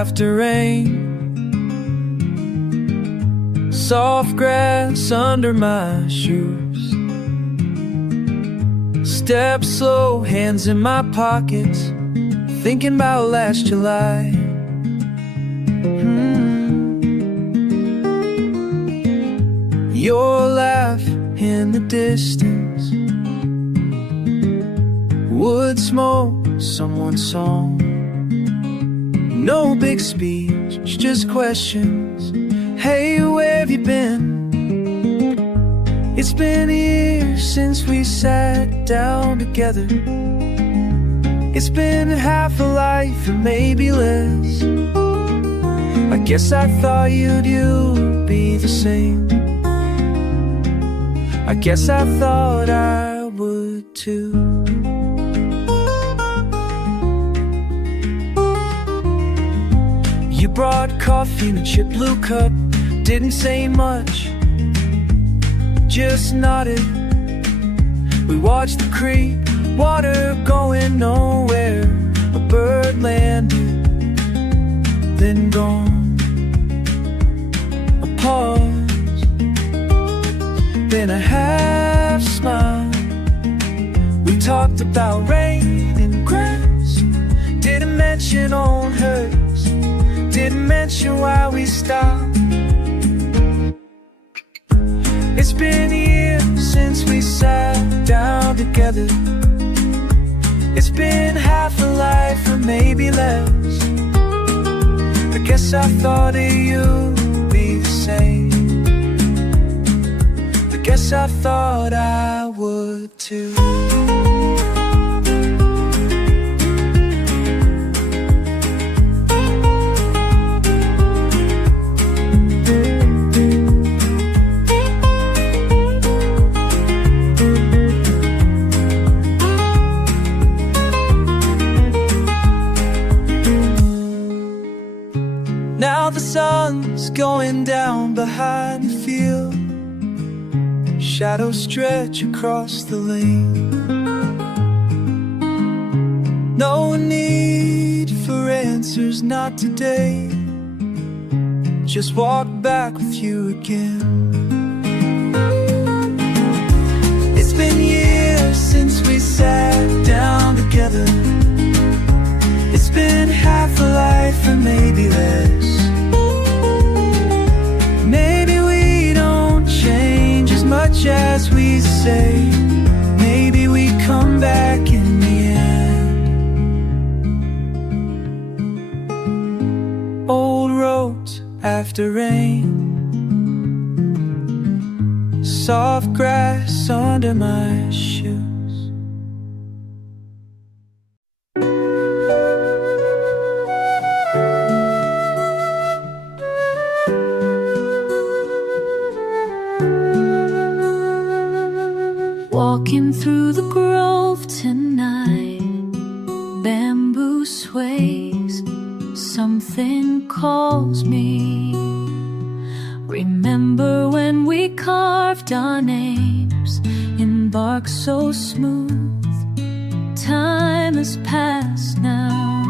after rain. Soft grass under my shoes. Step slow, hands in my pockets, thinking about last July. Your laugh in the distance, wood smoke, someone's song. No big speech, just questions. Hey, where have you been? It's been years since we sat down together. It's been half a life or maybe less. I guess I thought you'd be the same. I guess I thought I would too. You brought coffee in a chip blue cup. Didn't say much, just nodded. We watched the creek, water going nowhere. A bird landed, then gone. A pause, then a half smile. We talked about rain and grass. Didn't mention on hers. Didn't mention why we stopped. It's been years since we sat down together. It's been half a life or maybe less. I guess I thought that you'd be the same. I guess I thought I would too. Now the sun's going down behind the field. Shadows stretch across the lane. No need for answers, not today. Just walk back with you again. It's been years since we sat down together. It's been half a life or maybe less. Maybe we don't change as much as we say. Maybe we come back in the end. Old roads after rain. Soft grass under my shoes. Walking through the grove tonight, bamboo sways, something calls me. Remember when we carved our names in bark so smooth? Time has passed now,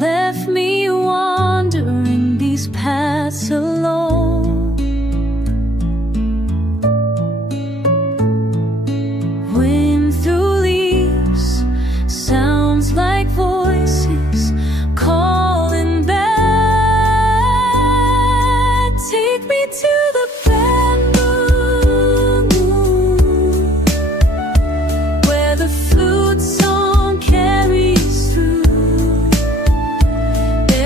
left me wandering these paths alone. Like voices calling back. Take me to the bamboo moon, where the flute song carries through.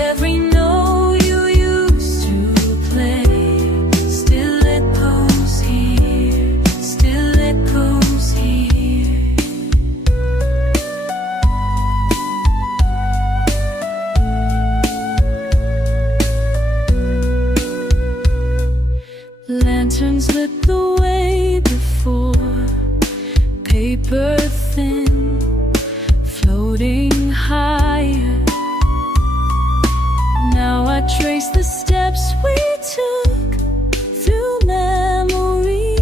Every note you used to play still echoes here, still echoes here. Lanterns lit the way before, paper thin, floating higher. Now I trace the steps we took through memory.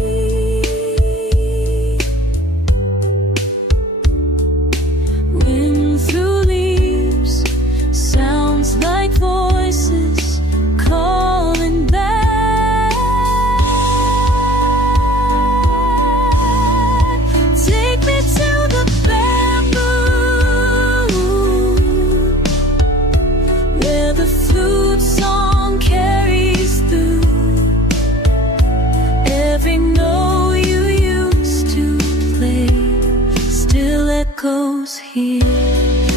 Wind through leaves, here,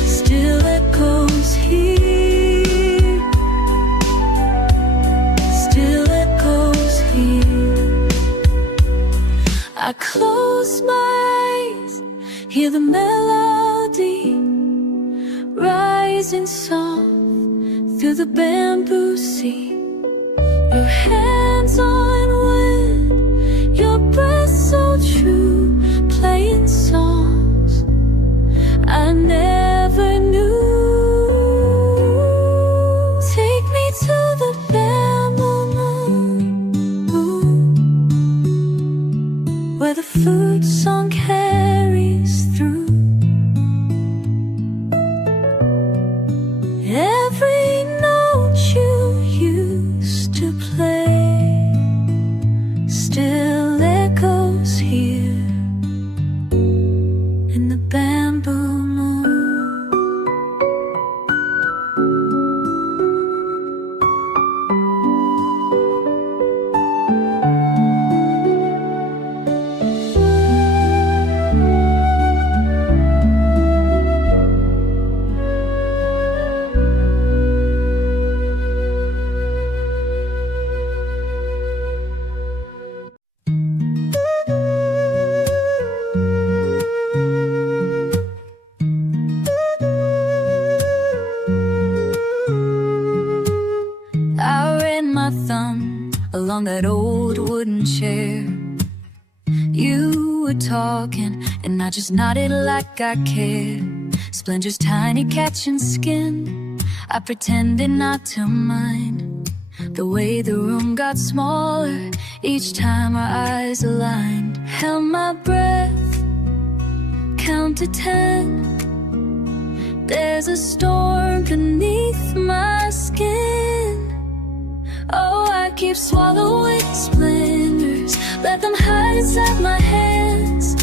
still echoes here, still echoes here. I close my eyes, hear the melody rising soft through the bamboo sea. Your hands on wind, your breath so true, playing songs I never knew. Take me to the bamboo moon, where the flute song carries through. Every note you used to play still echoes here in the bamboo moon. I ran my thumb along that old wooden chair. You were talking and I just nodded like I cared. Splinters tiny catching skin, I pretended not to mind. The way the room got smaller each time our eyes aligned. Held my breath, counted 10. There's a storm beneath my skin. Oh, I keep swallowing splinters, let them hide inside my hands,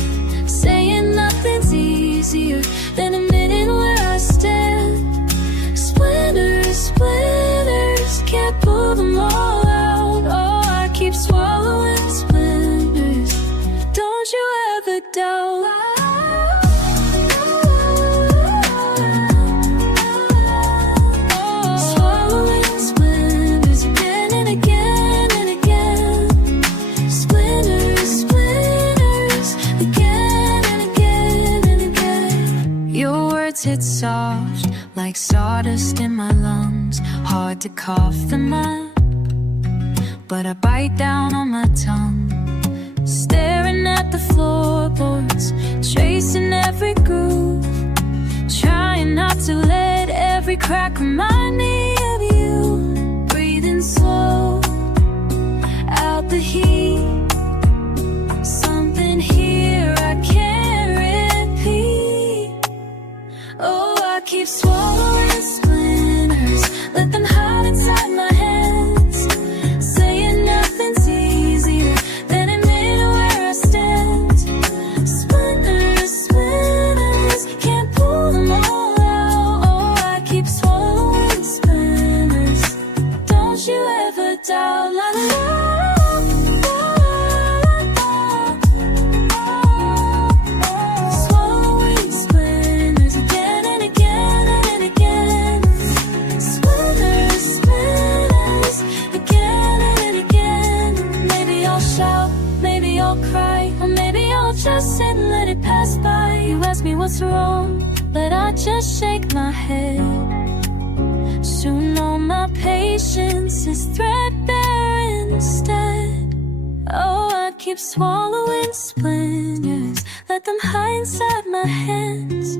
saying nothing's easier than admitting where I stand. Splinters, splinters, can't pull them all out. Oh, I keep swallowing splinters, don't you ever doubt. Swallowing splinters again and again and again. Splinters, splinters, again and again and again. Your words hit soft like sawdust in my lungs. Hard to cough them out, but I bite down on my tongue. Staring at the floorboards, tracing every groove, trying not to let every crack remind me of you. Breathing slow out the heat, something here I can't repeat. Oh, I keep swallowing splinters, let them hide inside my hands, saying nothing's easier than admitting where I stand. Splinters, splinters, can't pull them all out. Oh, I keep swallowing splinters, don't you ever doubt. La la la. Swallowing splinters again and again and again. Splinters, splinters, again and again. Maybe I'll shout, maybe I'll cry, or maybe I'll just sit and let it pass by. You ask me what's wrong, but I just shake my head. Soon all my patience is threadbare instead. Oh, I keep swallowing splinters, let them hide inside my hands,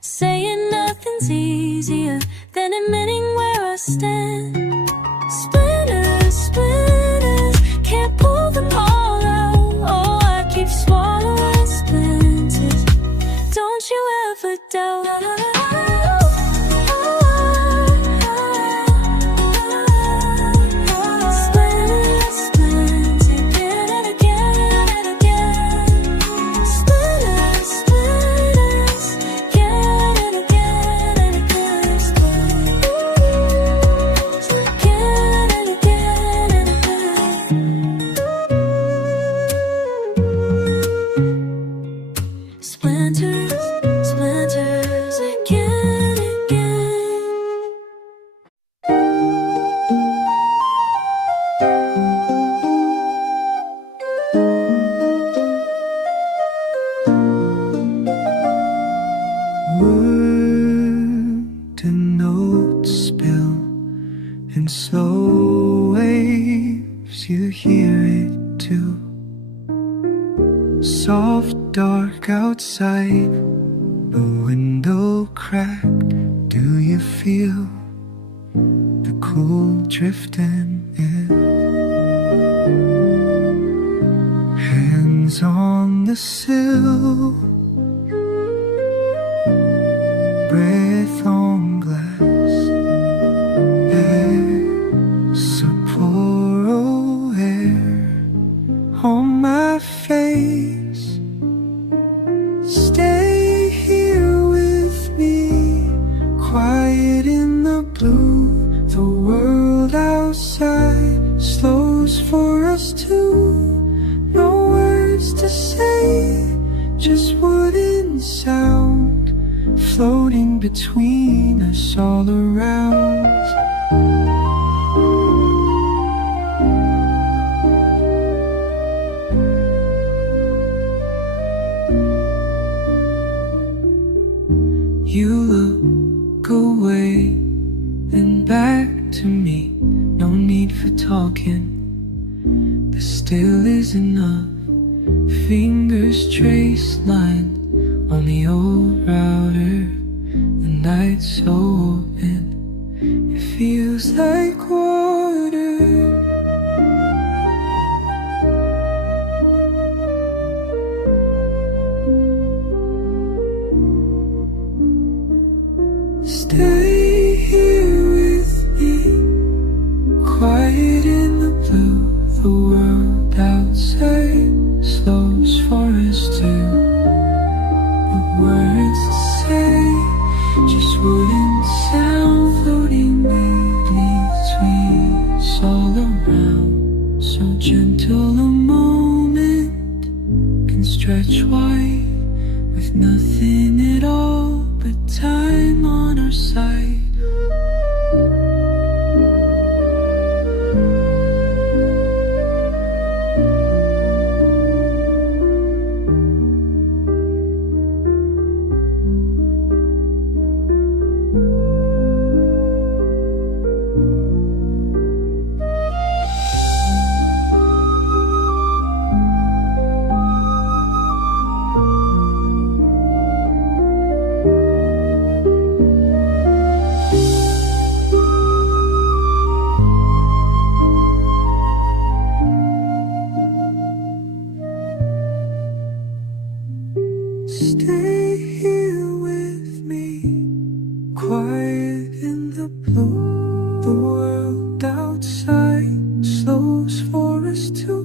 saying nothing's easier than admitting where I stand. Splinters, splinters, can't pull them all out. Oh, I keep swallowing splinters, don't you ever doubt. Splinters, splinters, again and again and again. Splinters, splinters, again and again and again. and slow waves, you hear it too. Soft dark outside, the window cracked. Do you feel the cool drifting in? Hands on the sill, breath on glass, air, Sapporo air on my face. Stay here with me, quiet in the blue. The world outside slows for us too. No words to say, just wooden sound floating between us all around. You look away, then back to me. No need for talking, the still is enough. Fingers trace lines on the old router. The night's so open, it feels like water. Stay here with me, quiet in the blue. The world outside slows for us too. But words to say, just wouldn't sound floating between us all around. So gentle a moment can stretch wide with nothing at all but time on our side. Stay here with me, quiet in the blue. The world outside slows for us too.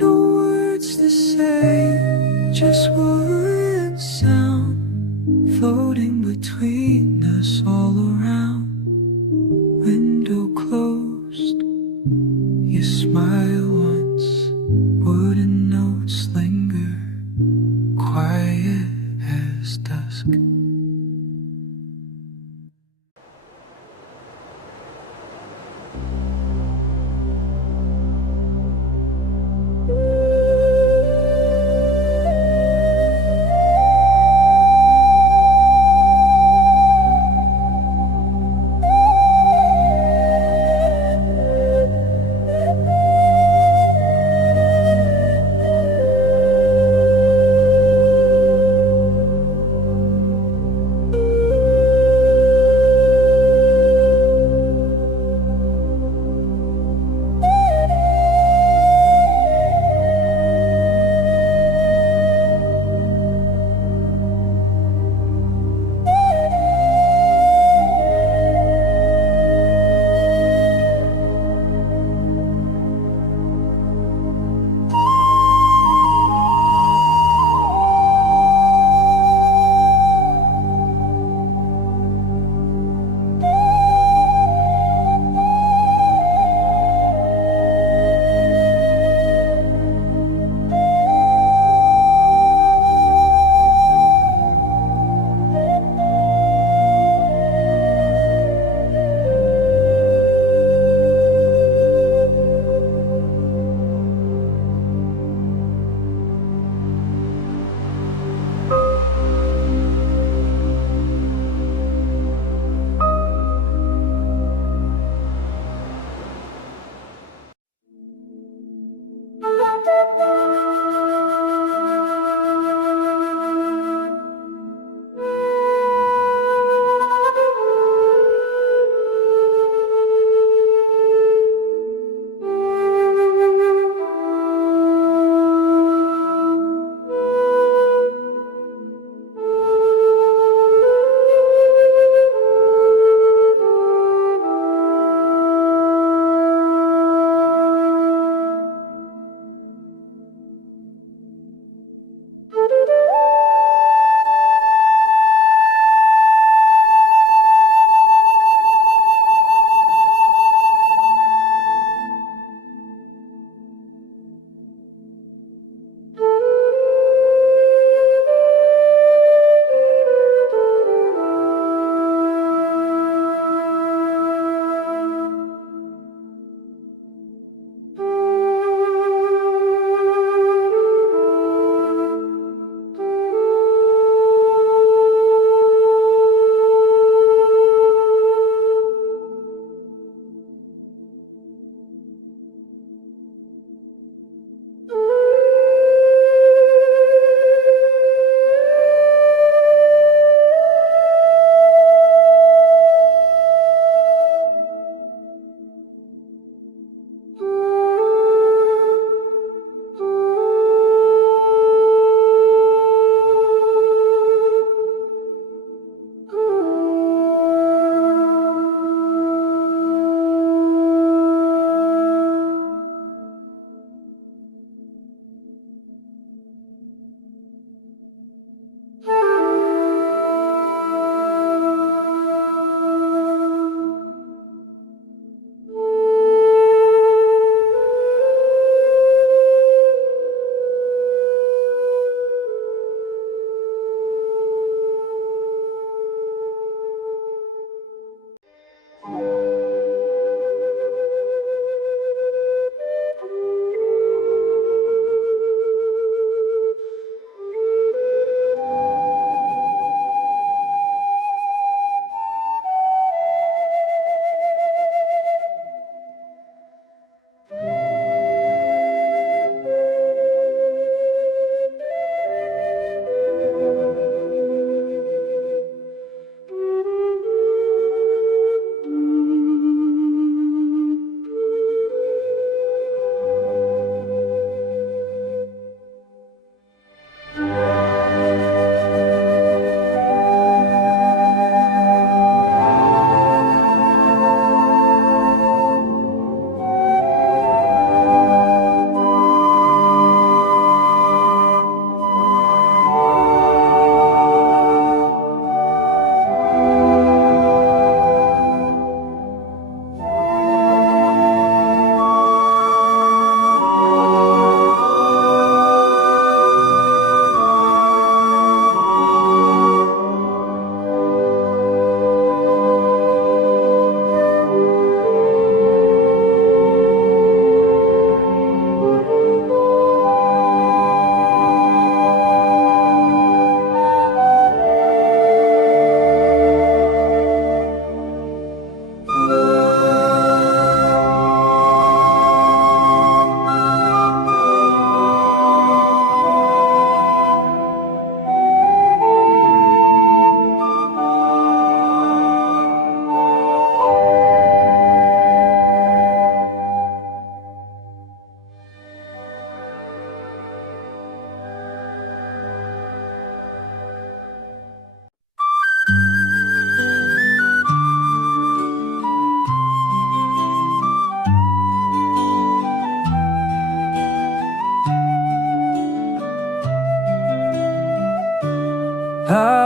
No words to say, just wooden sound floating between us all around. Window closed, you smile once, wooden notes linger, quiet as dusk.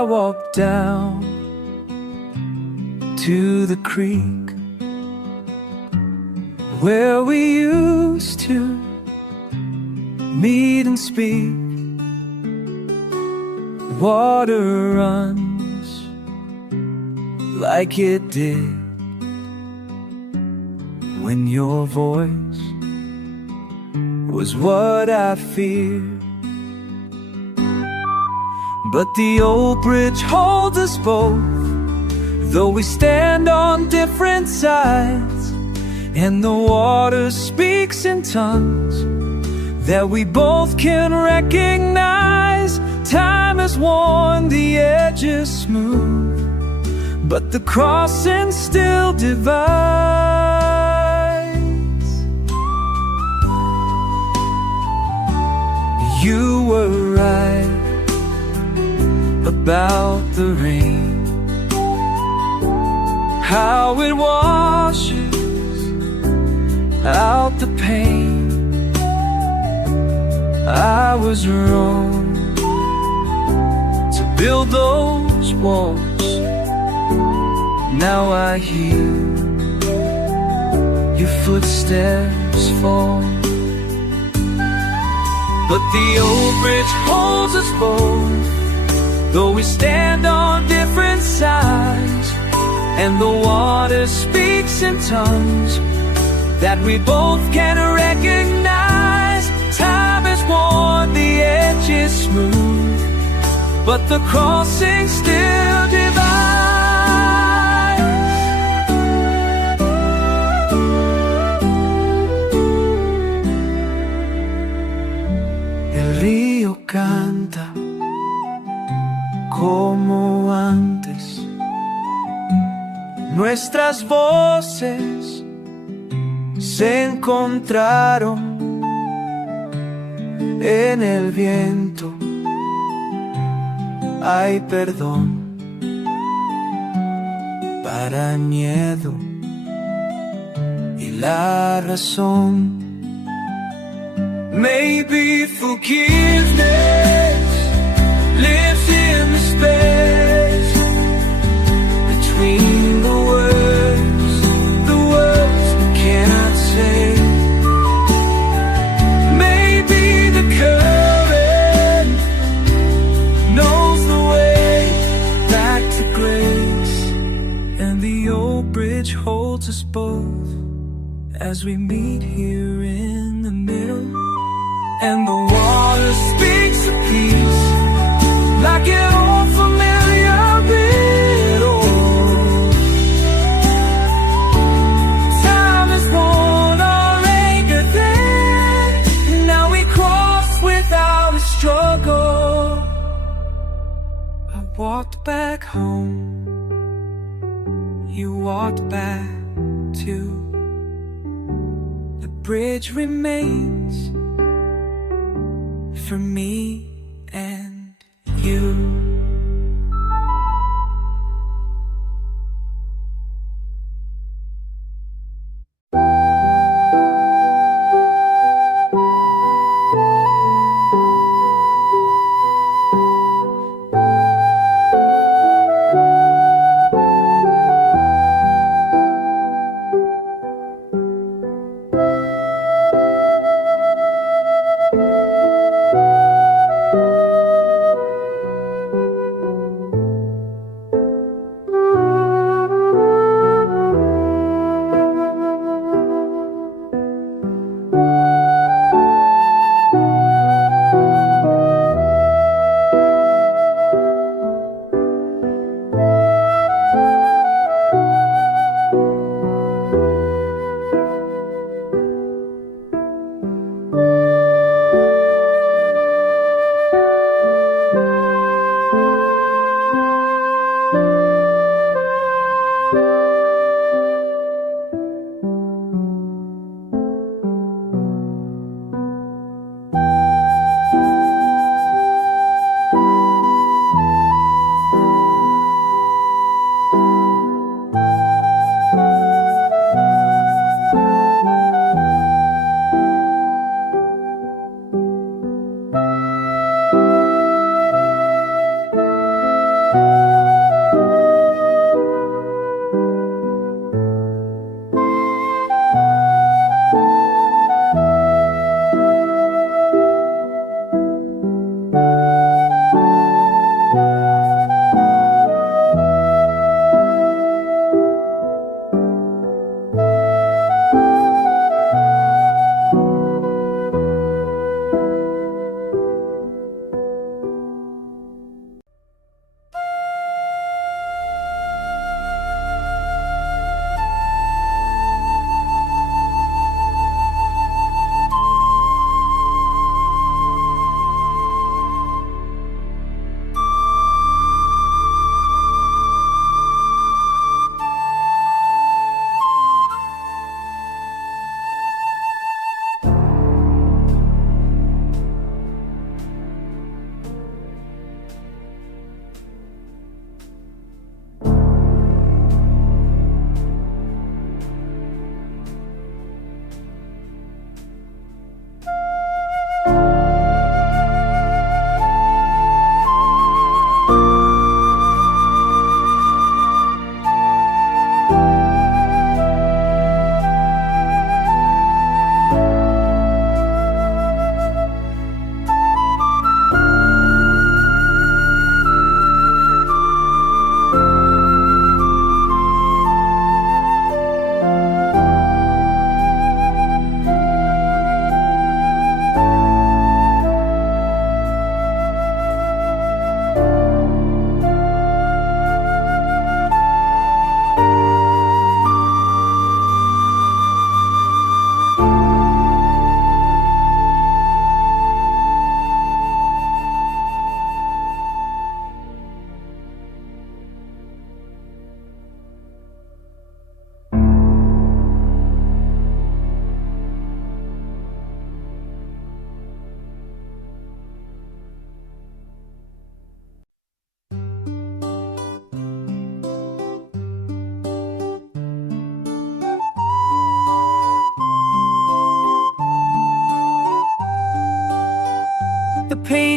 walked down to the creek where we used to meet and speak. Water runs like it did when your voice was what I feared. But the old bridge holds us both, though we stand on different sides, and the water speaks in tongues that we both can recognize. Time has worn the edges smooth, but the crossing still divides. You were right about the rain, how it washes out the pain. I was wrong to build those walls. Now I hear your footsteps fall. But the old bridge holds us both, though we stand on different sides, and the water speaks in tongues that we both can recognize. Time has worn the edges smooth, but the crossing still divides. El río canta como antes, nuestras voces se encontraron en el viento. Hay perdón para el miedo y la razón. Maybe forgiveness lives in the space between the words we cannot say. Maybe the current knows the way back to grace, and the old bridge holds us both as we meet here in the middle. And the water speaks of peace like an old familiar riddle. Time has worn our anger then, now we cross without a struggle. I walked back home, you walked back too. The bridge remains for me and you.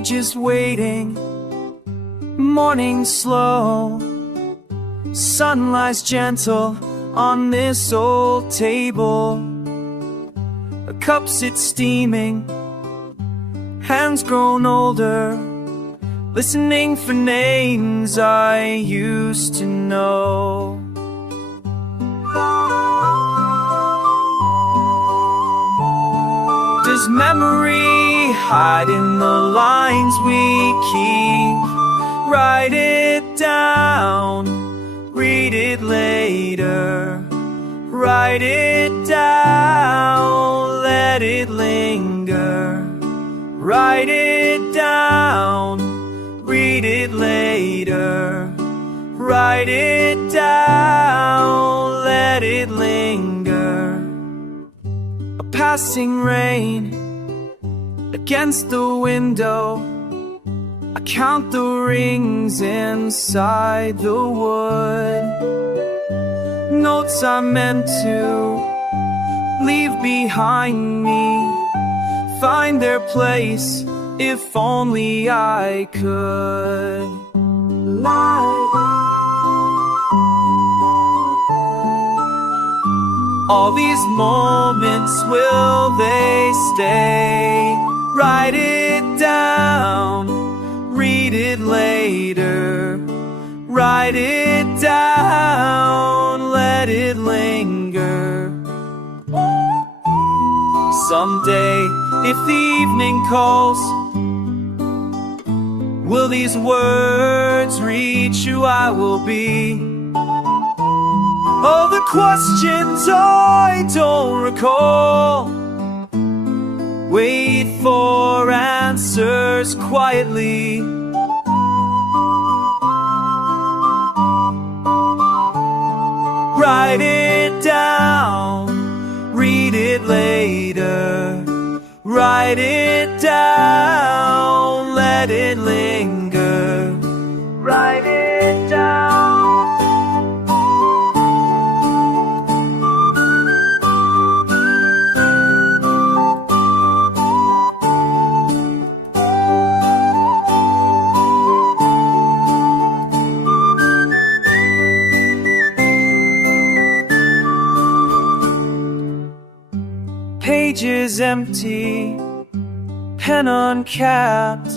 just waiting. Morning slow, sun lies gentle on this old table. A cup sits steaming, hands grown older, listening for names I used to know. Does memory hide in the lines we keep? Write it down, read it later. Write it down, let it linger. Write it down, read it later. Write it down, let it linger. A passing rain against the window. I count the rings inside the wood. Notes I meant to leave behind me, find their place if only I could. All these moments, will they stay? Write it down, read it later. Write it down, let it linger. Someday, if the evening calls, will these words reach who I will be? All the questions I don't recall, wait for answers quietly. Write it down, read it later. Write it down, let it linger. Write it down. Pages empty, pen uncapped.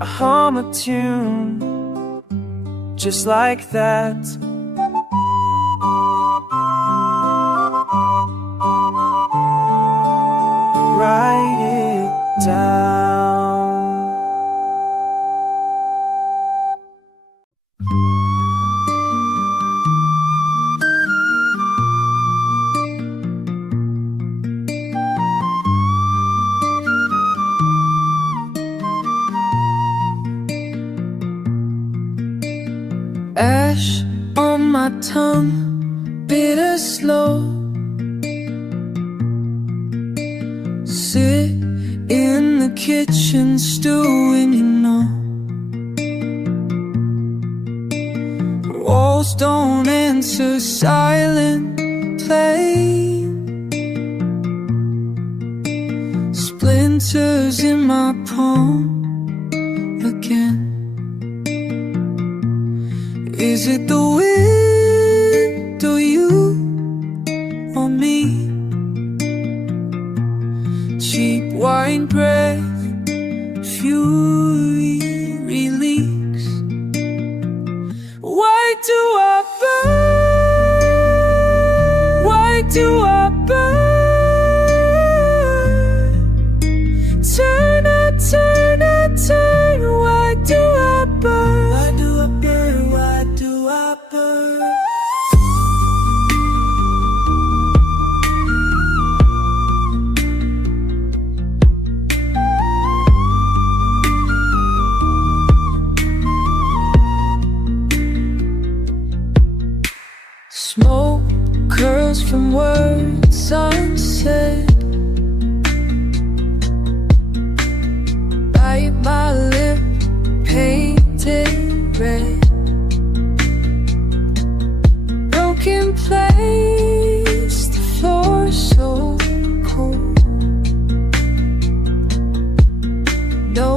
I hum a tune just like that. Write it down. Ash on my tongue, bitter slow. Sit in the kitchen stewing, you know. Walls don't answer, silent play. Splinters in my palm again. Is it the wind or you or me? Cheap wine breath, fury release. Why do I burn? Why do I burn? Turn, I turn, I turn. Why do I burn? Why do I burn? Why do I burn? Smoke curls from words unsaid. Bite my lip, painted red. Broken place, the floor so cold. No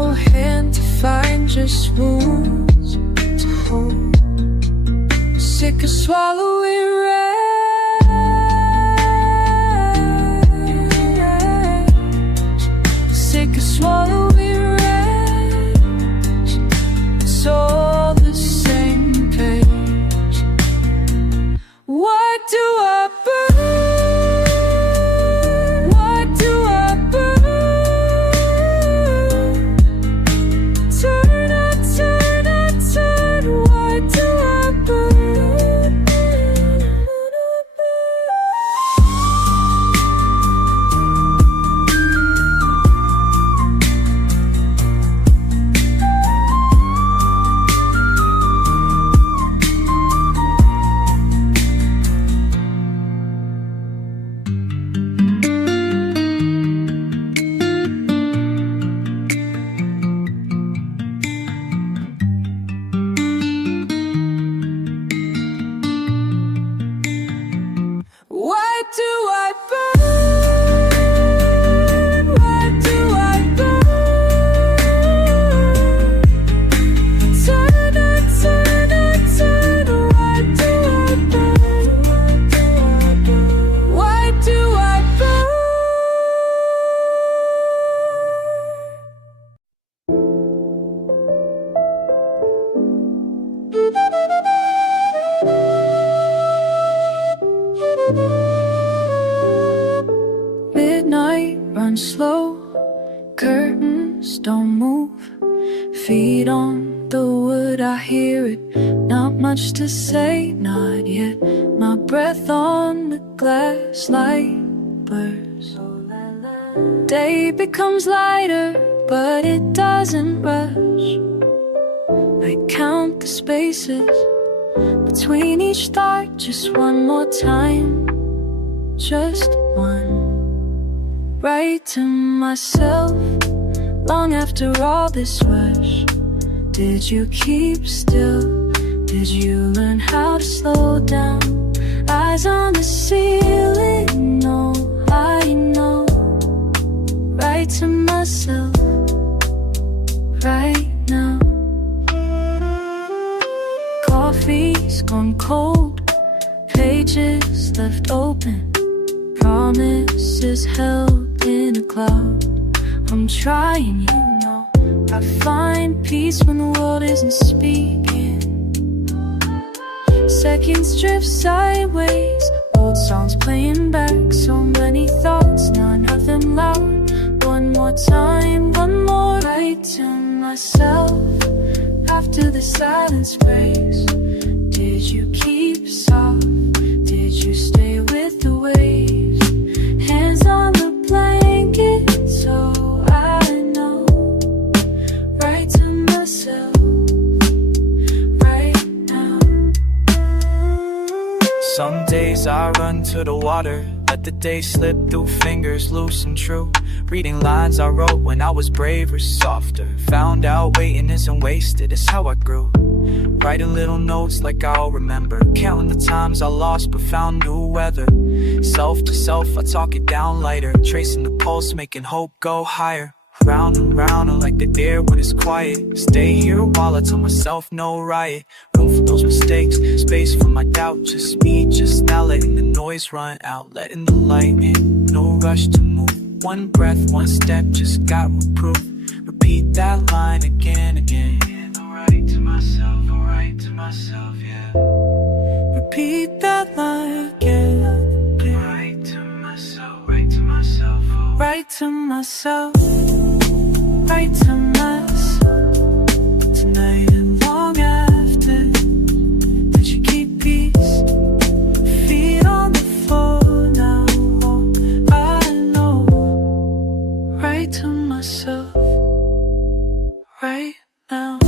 I burn? Why do I burn? Turn, I turn, I turn. Why do I burn? Why do I burn? Why do I burn? Turn, I turn, I turn. Why do I burn? Why do I burn? Midnight runs slow, curtains don't move. Feet on the wood, I hear it. Not much to say, not yet. My breath on the glass, light blurs. Day becomes lighter, but it doesn't rush. I count the spaces between each thought, just one more time, just one. Right to myself, long after all this rush. Did you keep still? Did you learn how to slow down? Eyes on the ceiling, no, I know. Right to myself, right now. Coffee's gone cold, pages left open. Promises held in a cloud. I'm trying, you know. I find peace when the world isn't speaking. Seconds drift sideways, old songs playing back. So many thoughts, now nothing loud. One more time, one more. Right to myself, after the silence breaks. Did you keep soft? Did you stay with the waves? Hands on the blanket, so I know. Right to myself, right now. Some days I run to the water, let the day slip through fingers, loose and true. Reading lines I wrote when I was braver, softer. Found out waiting isn't wasted, it's how I grew. Writing little notes like I'll remember. Counting the times I lost but found new weather. Self to self, I talk it down lighter. Tracing the pulse, making hope go higher. Round and round, I like the air when it's quiet. Stay here while I tell myself no riot. Room for those mistakes, space for my doubt. Just me, just now, letting the noise run out. Letting the light in, no rush to move. One breath, one step, just got one proof. Repeat that line again, again. Alright to myself, yeah. Repeat that line again, again. Right to myself, right to myself, oh. Right to myself, right to myself. Tonight and long after, did you keep peace? Feet on the floor now, oh, I know. Right to myself, right now.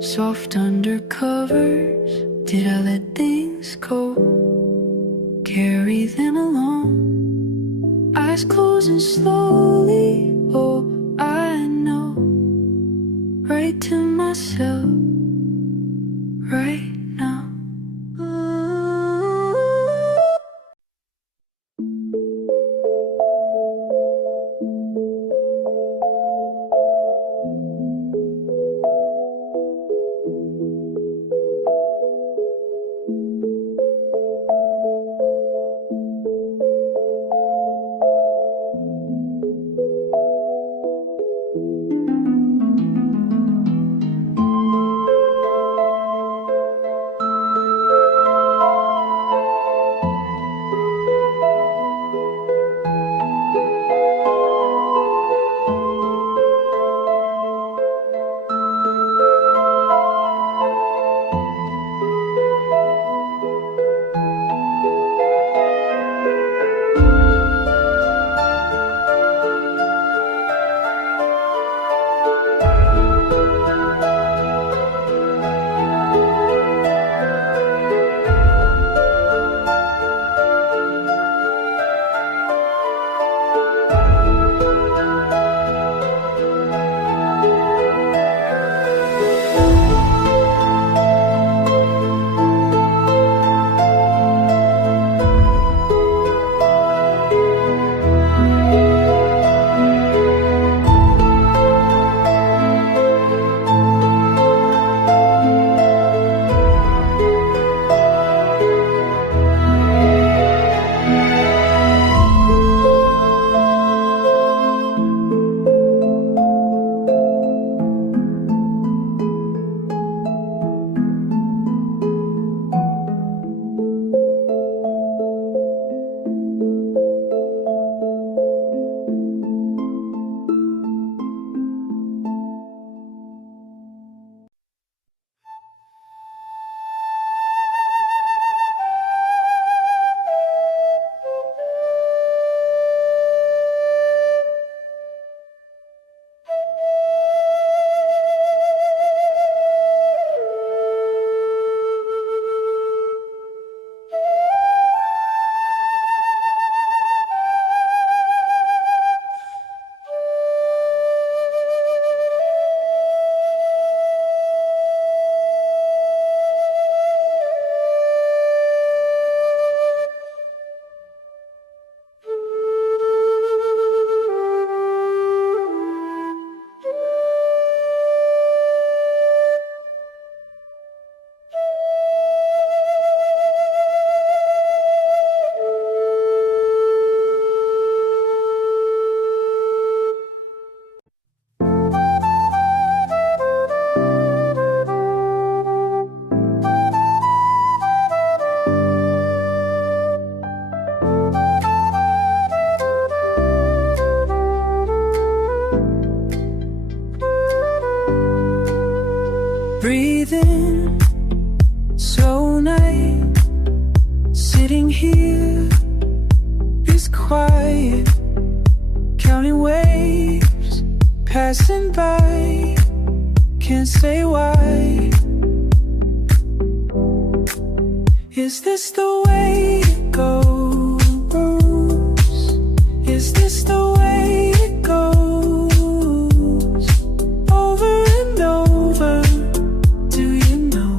Soft under covers, did I let things go? Carry them along, eyes closing slowly, oh, I know. Right to myself, right now. passing by, can't say why. Is this the way it goes? Is this the way it goes? Over and over, do you know?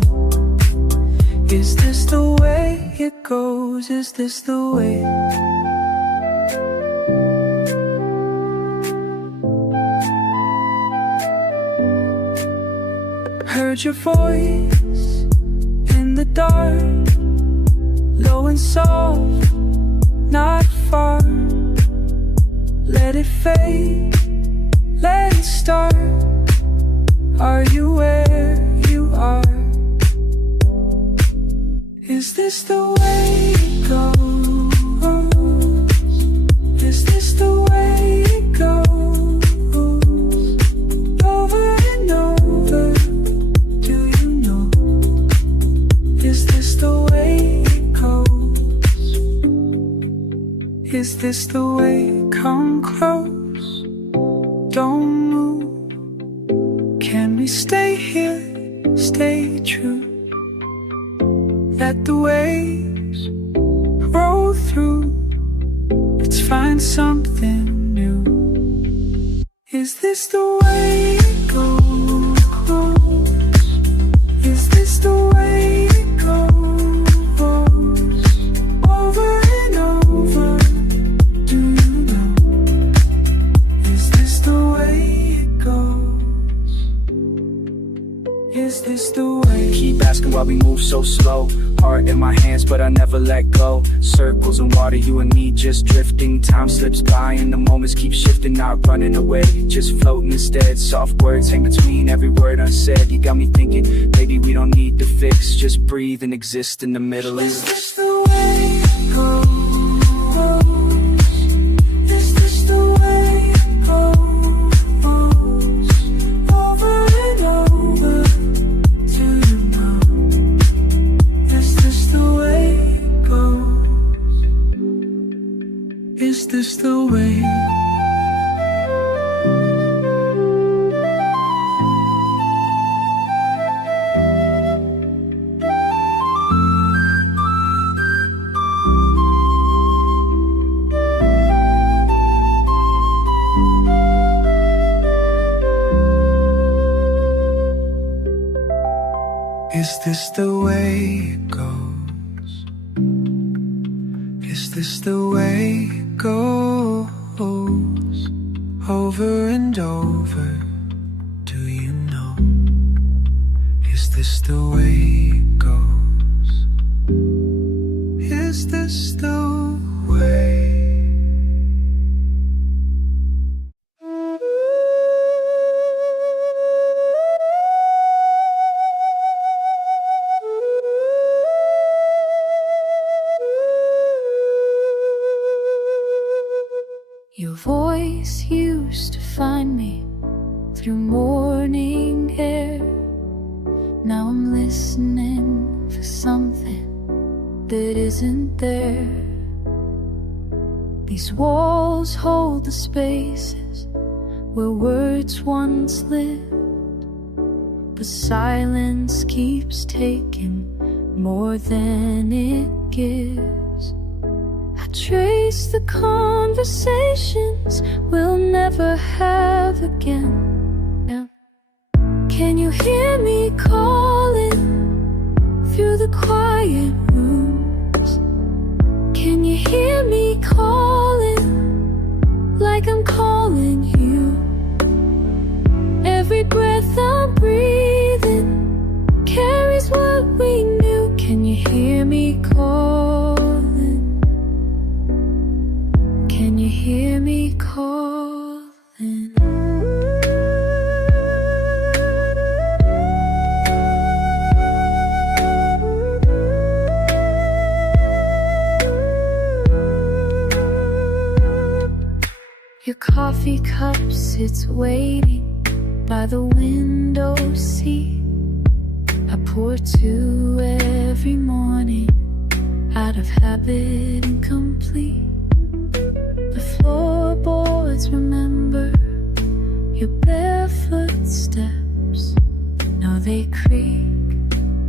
Is this the way it goes? Is this the way? Heard your voice in the dark, low and soft, not far. Let it fade, let it start. Are you where you are? Is this the way it goes? Is this the way it goes? Over and over, do you know? Is this the way it goes? Is this the way? Come close, don't move. Can we stay here, stay true? Let the waves roll through. Let's find something new. Is this the way it goes? Is this the way it goes? Over and over, do you know? Is this the way it goes? Is this the way? Keep asking why we move so slow. Heart in my hands, but I never let go. Circles in water, you and me just drifting. Time slips by and the moments keep shifting. Not running away, just floating instead. Soft words hang between every word unsaid. You got me thinking, maybe we don't need to fix. Just breathe and exist in the middle. Is this the way it goes? Is this the way it goes? Over and over, do you know? Is this the way it goes? Is this the way? Is this the way it goes? Is this the way it goes? Over and over, do you know? Is this the way it goes? Is this the way? Your voice used to find me through morning air. Now I'm listening for something that isn't there. These walls hold the spaces where words once lived, but silence keeps taking more than it gives. I trace the conversations we'll never have again. Yeah. Can you hear me calling through the quiet rooms? Can you hear me calling like I'm calling you? Every breath I'm breathing carries what we knew. Can you hear me calling? Can you hear me calling? Your coffee cup sits waiting by the window seat. I pour two every morning out of habit and complete. The floorboards remember your bell they creak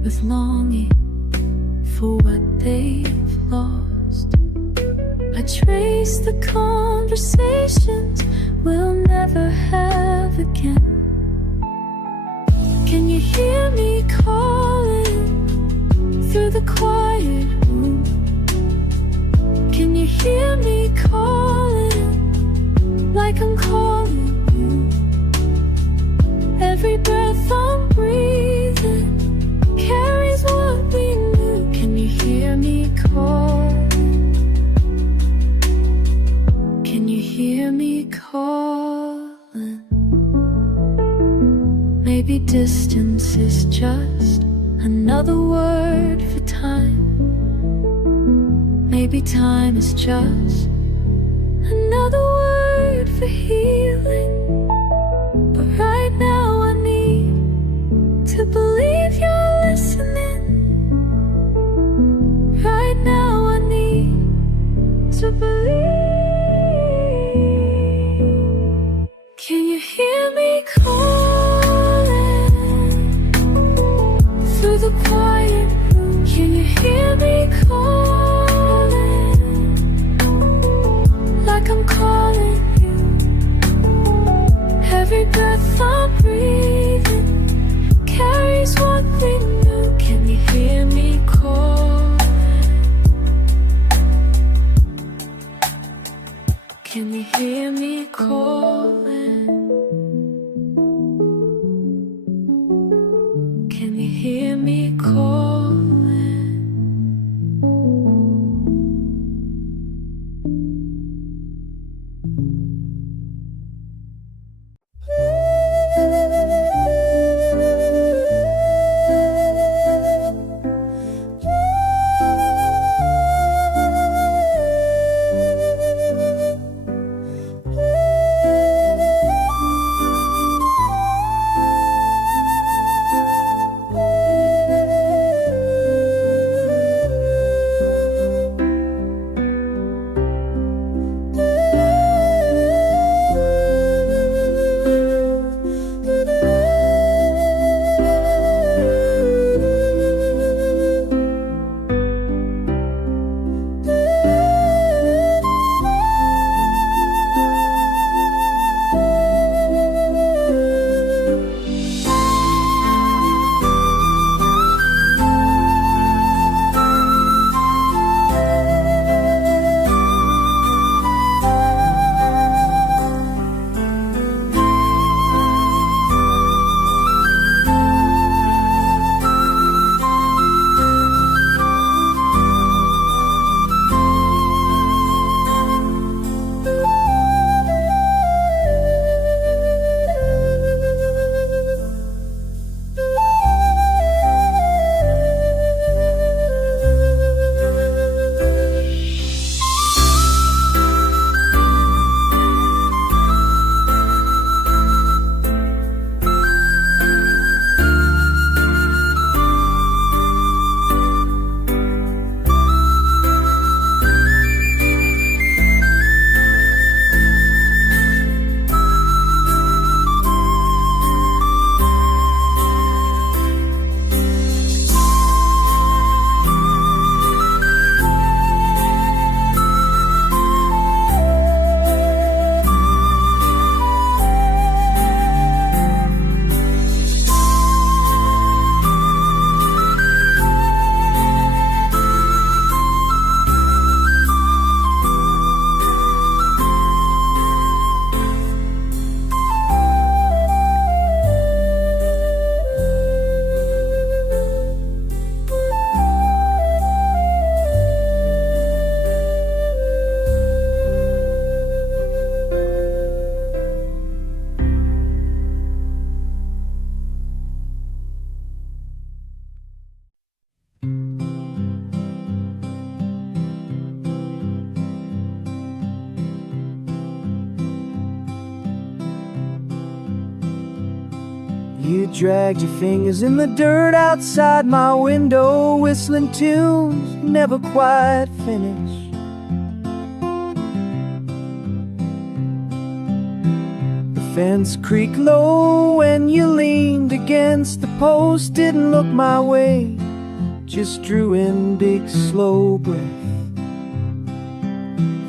with longing for what they've lost. I trace the conversations we'll never have again. Can you hear me calling through the quiet room? Can you hear me calling like I'm calling you? Every breath I'm breathing carries what we knew. Can you hear me calling? Can you hear me calling? Maybe distance is just another word for time. Maybe time is just another word for healing. But right now I need to believe you're listening. Right now I need to believe. Can you hear me calling through the quiet room? Can you hear me calling like I'm calling you? Every breath I'm breathing carries what we knew. Can you hear me calling? Can you hear me calling? Can you hear me calling? You dragged your fingers in the dirt outside my window, whistling tunes never quite finished. The Fence creaked low when you leaned against the post. Didn't look my way, just drew in big slow breath.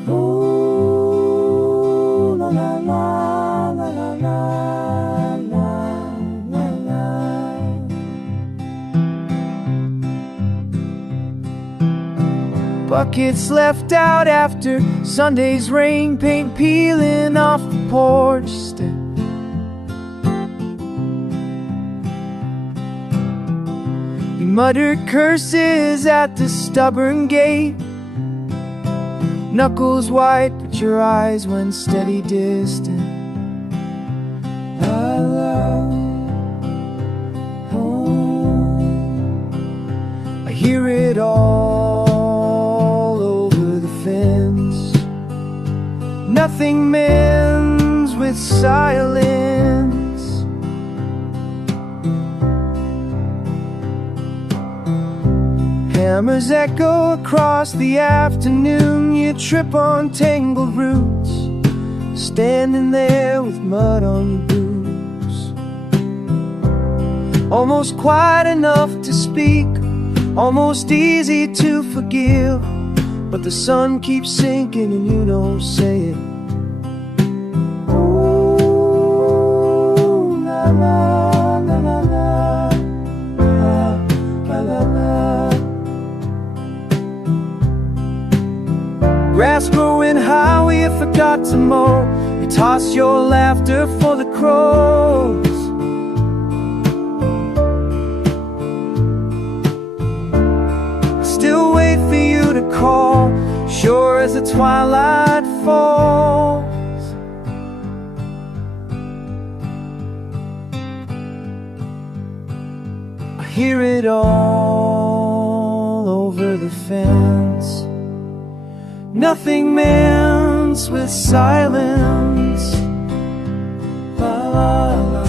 Oh, la la la la la la la la. Buckets left out after Sunday's rain, paint peeling off the porch step. You muttered curses at the stubborn gate, knuckles white but your eyes went steady distant. La la, oh, I hear it all over the fence. Nothing mends with silence. Hammers echo across the afternoon. You trip on tangled roots, standing there with mud on your boots. Almost quiet enough to speak, almost easy to forgive, but the sun keeps sinking and you don't say it. Oh, la la la la la, la la la. Grass growing high where you forgot to mow. You toss your laughter for the crows. Still wait for you to call, sure as the twilight falls. I hear it all over the fence. Nothing mends with silence. La la la.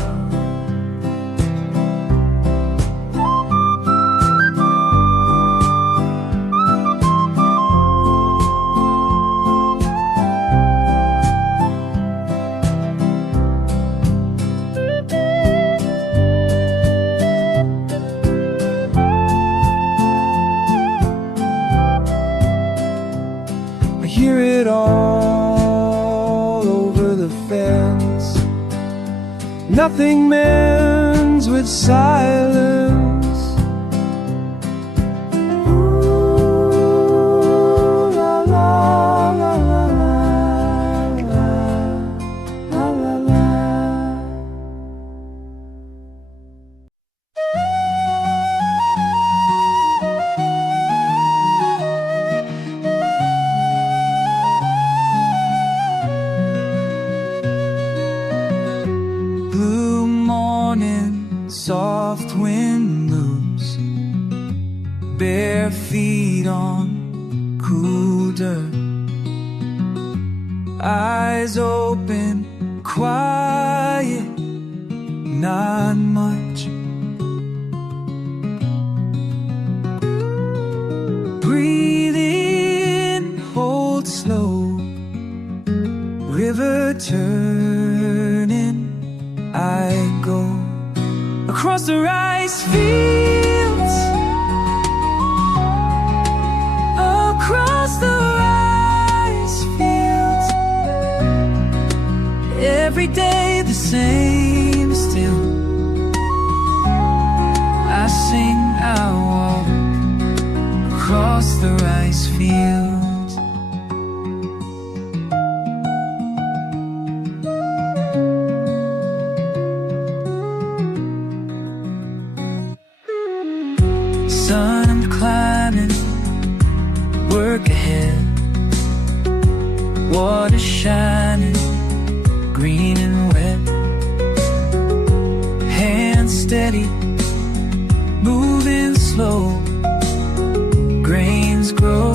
Hear it all over the fence. Nothing mends with silence. Ooh, la la la la la la la la. Blue morning, soft wind moves, bare feet on cool dirt. Eyes open, quiet, not much. Breathe in, hold slow, river turning. I go across the rice fields, across the rice fields. Every day the same still. I sing, I walk across the rice fields. Sun, I'm climbing, work ahead. Water shining, green and wet. Hands steady, moving slow. Grains grow,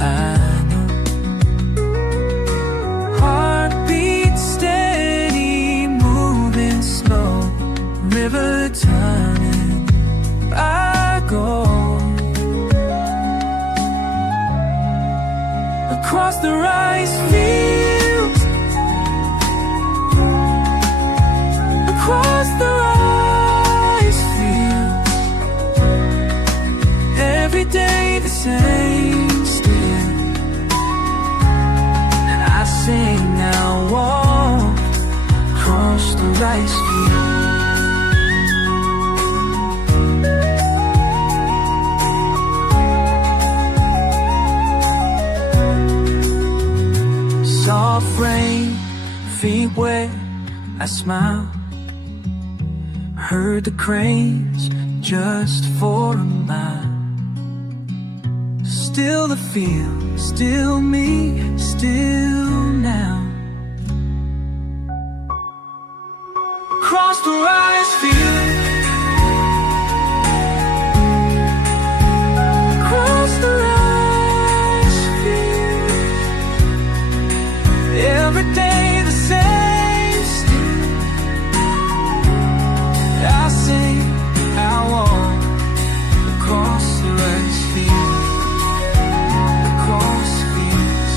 I know. Heartbeat steady, moving slow. River turning, I go across the rice fields, anywhere I smile. Heard the cranes just for a mile. Still the feel, still me, still now. Across the rice field, across the rice field, every day the same still. I sing, I walk across the rice field, across fields,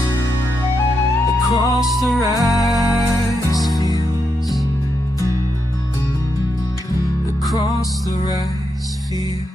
across the rice fields, across the rice fields.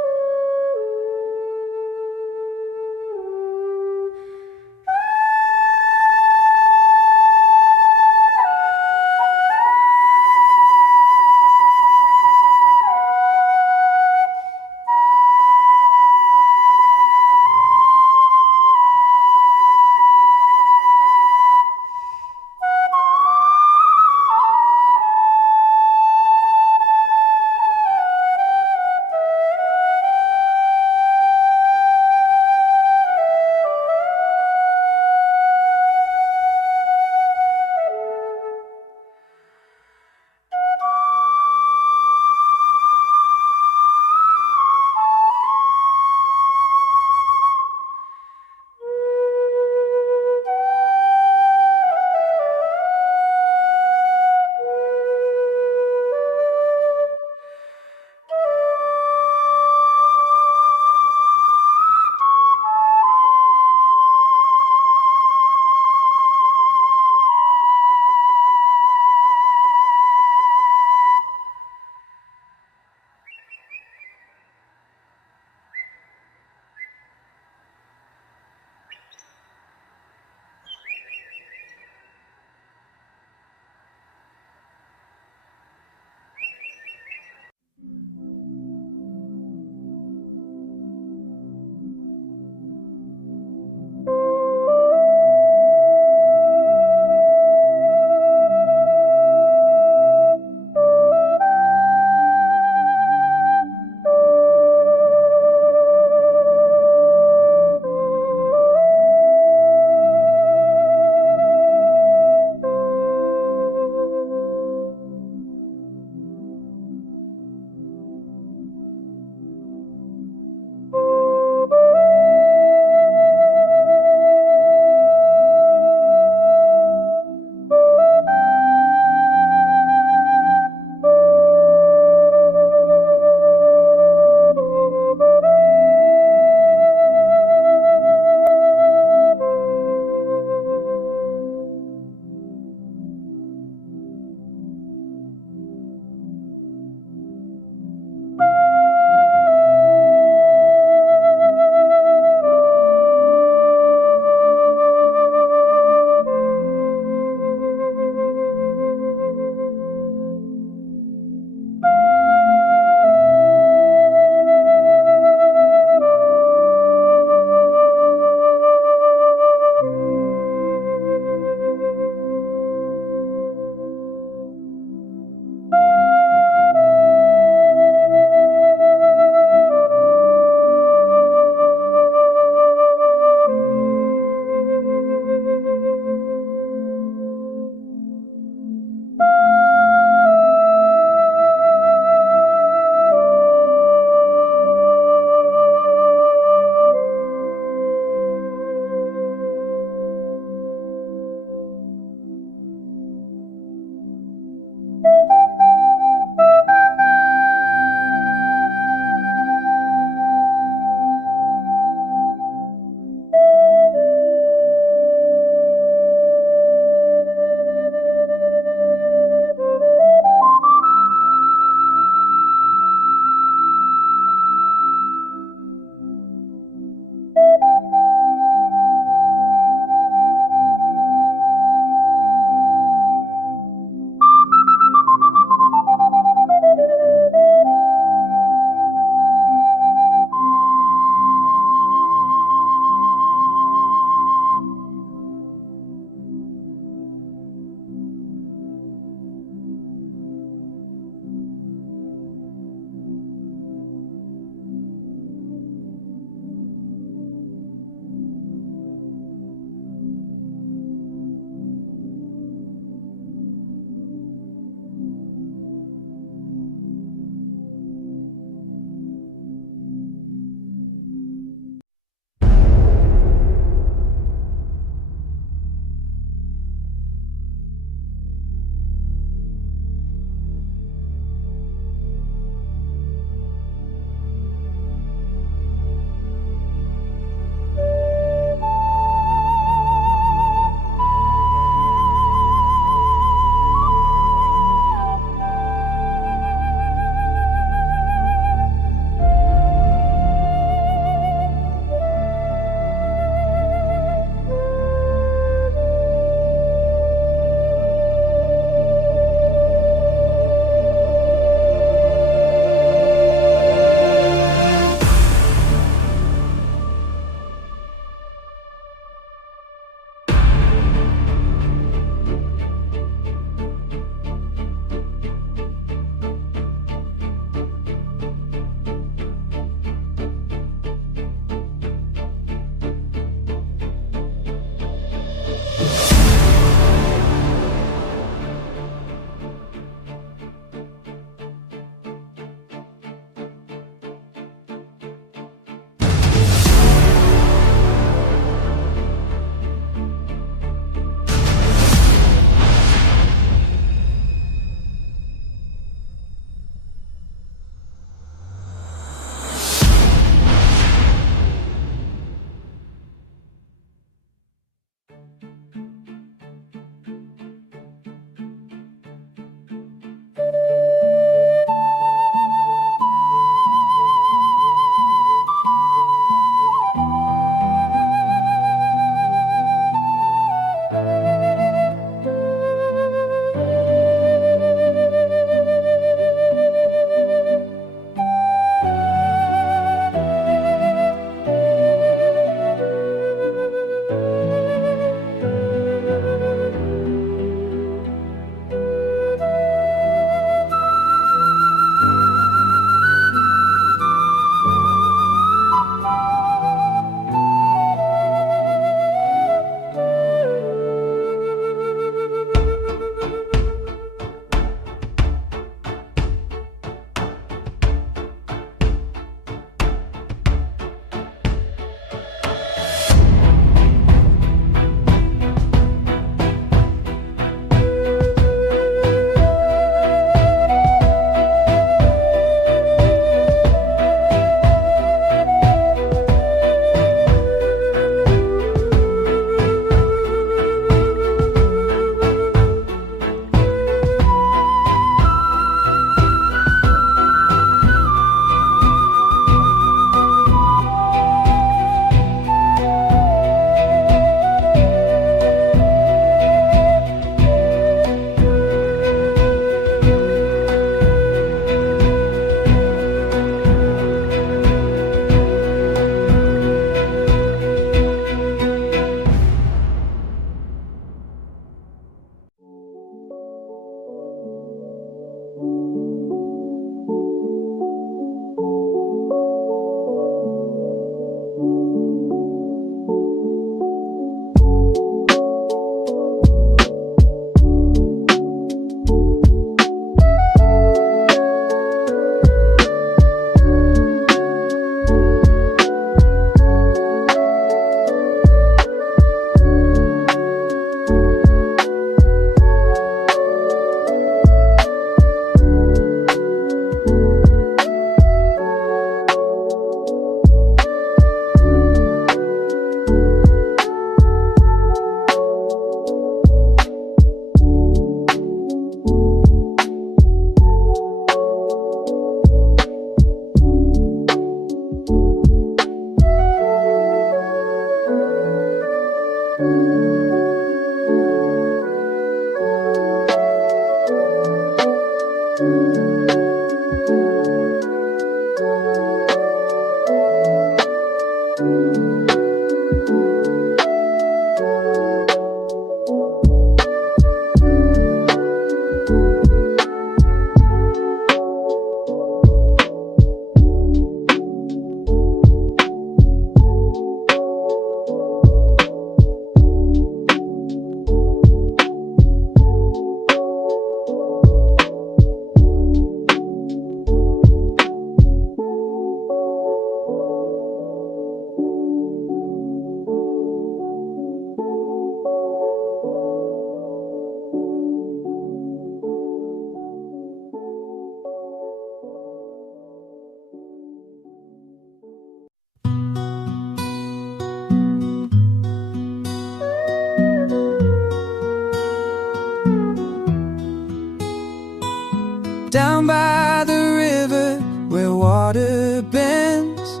Down by the river where water bends,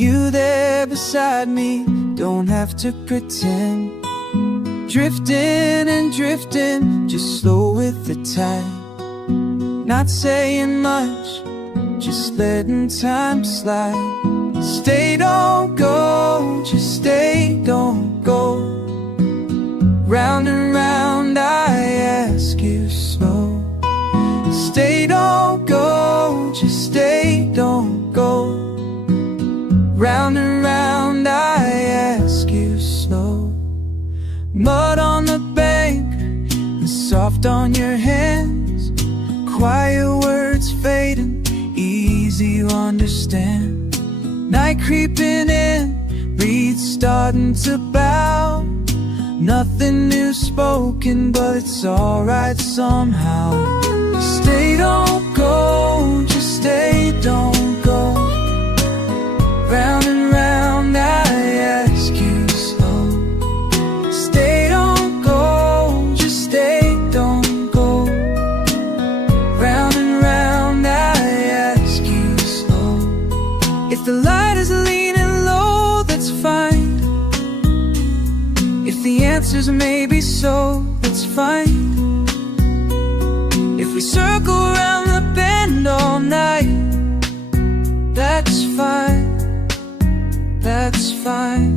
you there beside me, don't have to pretend. Drifting and drifting, just slow with the tide. Not saying much, just letting time slide. Stay, don't go, just stay, don't go. Round and round I ask you slow. Stay, don't go, just stay, don't go. Round and round I ask you slow. Mud on the bank and soft on your hands. Quiet words fading, easy to understand. Night creeping in, breathe starting to bow. Nothing new spoken, but it's alright somehow. Stay, don't go, just stay, don't go. Round and round I ask you slow. Stay, don't go, just stay, don't go. Round and round I ask you slow. If the light is leaning low, that's fine. If the answers may be so, that's fine. If we circle around the bend all night, that's fine, that's fine.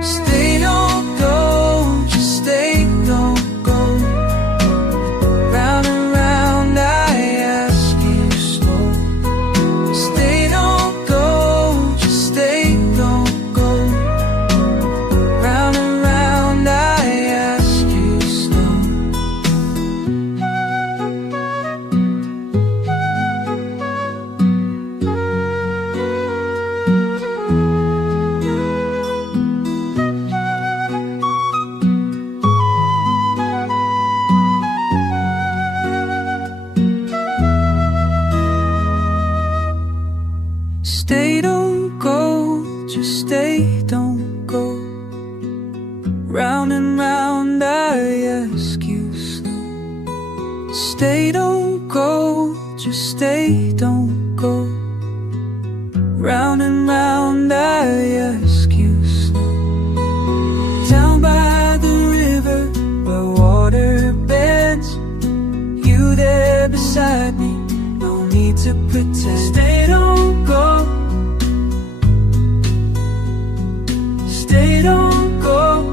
Stay, don't go, just stay, don't go. Round and round I ask you slow. Stay, don't go, just stay, don't go. Round and round I ask you slow. Stay, don't go, just stay, don't go. Round and round I ask you slow. Stay, don't go, just stay, don't go. Round and round I ask you slow. Down by the river where water bends, you there beside me, no need to pretend. Stay, don't go. Stay, don't go.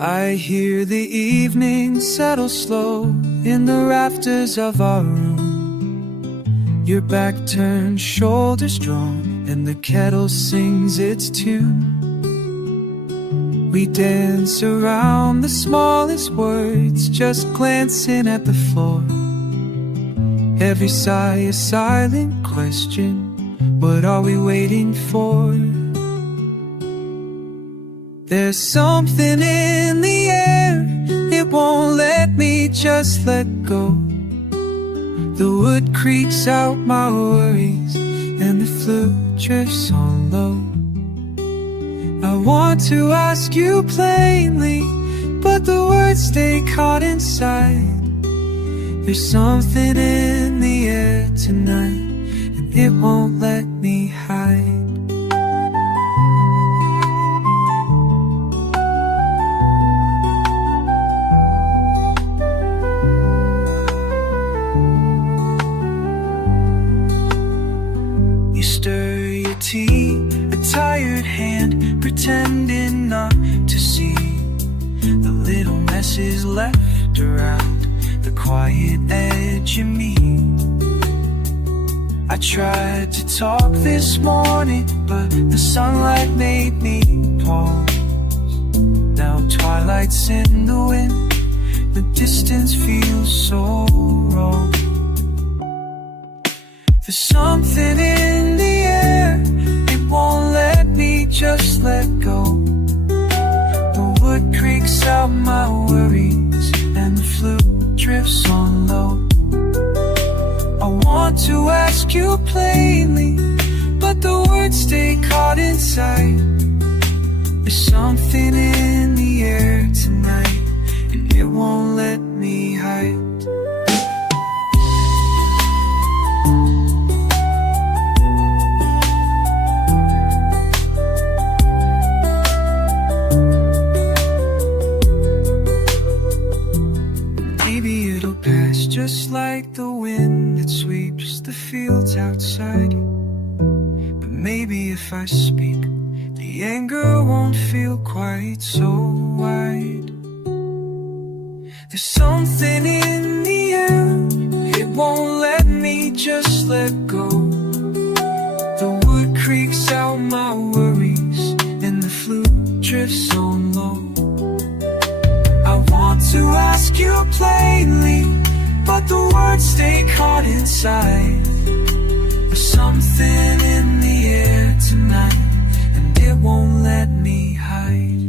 I hear the evening settle slow in the rafters of our room. Your back turned, shoulders drawn, and the kettle sings its tune. We dance around the smallest words, just glancing at the floor. Every sigh a silent question, what are we waiting for? There's something in the air, it won't let me just let go. The wood creaks out my worries, and the flute drifts on low. I want to ask you plainly, but the words stay caught inside. There's something in the air tonight, and it won't let me hide. You stir your tea, a tired hand, pretending not to see the little messes left around the quiet edge of me. I tried to talk this morning, but the sunlight made me pause. Now twilight's in the wind, the distance feels so wrong. There's something in the air, it won't let me just let go. The wood creaks out my worries, and the flute drifts on low. I want to ask you plainly, but the words stay caught inside. There's something in the air tonight, and it won't let me hide. Just like the wind that sweeps the fields outside. But maybe if I speak, the anger won't feel quite so wide. There's something in the air, it won't let me just let go. The wood creaks out my worries, and the flute drifts on low. I want to ask you plainly, but the words stay caught inside. There's something in the air tonight, and it won't let me hide.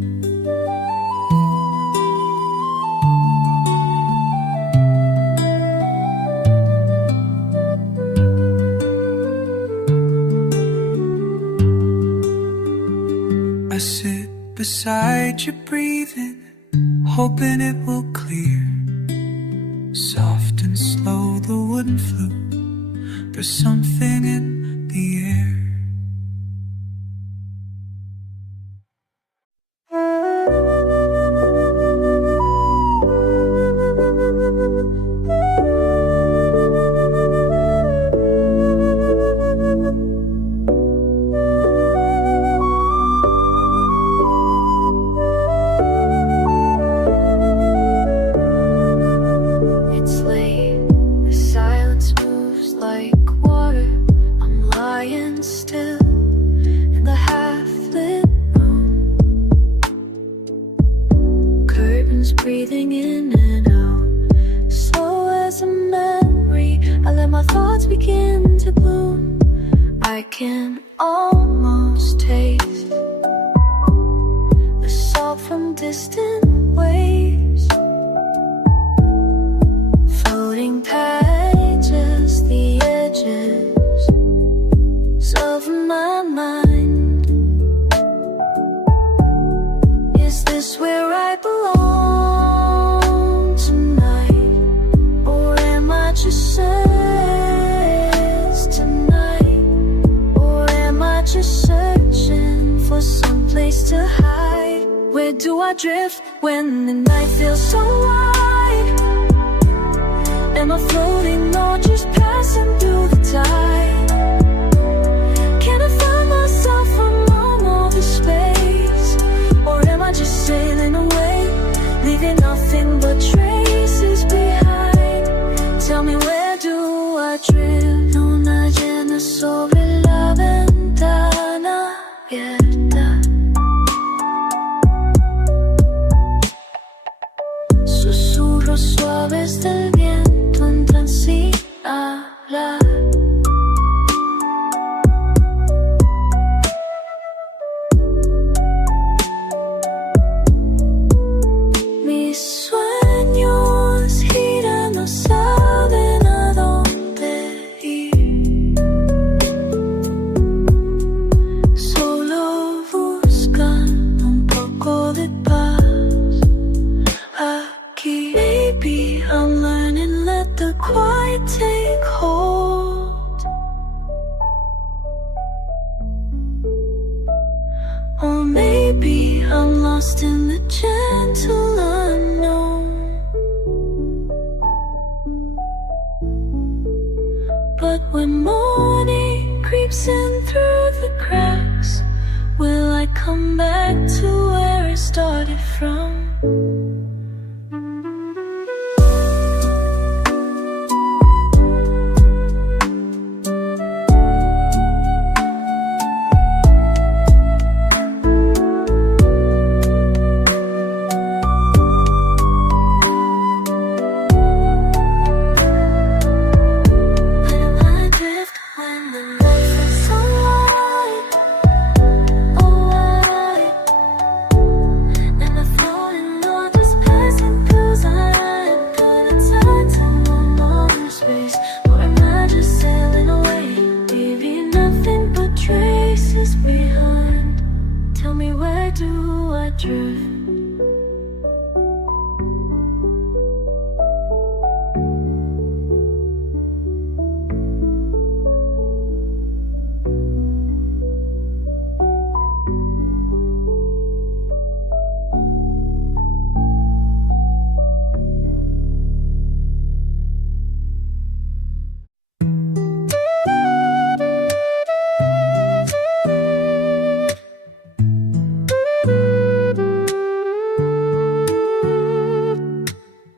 I sit beside you breathing, hoping it will clear. Soft and slow, the wooden flute, there's something in the air. Breathing in and out, slow as a memory. I let my thoughts begin to bloom. I can almost taste the salt from distant waves, floating pages, the edges of my mind. Is this where I belong? Just sense tonight, or am I just searching for some place to hide? Where do I drift when the night feels so wide? Am I floating or just passing through the tide? Can I find myself among all this space, or am I just sailing away? from.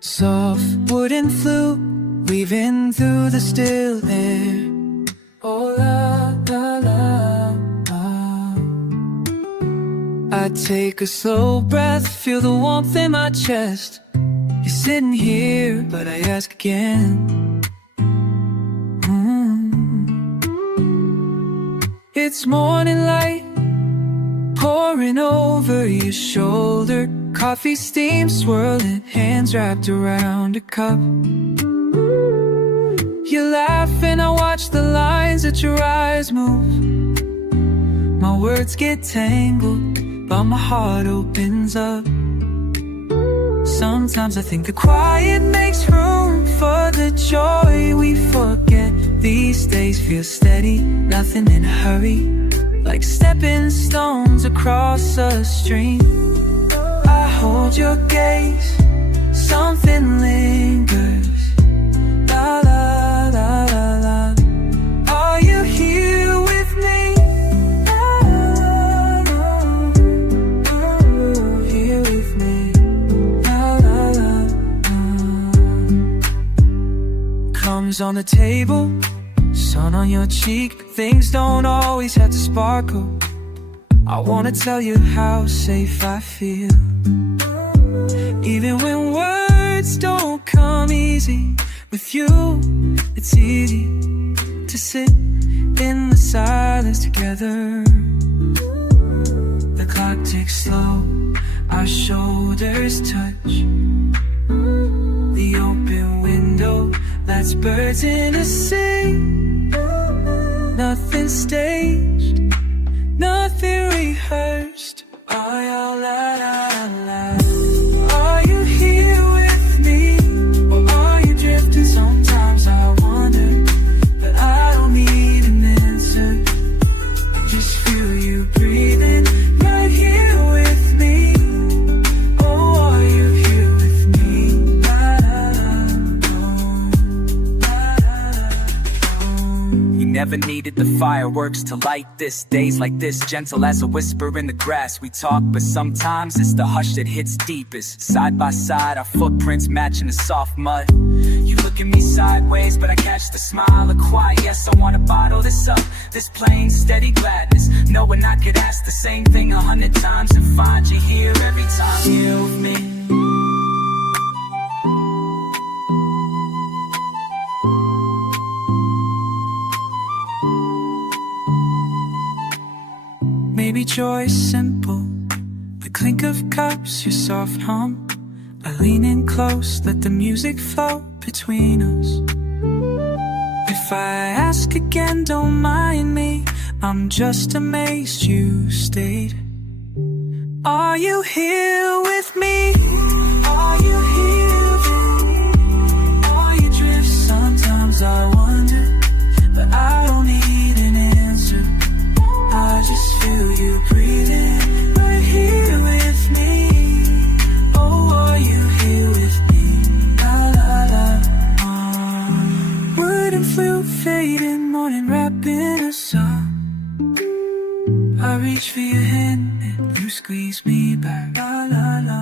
Soft wooden flute weaving through the still air. Oh la la la la. I take a slow breath, feel the warmth in my chest. You're sitting here, but I ask again. It's morning light pouring over your shoulder. Coffee steam swirling, hands wrapped around a cup. You laugh and I watch the lines that your eyes move. My words get tangled, but my heart opens up. Sometimes I think the quiet makes room for the joy we forget. These days feel steady, nothing in a hurry, like stepping stones across a stream. I hold your gaze, something lingers. La la la la la. Are you here with me? Here with me. La la la la. Crumbs on the table, sun on your cheek. Things don't always have to sparkle. I wanna tell you how safe I feel. Even when words don't come easy, with you, it's easy to sit in the silence together. The clock ticks slow, our shoulders touch. The open window lets birds in to sing. Nothing staged, nothing rehearsed. Oh, yeah, la, la, la. Are you here with me? Or are you drifting? Sometimes I wonder, but I don't need an answer. I just feel you breathing right here with me. Oh, are you here with me? La, la, la, oh, la, la, la, oh. You never needed the fireworks to light this. Days like this, gentle as a whisper in the grass. We talk, but sometimes it's the hush that hits deepest. Side by side, our footprints matching the soft mud. You look at me sideways, but I catch the smile of quiet. Yes, I wanna bottle this up, this plain, steady gladness, knowing I could ask the same thing 100 times and find you here every time. Here with me. Maybe joy is simple, the clink of cups, your soft hum. I lean in close, let the music flow between us. If I ask again, don't mind me, I'm just amazed you stayed. Are you here with me? Are you here with me? Are you drift? Sometimes I wonder, but I don't need an answer. I just feel you breathing right here with me. Oh, are you here with me? La la la. Wooden flute fading, morning wrapping us up. I reach for your hand and you squeeze me back. La la la.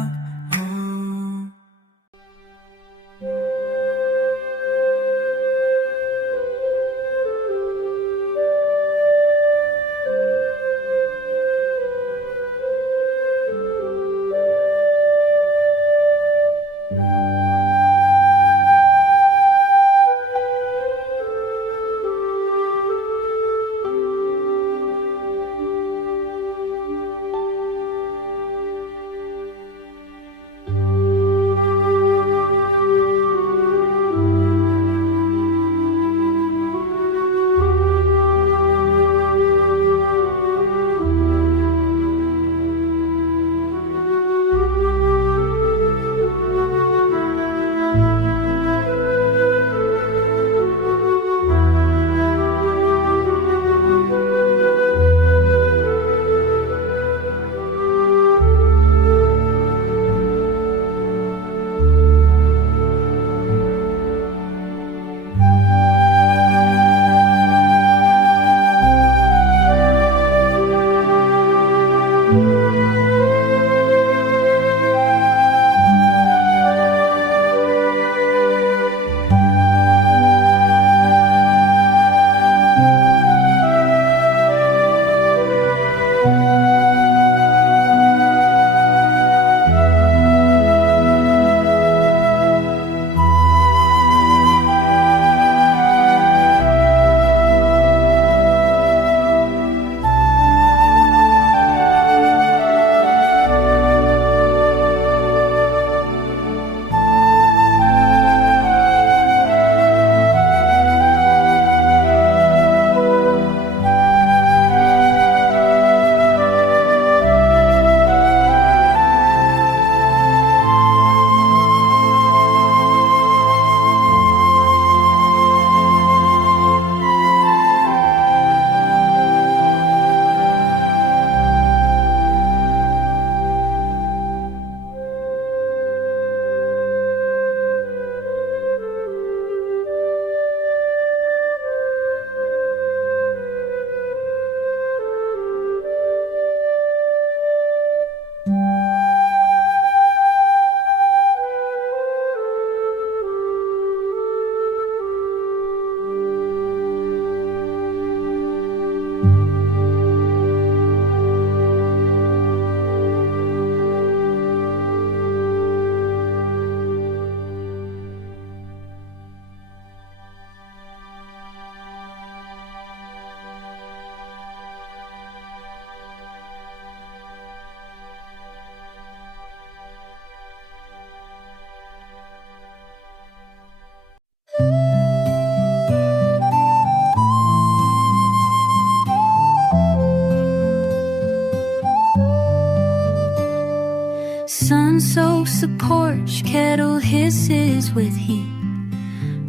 smokes the porch, kettle hisses with heat.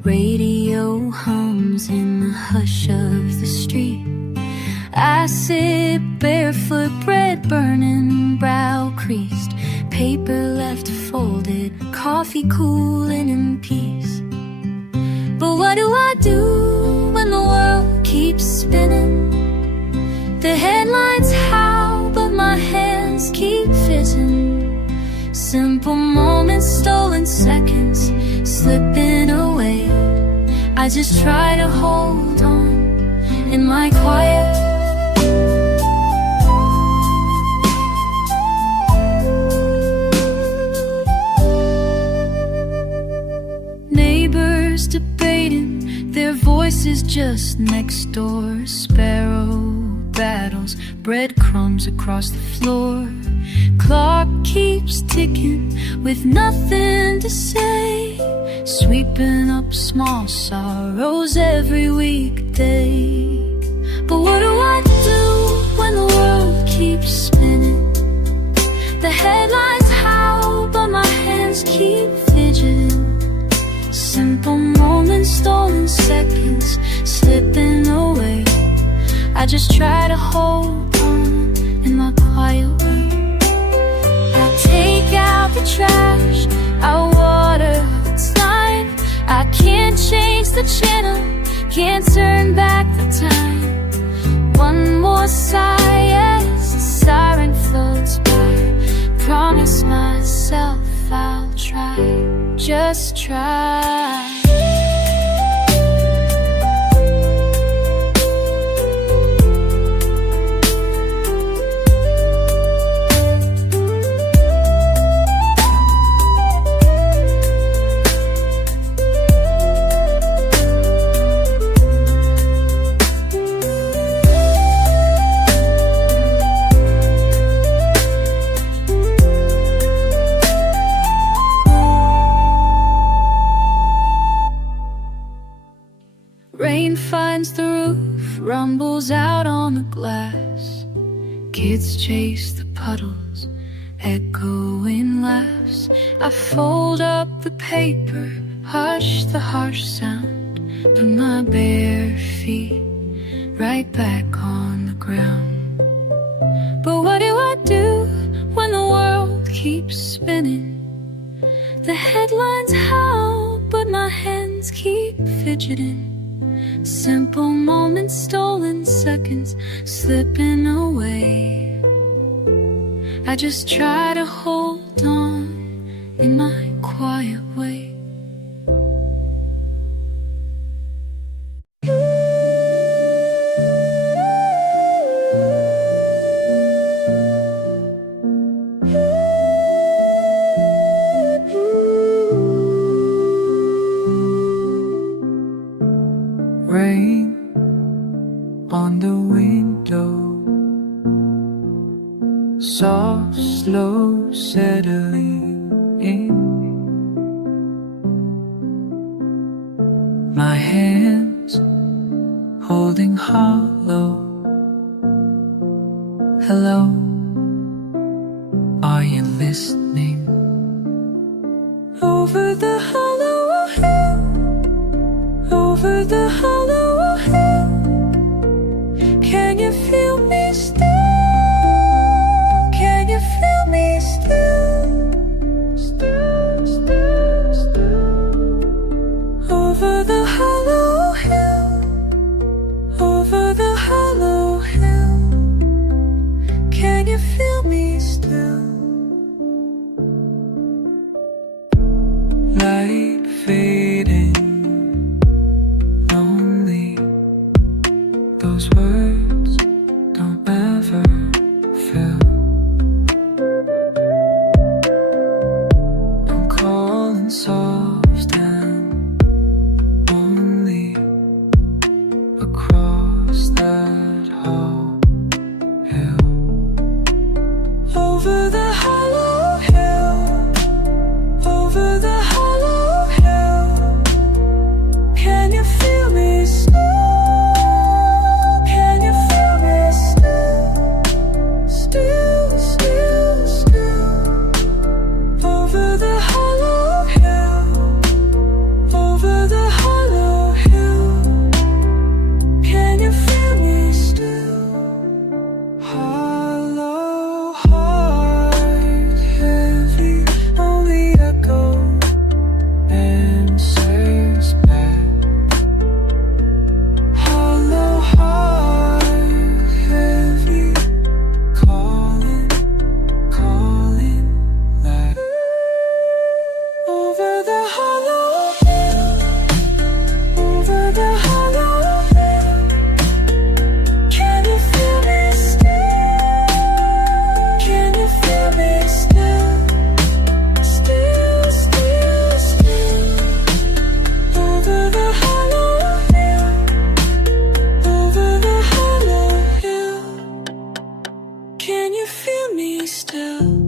Radio hums in the hush of the street. I sit barefoot, bread burning, brow creased, paper left folded, coffee cooling in peace. But what do I do when the world keeps spinning? The headlines howl, but my hands keep fizzing. Simple moments, stolen seconds, slipping away. I just try to hold on in my quiet. Neighbors debating, their voices just next door. Sparrow battles, breadcrumbs across the floor. Clock keeps ticking with nothing to say, sweeping up small sorrows every weekday. But what do I do when the world keeps spinning? The headlines howl, but my hands keep fidgeting. Simple moments, stolen seconds, slipping away. I just try to hold on in my quiet way. I take out the trash, I water what's lying. I can't change the channel, can't turn back the time. One more sigh as the siren floats by. Promise myself I'll try, just try. Rain finds the roof, rumbles out on the glass. Kids chase the puddles, echoing laughs. I fold up the paper, hush the harsh sound, put my bare feet right back on the ground. But what do I do when the world keeps spinning? The headlines howl, but my hands keep fidgeting. Simple moments, stolen seconds, slipping away. I just try to hold on in my quiet way. Rain on the window, soft, slow, settling in. My hands holding hollow. Hello, are you listening? Over the hollow hill, over the hollow hill, can you feel me still? Can you feel me still? Still, still, still. Over the hollow hill, over the hollow hill, can you feel me still? Light fading, lonely. Those words don't ever fill. I'm calling soft and only across that whole hill. Over the hollow hill, over the hollow hill, can you feel me still? Can you feel me still? Still, still, still. Over hollow hill, over the hollow hill. Can you feel me still? Can you feel me still? Still, still, still. Over the hollow hill, over the hollow hill. Can you feel me still?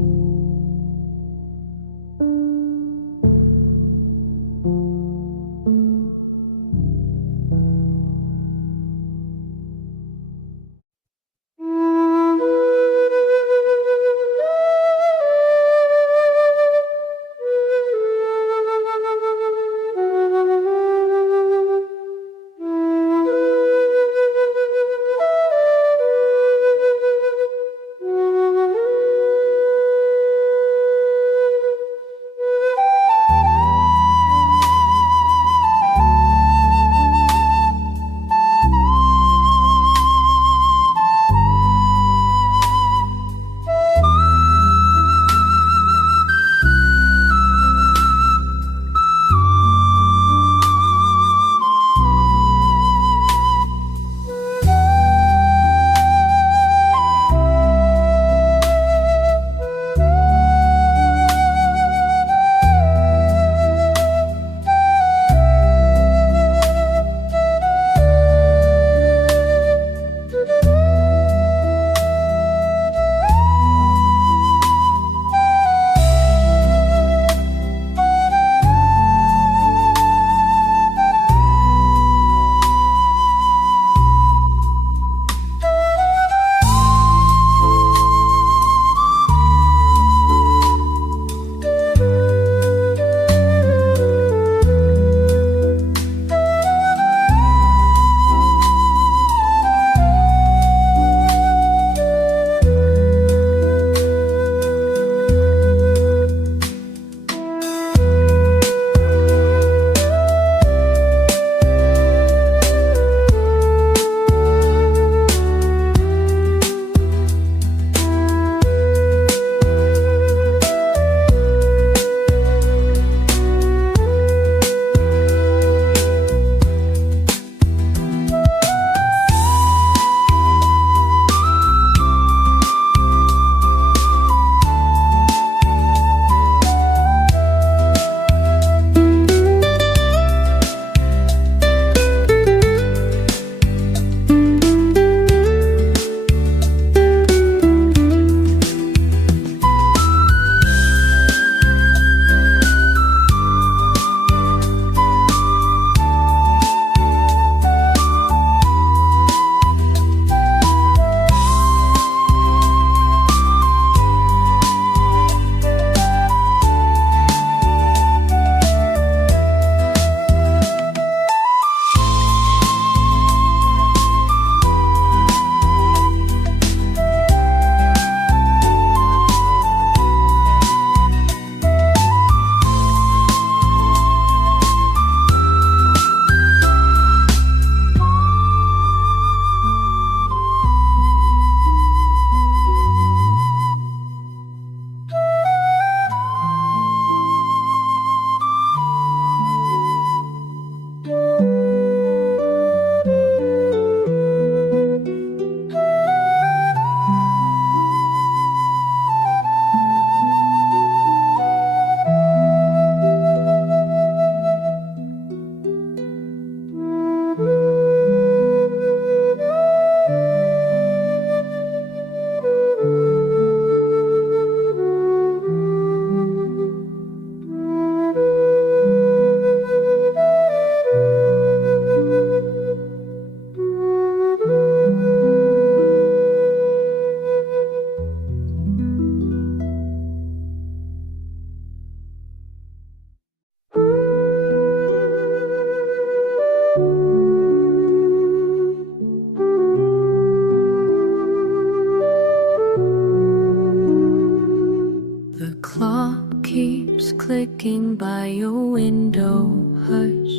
clicking by your window, hush.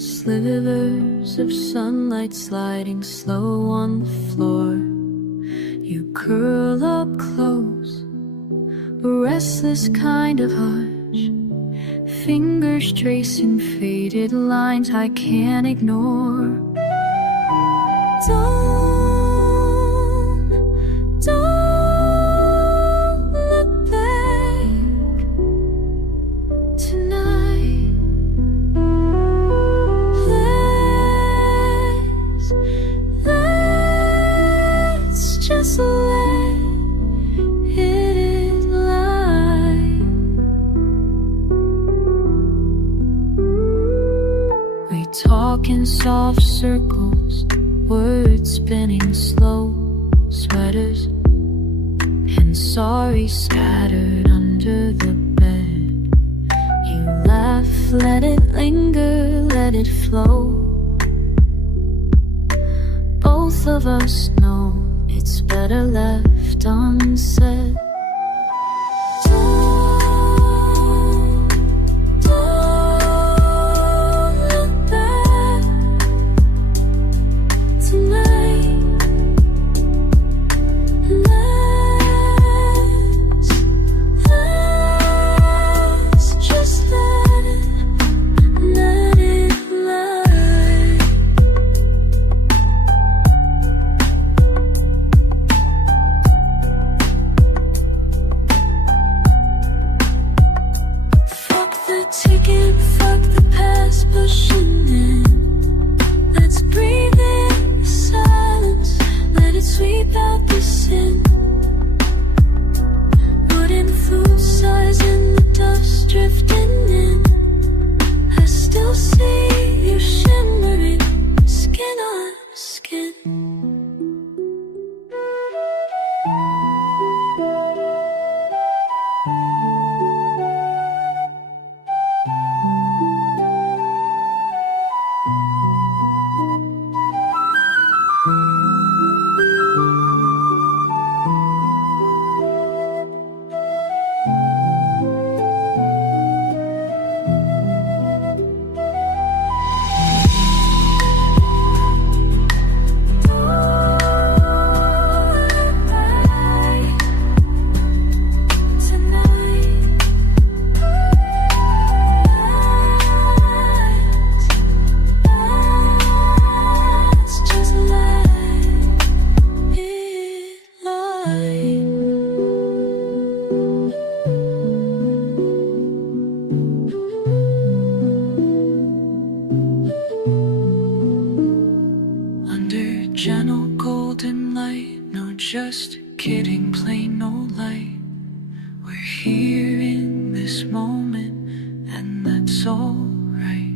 Slivers of sunlight sliding slow on the floor. You curl up close, a restless kind of hush. fingers tracing faded lines I can't ignore. Don't look back tonight. Let's just let it lie. We talk in soft circles, words spinning slow, sweaters and sorry scattered under the bed. You laugh, let it linger, let it flow. Both of us know it's better left unsaid. Don't look back tonight. Let's just let it lie. Fuck the ticket, fuck the past, pushing in. Let's breathe in the silence, let it sweep out the sin. Wooden flute sighs in the dust drifting in. I still see you shimmering, skin on skin. Under gentle golden light, no just kidding, plain old light. We're here in this moment, and that's all right.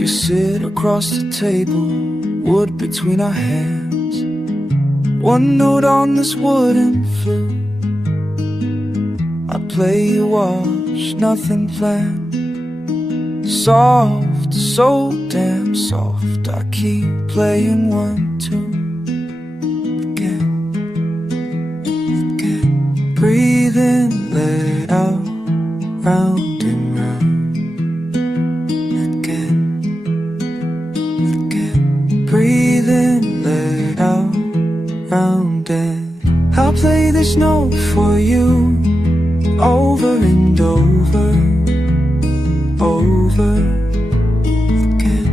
You sit across the table, wood between our hands. One note on this wooden flute. I play, you watch, nothing planned. Soft, so damn soft. I keep playing one tune again. Breathe in, let it out, round and round. Breathe in, let it out, round and I'll play this note for you, over and over, over again.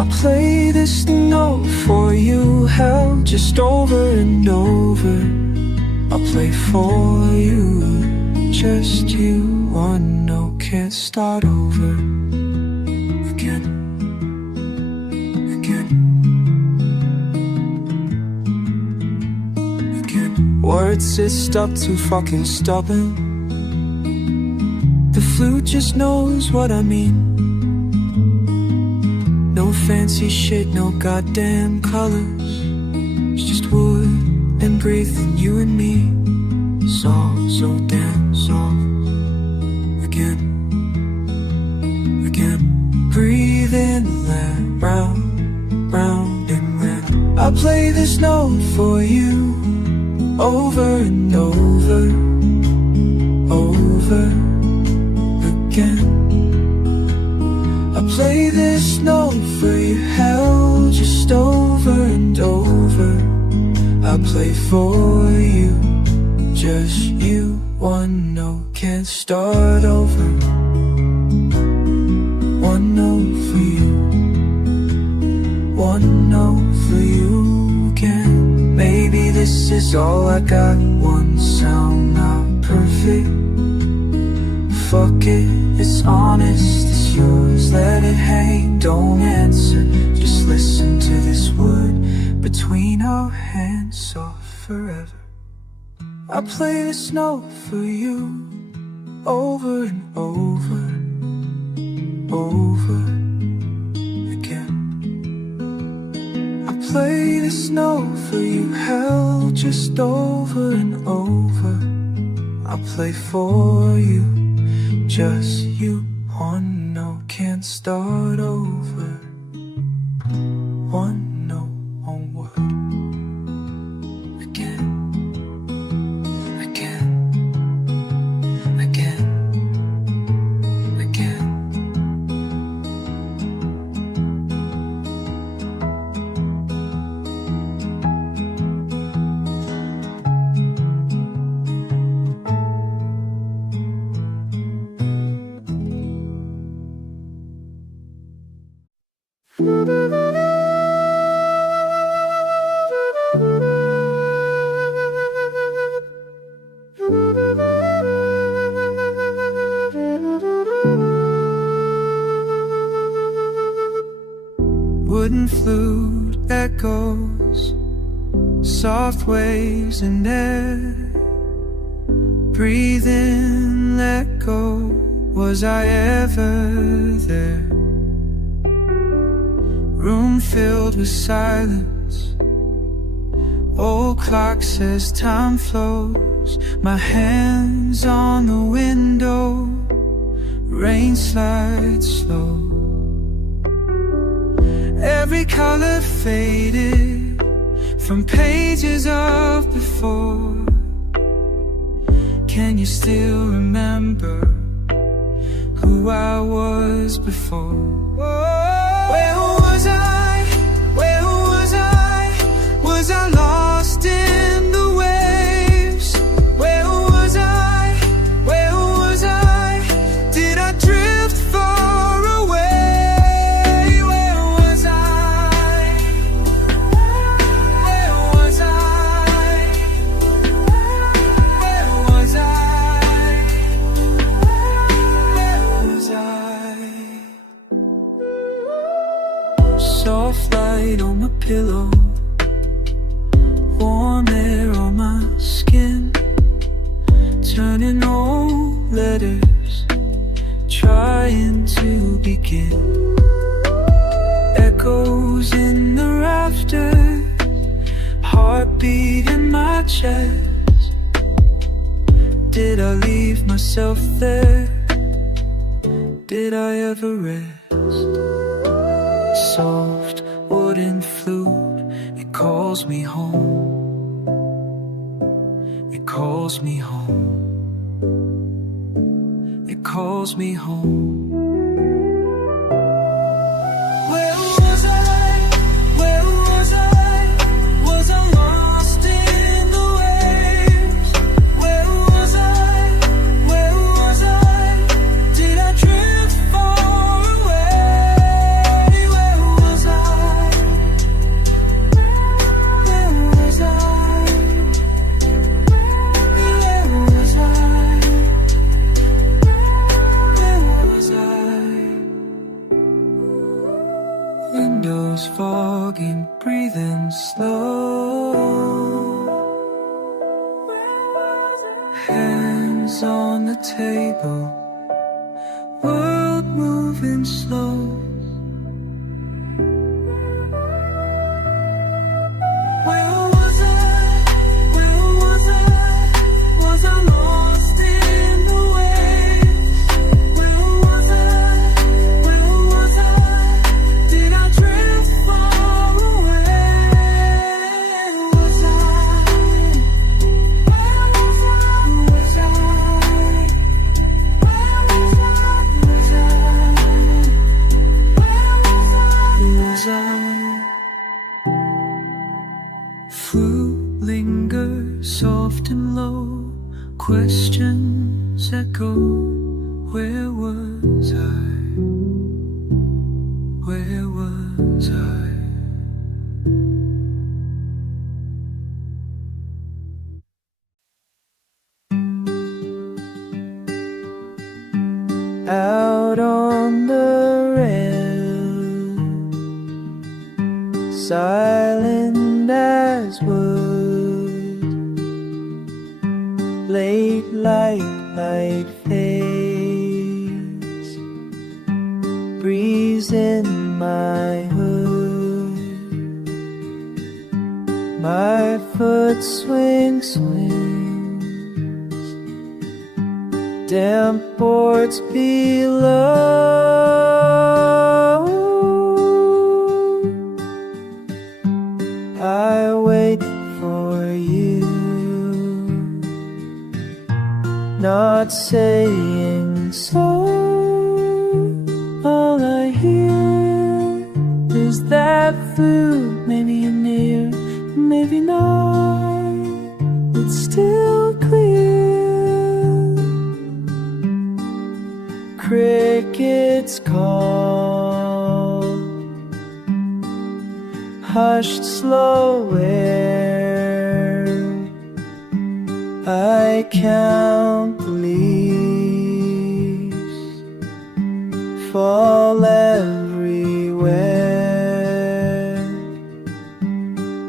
I'll play this note for you, hell, just over and over. I'll play for you, just you. One note can't start over again. Words sit up too fucking stubborn. The flute just knows what I mean. No fancy shit, no goddamn colors. It's just wood and breathing, you and me. Soft, so damn soft. Again, again. Breathe in, let round, round and round. I'll play this note for you, over and over, over again. I play this note for you, hell, just over and over. I play for you, just you. One note can't start over. One note for you, one note for you again. Maybe this is all I got, one sound, not perfect. Fuck it, it's honest, it's yours, let it hang, don't answer. Just listen to this wood between our hands, soft forever. I play this note for you, over and over, over again. I play this note for you, hell, just over and over. I play for you, just you. One note can't start over. One note onward. Again, again, again, again. Wooden flute echoes, soft waves in air. Breathe in, let go. Was I ever there? Room filled with silence. Old clock says time flows. My hands on the window. Rain slides slow. Every color faded from pages of before. Can you still remember who I was before? Where was I? Where was I? Was I lost in the waves? Where was I? Where was I? Did I drift far away? Where was I? Where was I? Where was I? Where was I? Soft light on my pillow, warm air on my skin, turning old letters, trying to begin. chest. Did I leave myself there? Did I ever rest? Soft wooden flute, it calls me home. It calls me home. It calls me home. Where was I? Where was I? Was I lost in the waves? Where was I? Where was I? Did I drift far away? Where was I? Where was I? Where was I? Where was I? Windows fogging, breathing slow. Hands on the table, world moving slow. Where was I? Where was I? Was I lost in the waves? Where was I? Where was I? Did I drift far away? Where was I? Where was I? Was I? Where was I? Flute lingers soft and low, questions echo. Where was I? Where was I? Out on the rail, silent as wood, late light fades, breeze in my hood, my foot swings, damp boards below. I wait for you, not saying so. All I hear is that flute, maybe you're near, maybe not. It's still clear. Crickets call, hushed slow air. I count the leaves fall everywhere.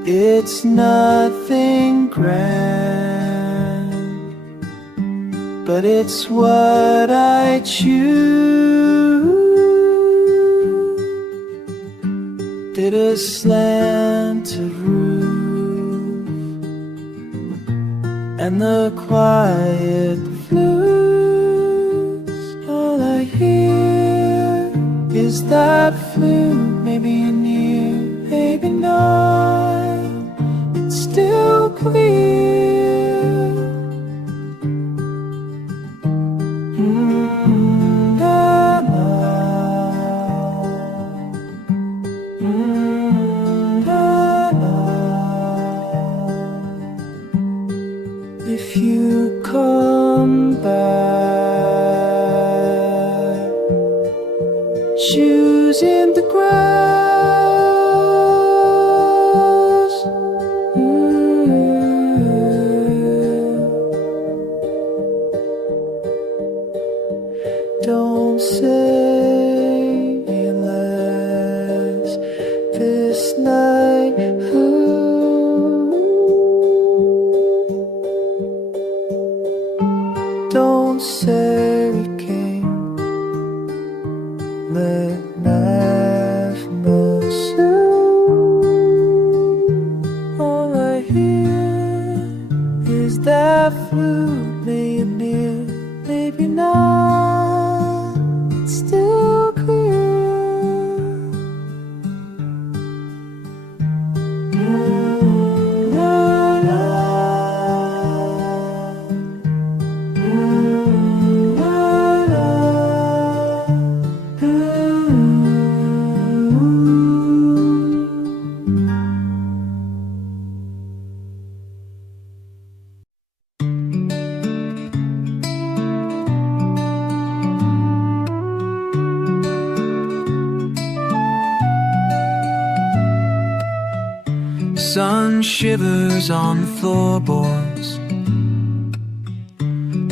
It's nothing grand, but it's what I choose. Did a slanted roof and the quiet flutes. All I hear is that flute, maybe you're near, maybe not. It's still clear. If you come back, choosing the grass, don't say less this night. Don't say we can't let life myself. All I hear Sun shivers on the floorboards,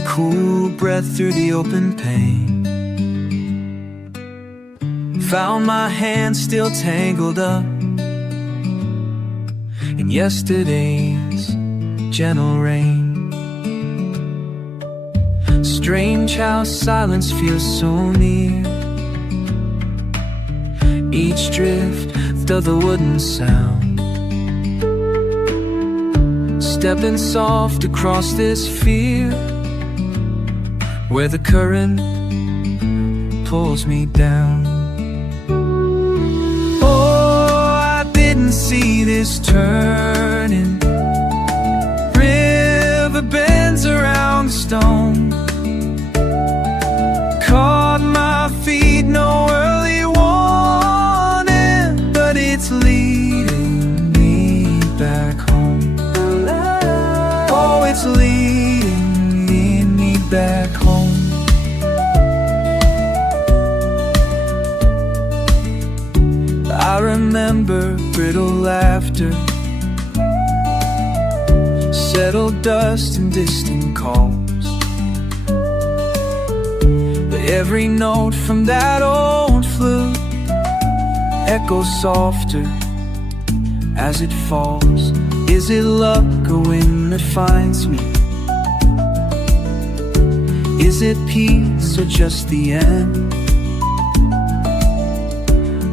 cool breath through the open pane. Found my hand still tangled up in yesterday's gentle rain. Strange how silence feels so near, each drift of the wooden sound. Stepping soft across this field where the current pulls me down. Oh, I didn't see this turning. River bends around the stone. Caught my feet, no early warning, but it's leading me back home. Oh, it's leading me back home. I remember brittle laughter, settled dust and distant calls. But every note from that old flute echoes softer as it falls. Is it luck or wind that finds me? Is it peace or just the end?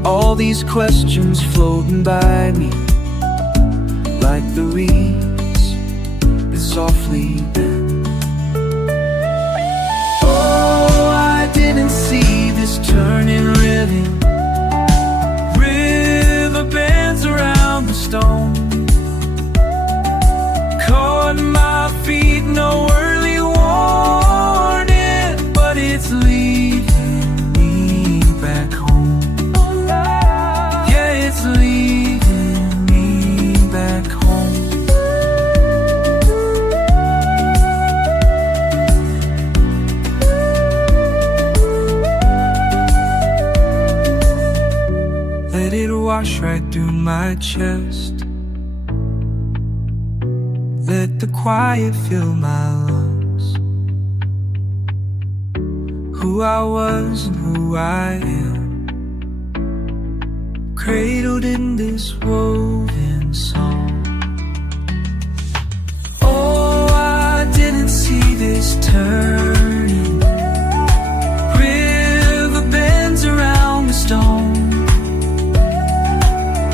All these questions floating by me like the reeds that softly bend. Oh, I didn't see this turning rhythm. River bends around the stone. Caught my feet, no early warning, but it's leading me back home. Yeah, it's leading me back home. Let it wash right through my chest. Let the quiet fill my lungs. Who I was and who I am, cradled in this woven song. Oh, I didn't see this turning. River bends around the stone.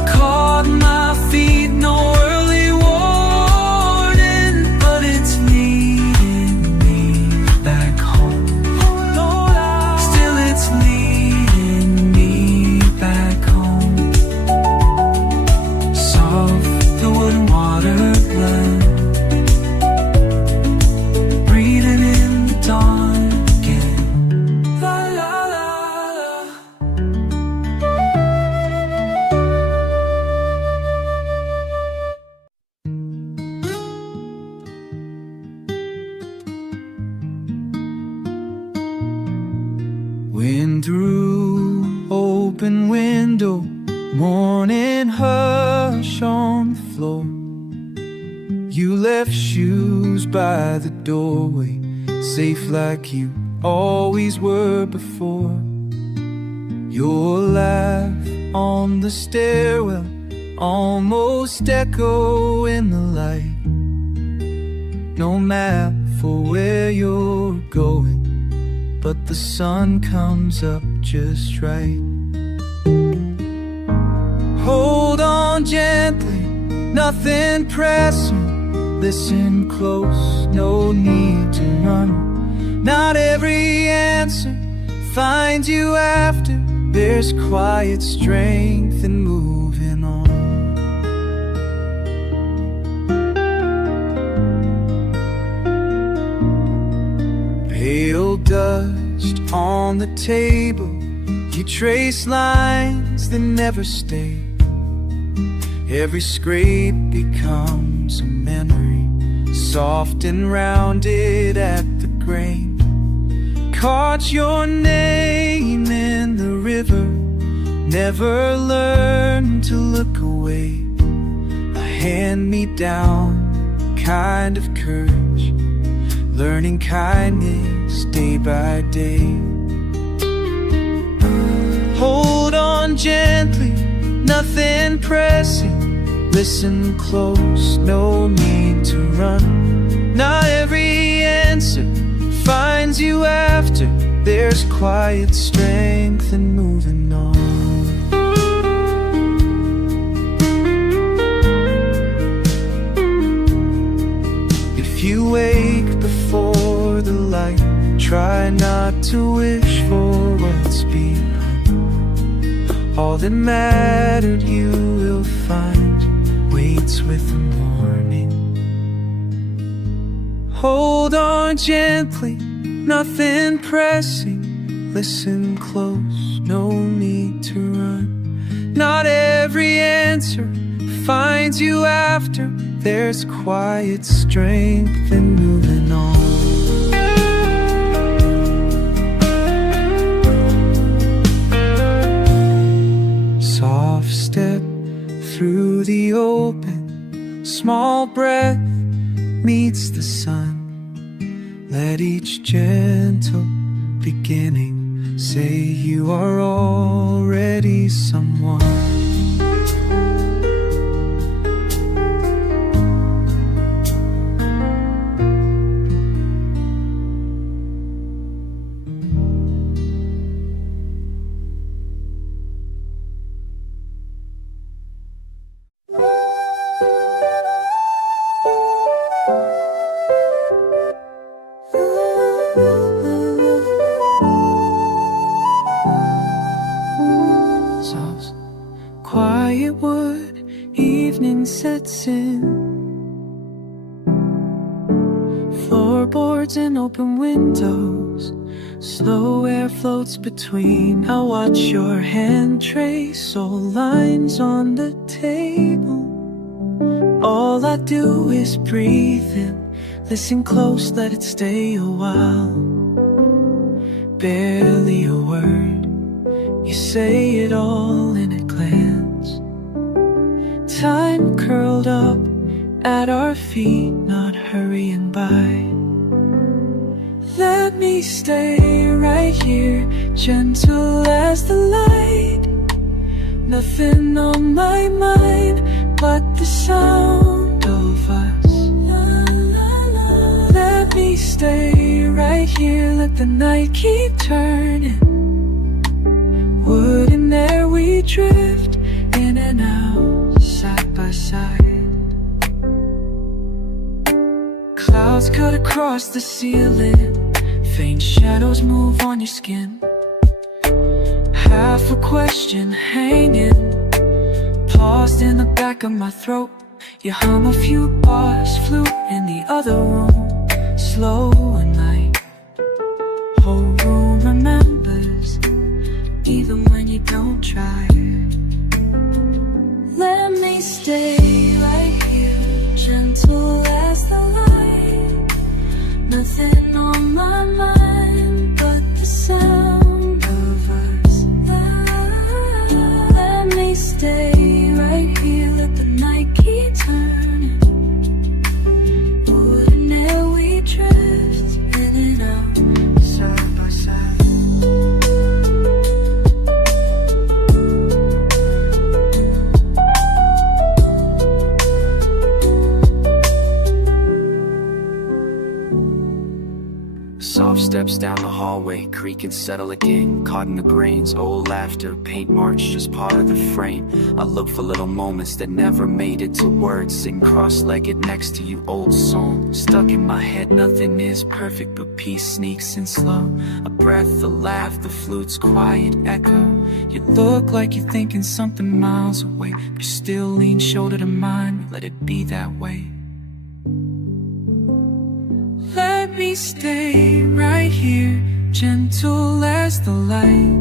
Caught my feet, no early warning, but it's leading me back home. Still it's leading me back home. Soft, the wood and water blend, breathing in the dawn again. La la la la. Wind through open window, morning hush on the floor. You left shoes by the doorway, safe like you always were before. Your laugh on the stairwell, almost echo in the light. No map for where you're going, but the sun comes up just right. Hold on gently, nothing pressing. Listen close, no need to run. Not every answer finds you after. There's quiet strength in moving on. Pale dust on the table, you trace lines that never stay. Every scrape becomes a memory, soft and rounded at the grain. Caught your name in the river, never learned to look away. A hand-me-down kind of courage, learning kindness day by day. Hold on gently, nothing pressing. Listen close, no need to run. Not every answer finds you after. There's quiet strength in moving on. If you wake before the light, try not to wish for what's beyond. All that mattered you will find waits with the morning. Hold on gently, nothing pressing. Listen close, no need to run. Not every answer finds you after. There's quiet strength in moving on. Soft step through the open, small breath meets the sun. Let each gentle beginning say you are already someone. Quiet wood, evening sets in. Floorboards and open windows, slow air floats between. I watch your hand trace soul lines on the table. All I do is breathe in, listen close, let it stay a while. Barely a word, you say it all in a glance. Time curled up at our feet, not hurrying by. Let me stay right here, gentle as the light. Nothing on my mind but the sound of us. Let me stay right here, let the night keep turning. Wood and air we drift in and out, side by side. Clouds cut across the ceiling, faint shadows move on your skin. Half a question hanging, paused in the back of my throat. You hum a few bars, flute in the other room, slow and light. Whole room remembers, even when you don't try. Let me stay right here, gentle as the light. Nothing on my mind but the sound of us. Let me stay right here, let the night keep turning. Wood and air we drift in and out, side by side. Soft steps down the hallway, creak and settle again. Caught in the grains, old laughter, paint marks, just part of the frame. I look for little moments that never made it to words. Sitting cross-legged next to you, old song stuck in my head. Nothing is perfect, but peace sneaks in slow. A breath, a laugh, the flute's quiet echo. You look like you're thinking something miles away, but you still lean shoulder to mine. Let it be that way. Let me stay right here, gentle as the light.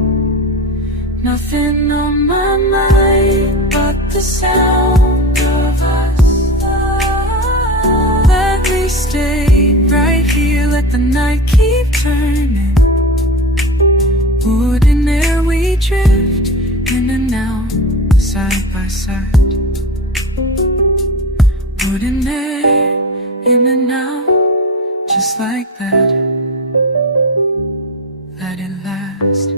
Nothing on my mind but the sound of us. Let me stay right here, let the night keep turning. Wood and air we drift in and out, side by side. just like that, let it last.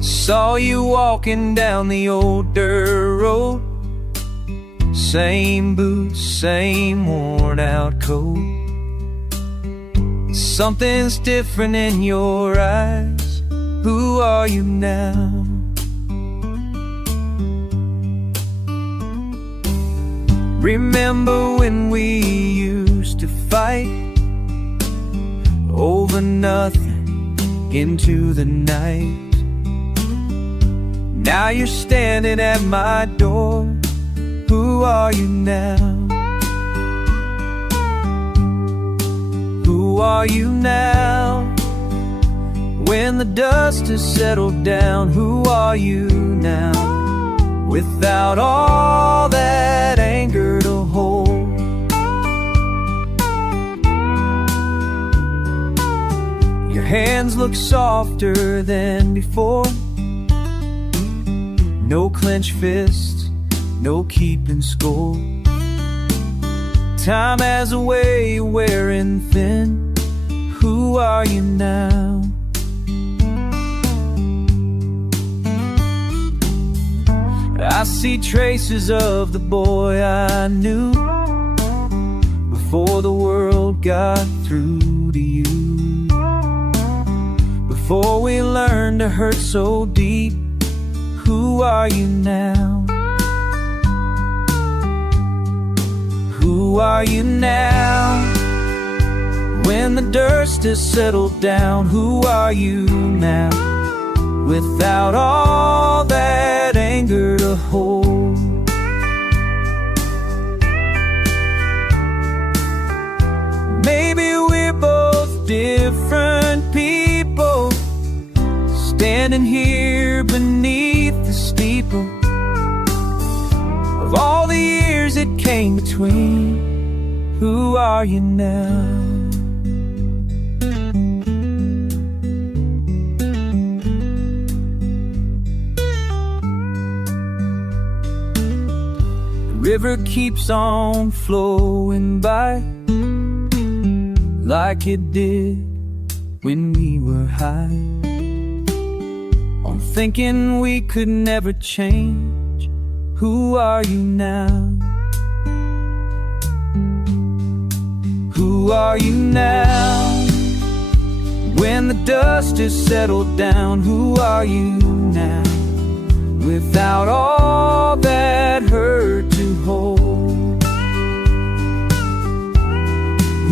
Saw you walking down the old dirt road, same boots, same worn out coat. Something's different in your eyes. Who are you now? Remember when we used to fight over nothing into the night? Now you're standing at my door. Who are you now? Who are you now? When the dust has settled down, who are you now? Without all that anger to hold, your hands look softer than before. No clenched fists, no keeping score. Time has a way of wearing thin. Who are you now? I see traces of the boy I knew before the world got through to you. Before we learned to hurt so deep. Who are you now? Who are you now? When the dust has settled down, who are you now? Without all that anger to hold, maybe we're both different people, standing here beneath the steeple of all the years that came between. Who are you now? The river keeps on flowing by like it did when we were high, on thinking we could never change. Who are you now? Who are you now? When the dust has settled down, who are you now? Without all that hurt to hold,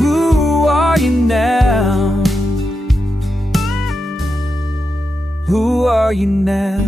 who are you now? Who are you now?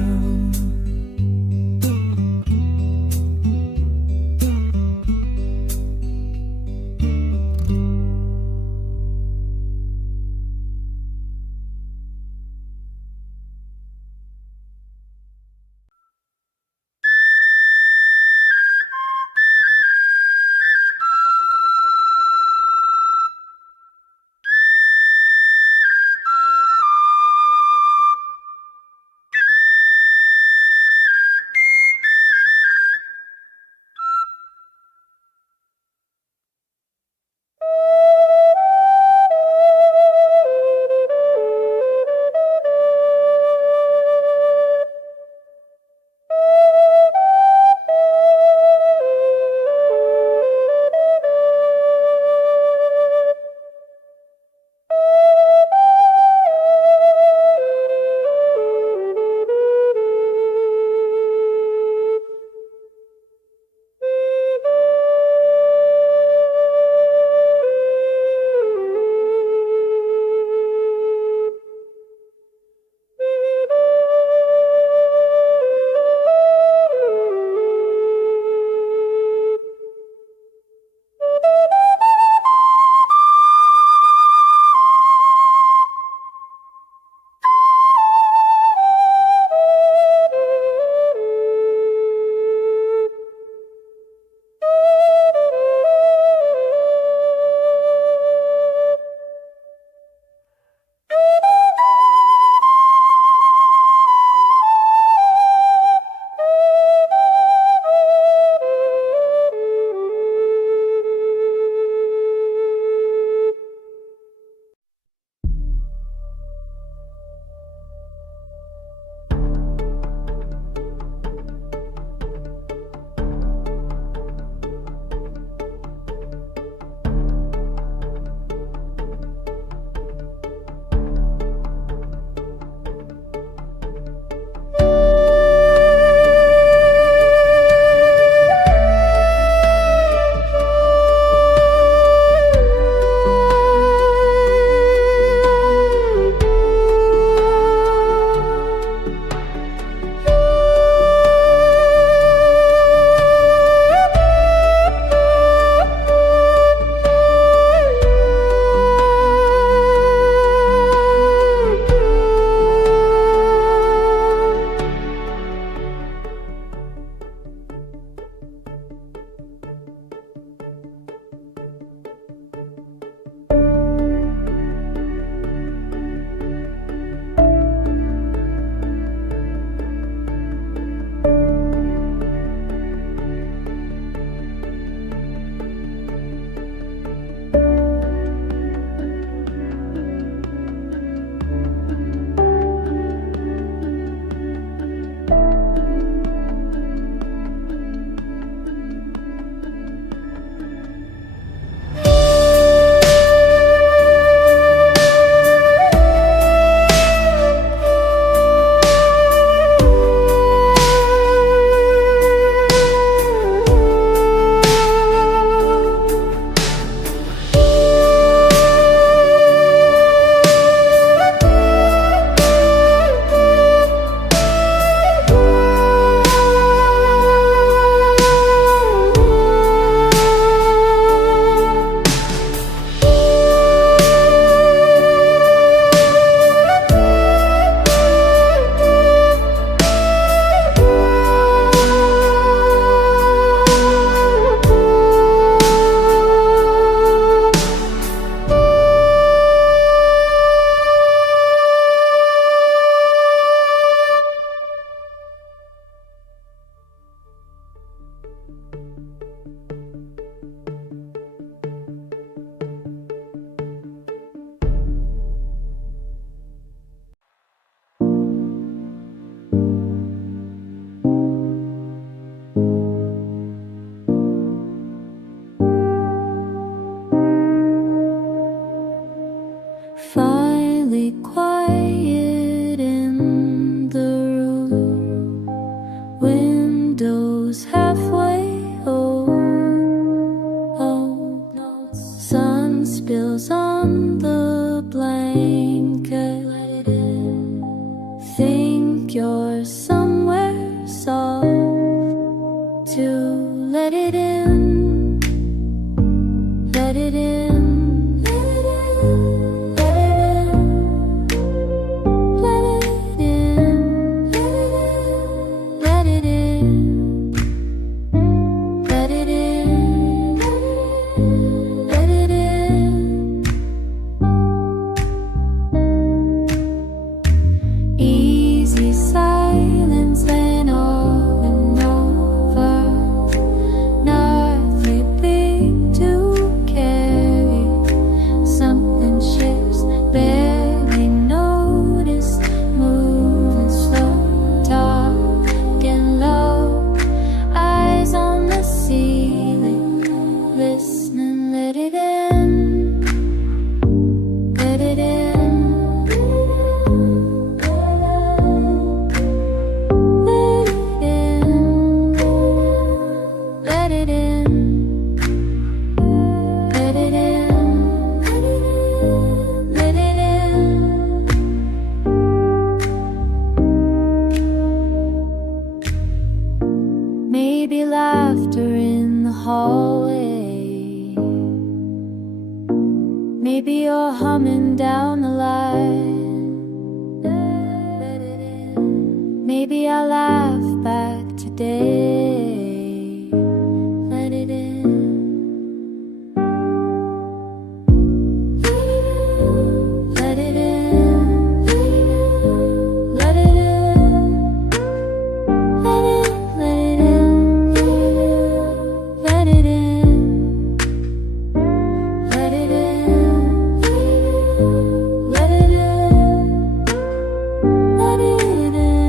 hallway. Maybe you're humming down the line. Let it in. Maybe I'll laugh back today. Let it in. Let it in. Let it in. Let it in. Let it in. Let it in. Let it in. Let it in.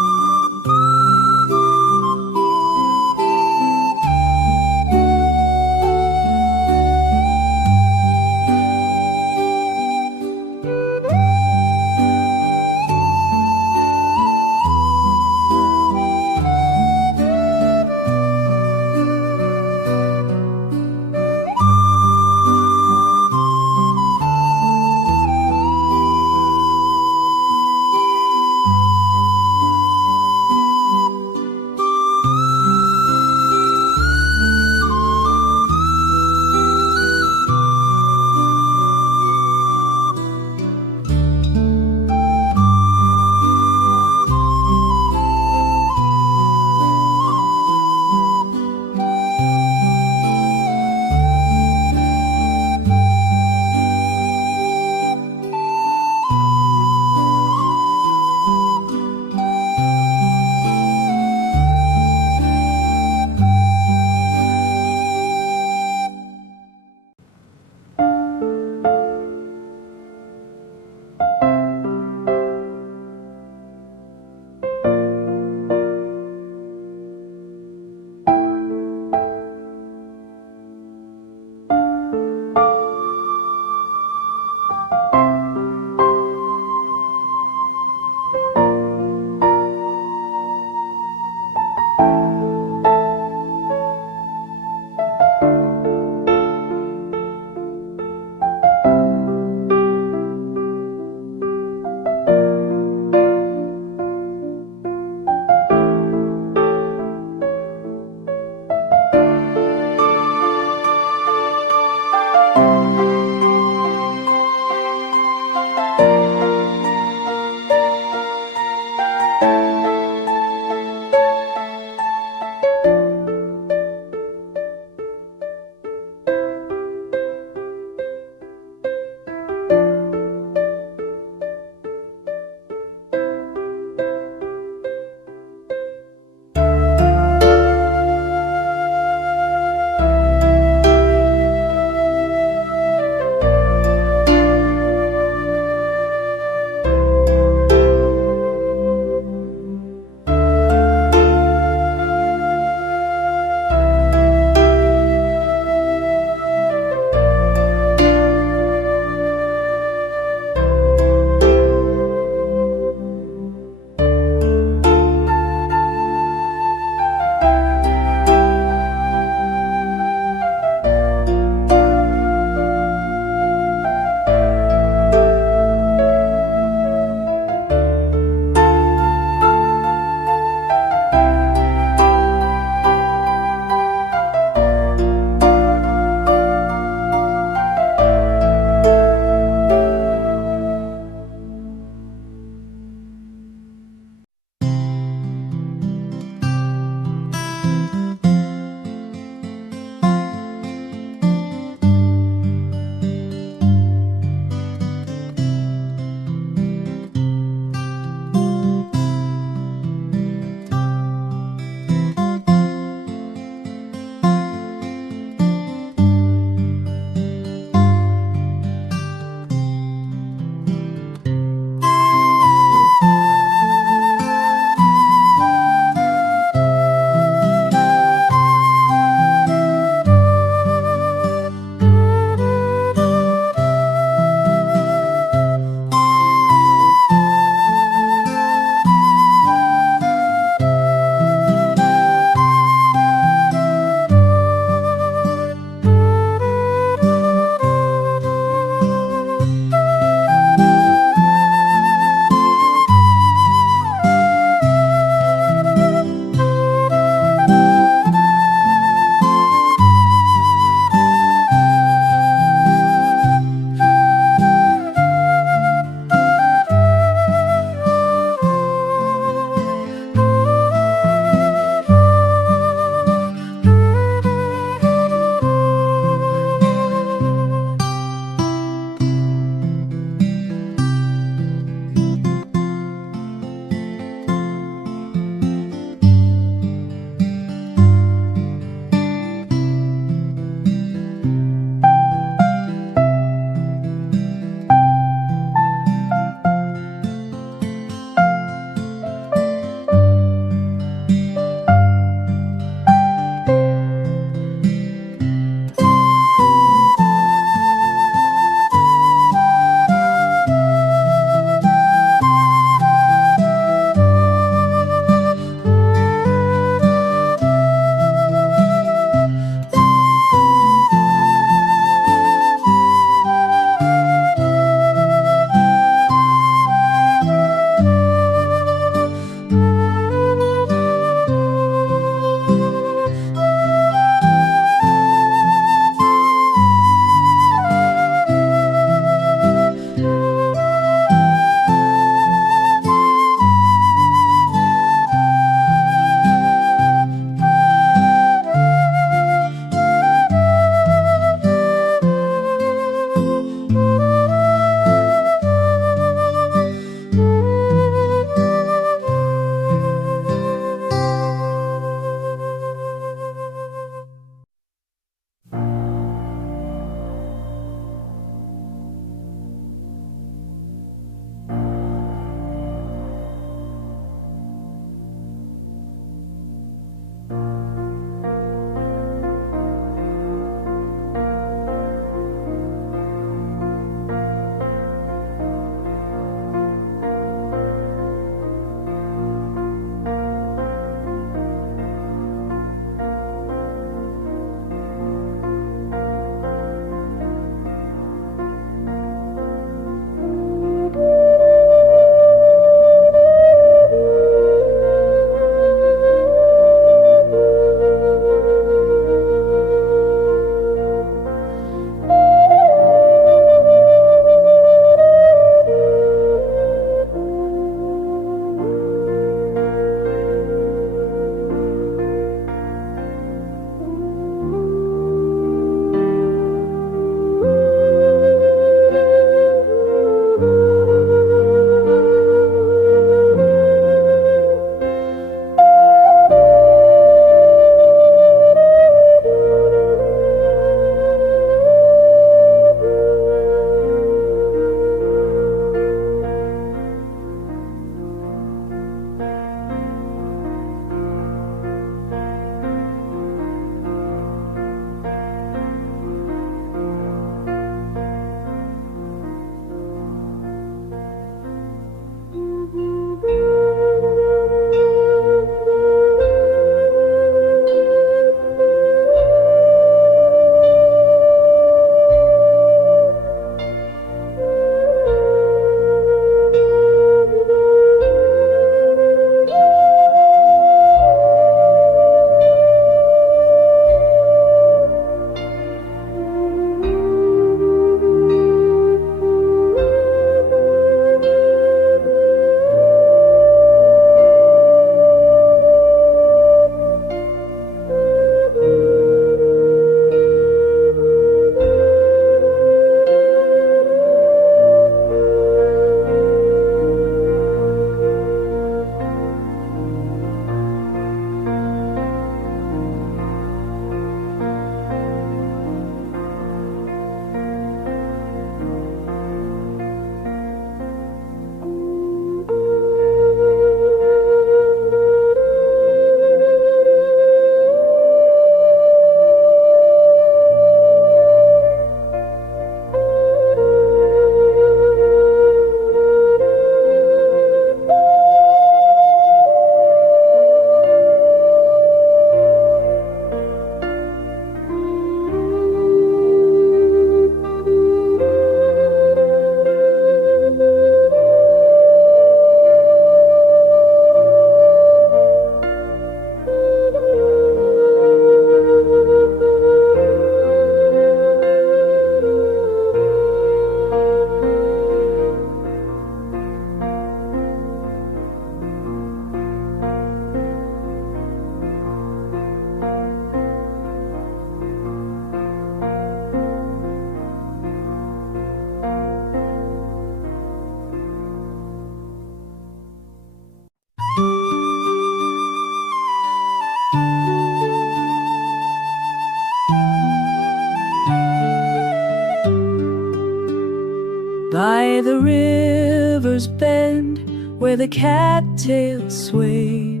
By the river's bend, where the cattails sway,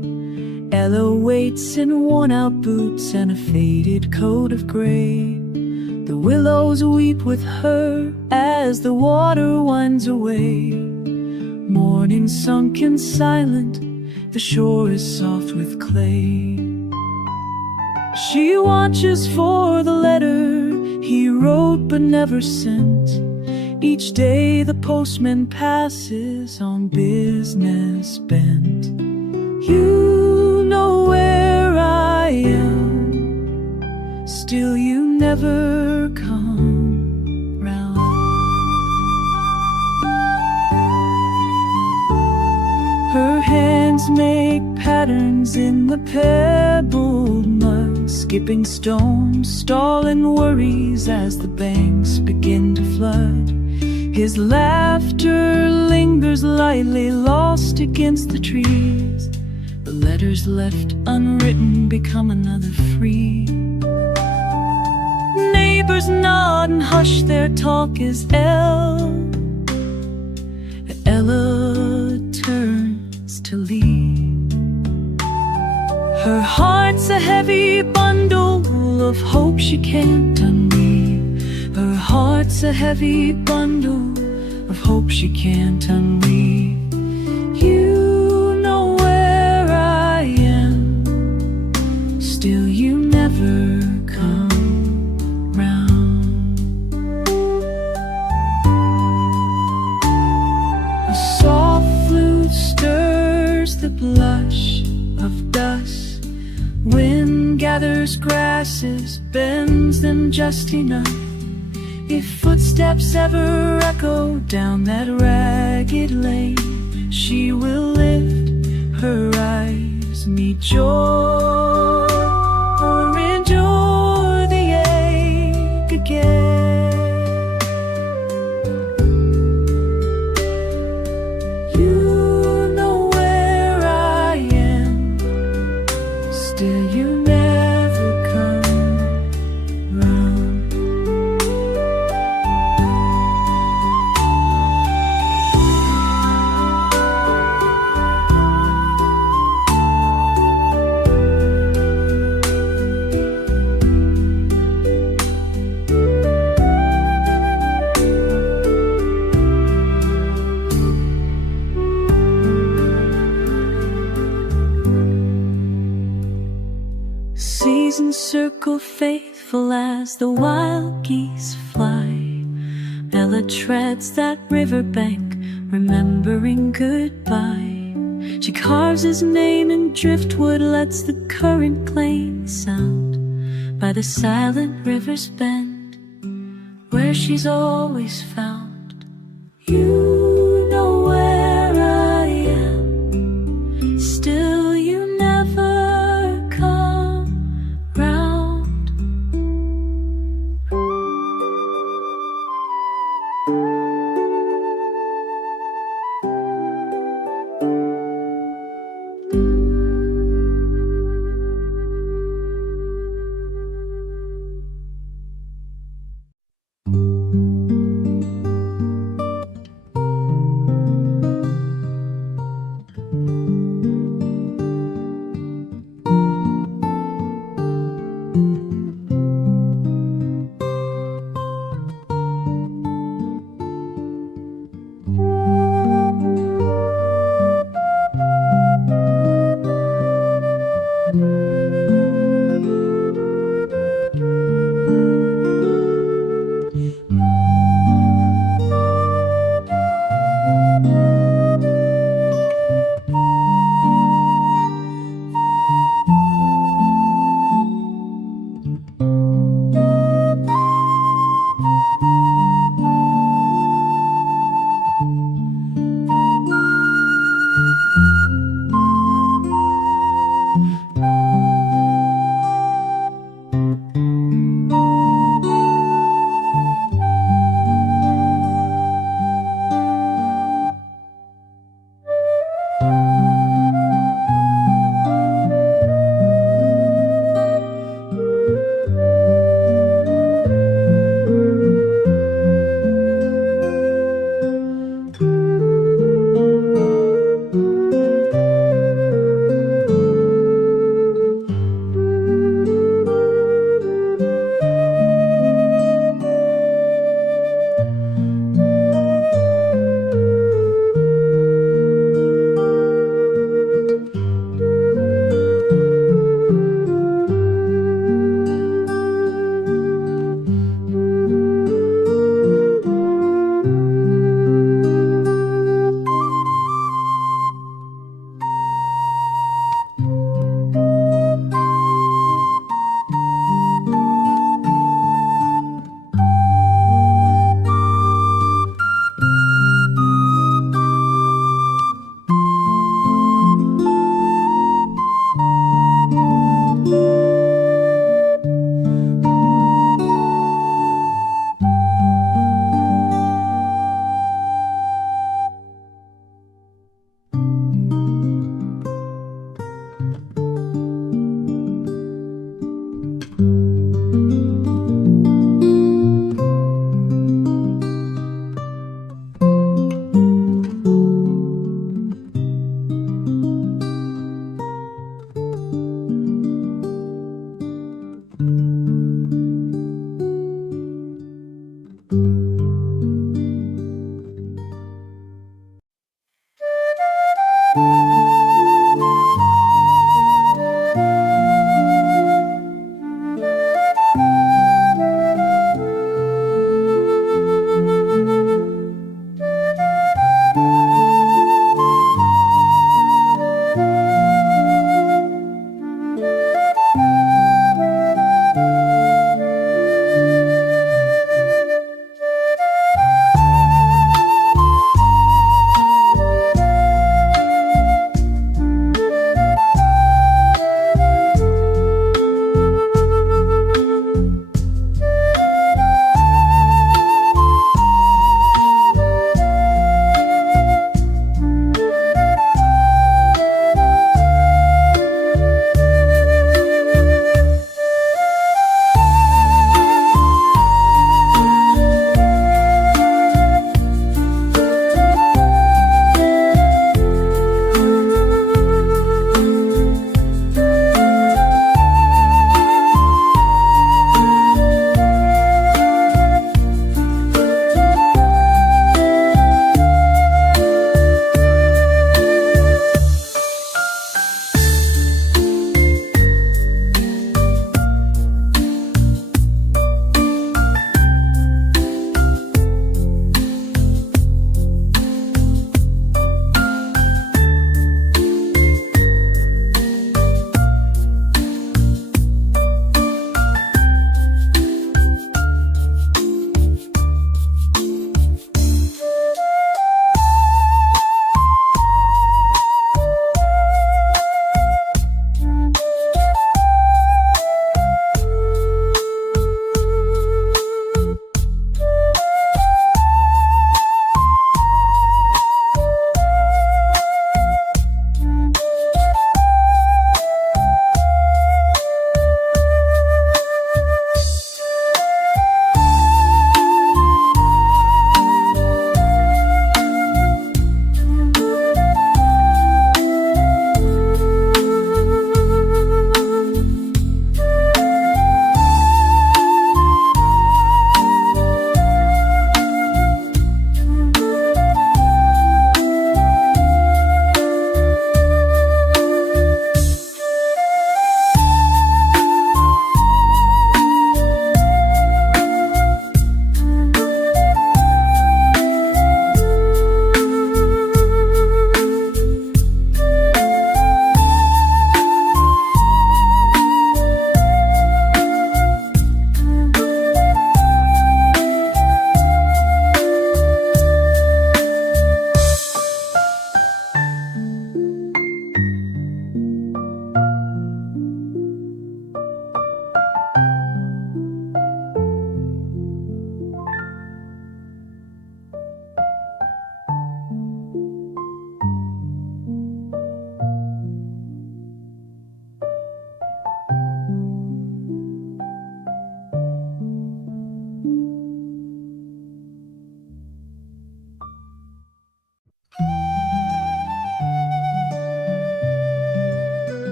Ella waits in worn-out boots and a faded coat of gray. The willows weep with her as the water winds away. Morning sunk and silent, the shore is soft with clay. She watches for the letter he wrote but never sent. Each day the postman passes on business bent. You know where I am, still you never come round. Her hands make patterns in the pebbled mud, skipping stones, stalling worries as the banks begin to flood. His laughter lingers lightly, lost against the trees. The letters left unwritten become another free. Neighbors nod and hush their talk as Ella turns to leave. Her heart's a heavy bundle of hope she can't unweave. Her heart's a heavy bundle of hope she can't unweave. You know where I am, still you never come round. A soft flute stirs the blush of dust. Wind gathers grasses, bends them just enough. If footsteps ever echo down that ragged lane, she will lift her eyes, meet joy, or endure the ache again. You know where I am, still you never come round. Seasons circle faithful as the wild geese fly. Ella treads that riverbank, remembering goodbye. She carves his name in driftwood, lets the current claim sound by the silent river's bend, where she's always found. You know where I am, still you never come round.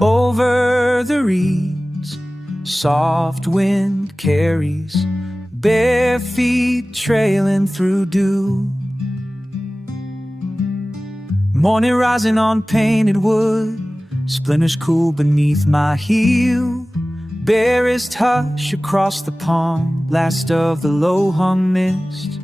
Over the reeds, soft wind carries, bare feet trailing through dew. Morning rising on painted wood, splinters cool beneath my heel. Barest hush across the pond, last of the low-hung mist.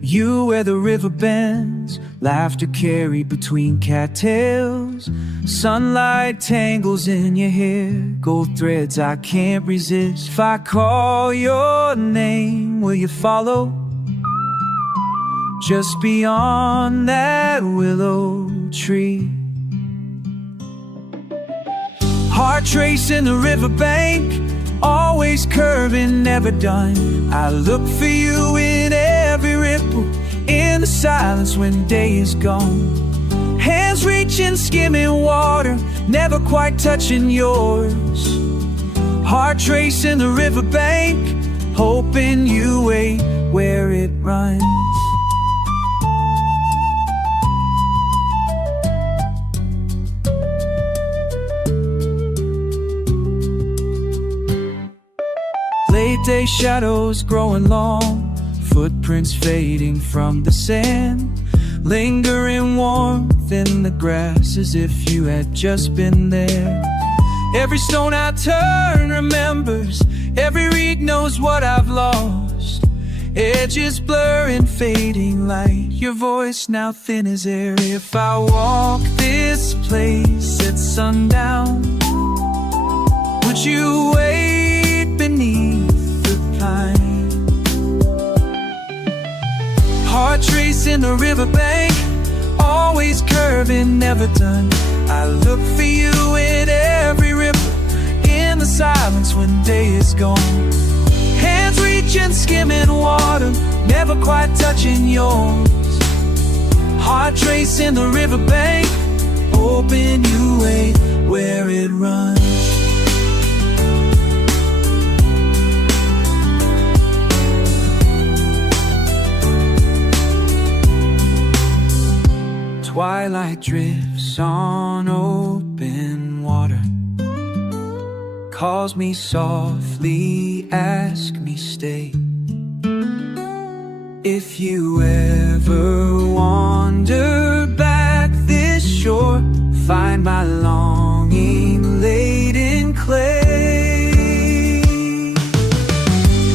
You where the river bends, laughter carried between cattails. Sunlight tangles in your hair, gold threads I can't resist. If I call your name, will you follow? Just beyond that willow tree. Heart tracing the riverbank, always curving, never done. I look for you in every ripple, in the silence when day is gone. Hands reaching, skimming water, never quite touching yours. Heart tracing the riverbank, hoping you wait where it runs. Late Day shadows growing long, footprints fading from the sand, lingering warmth in the grass as if you had just been there. Every stone I turn remembers, every reed knows what I've lost. Edges blur in fading light, your voice now thin as air. If I walk this place at sundown, would you wait beneath the pine? Heart tracing the riverbank, always curving, never done. I look for you in every ripple, in the silence when day is gone. Hands reaching, skimming water, never quite touching yours. Heart tracing the riverbank, hoping you wait where it runs. Twilight drifts on open water, calls me softly, ask me stay. If you ever wander back this shore, find my longing laid in clay.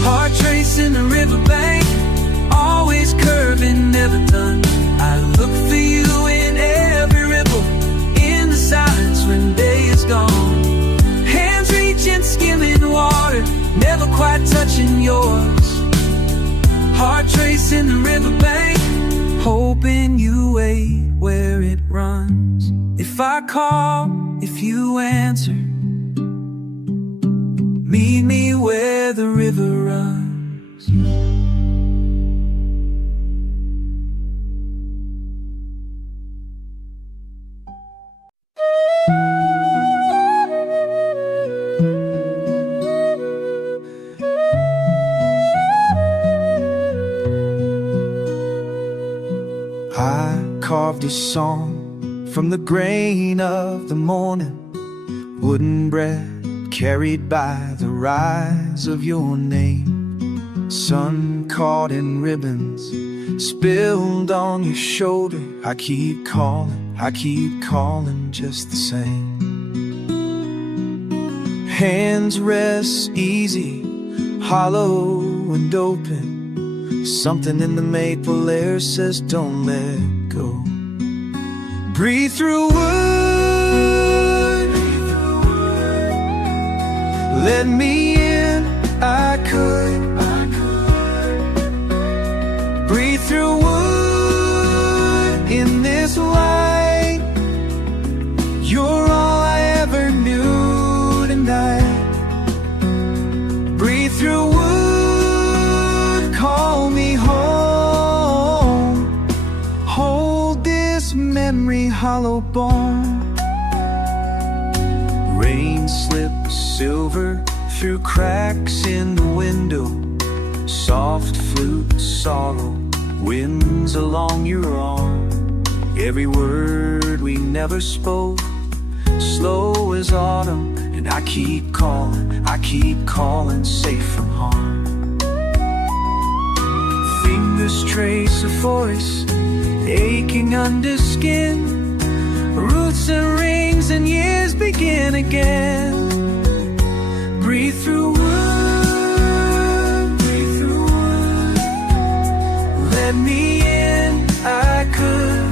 Heart tracing the riverbank, always curving, never done. I look for you in every ripple, in the silence when day is gone. Hands reaching, skimming water, never quite touching yours. Heart tracing the riverbank, hoping you wait where it runs. If I call, if you answer, meet me where the river runs. I carved a song from the grain of the morning, wooden bread carried by the rise of your name. Sun caught in ribbons, spilled on your shoulder. I keep calling just the same. Hands rest easy, hollow and open. Something in the maple air says don't let go. Breathe through wood, let me in, I could. Breathe through wood in this light. You're all I ever knew tonight. Breathe through wood, call me home. Hold this memory hollow bone. Rain slips silver through cracks in the window. Soft flute sorrow winds along your arm. Every word we never spoke, slow as autumn. And I keep calling safe from harm. Fingers trace a voice aching under skin. Roots and rings and years begin again. Breathe through wood, let me in, I could.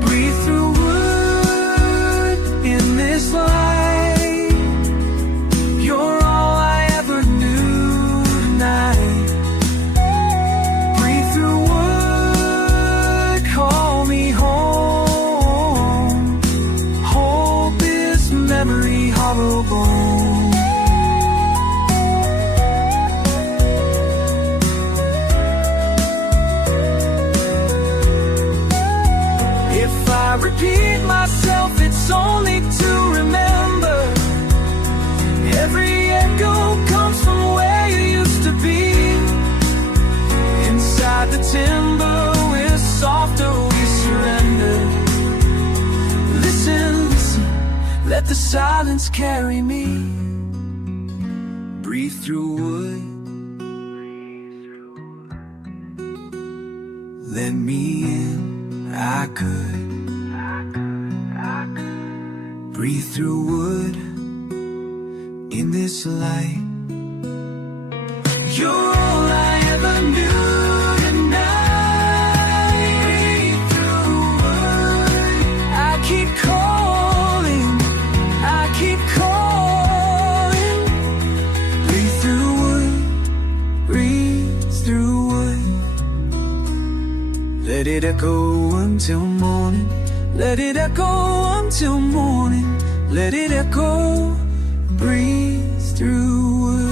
Breathe through wood in this light. You're all I ever knew tonight. Breathe through wood, call me home. Hold this memory hollow bone. I repeat myself, it's only to remember. Every echo comes from where you used to be. Inside the timber, we're softer, we surrender. Listen, listen, let the silence carry me. through wood. Let me in, I could. Breathe through wood in this light. You're all I ever knew tonight. Breathe through wood. I keep calling, I keep calling. Breathe through wood, breathe through wood. Let it echo until morning. Let it echo until morning. Let it echo, breathe through wood.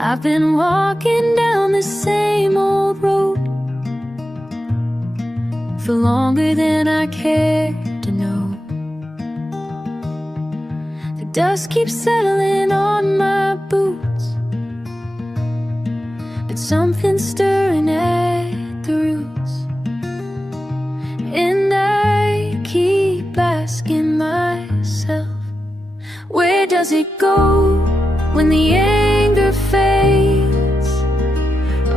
I've been walking down the same old road for longer than I care to know. The dust keeps settling on my boots, but something's stirring at the roots. And I keep asking myself, where does it go when the anger fades?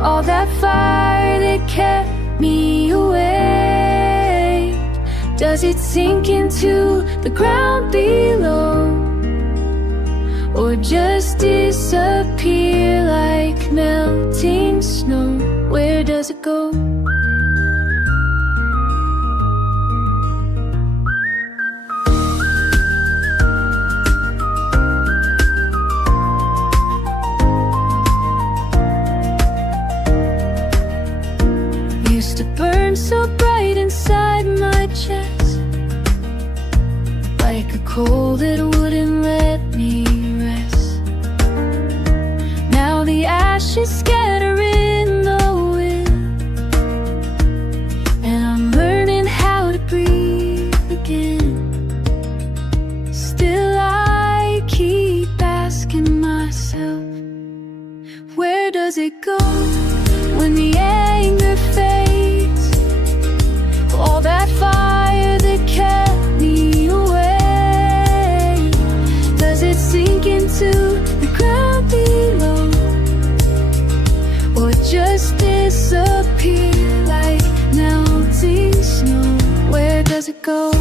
All that fire that kept me awake, does it sink into the ground below? or just disappear like melting snow? Where does it go? Used to burn so bright inside my chest, like a coal that wouldn't let me rest. Now the ashes scatter in the wind, and I'm learning how to breathe again. Still I keep asking myself, where does it go when the anger fades? All that fire that kept me away, does it sink into the ground below, or just disappear like melting snow? Where does it go?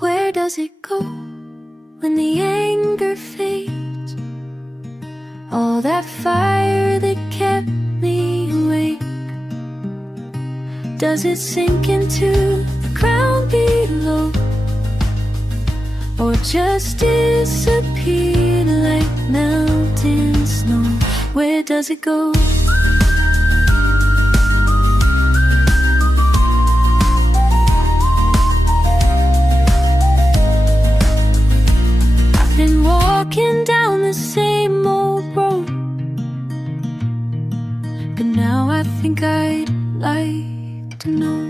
Where does it go when the anger fades? All that fire that kept me awake, does it sink into the ground below, or just disappear like melting snow? Where does it go? Been walking down the same old road, but now I think I'd like to know.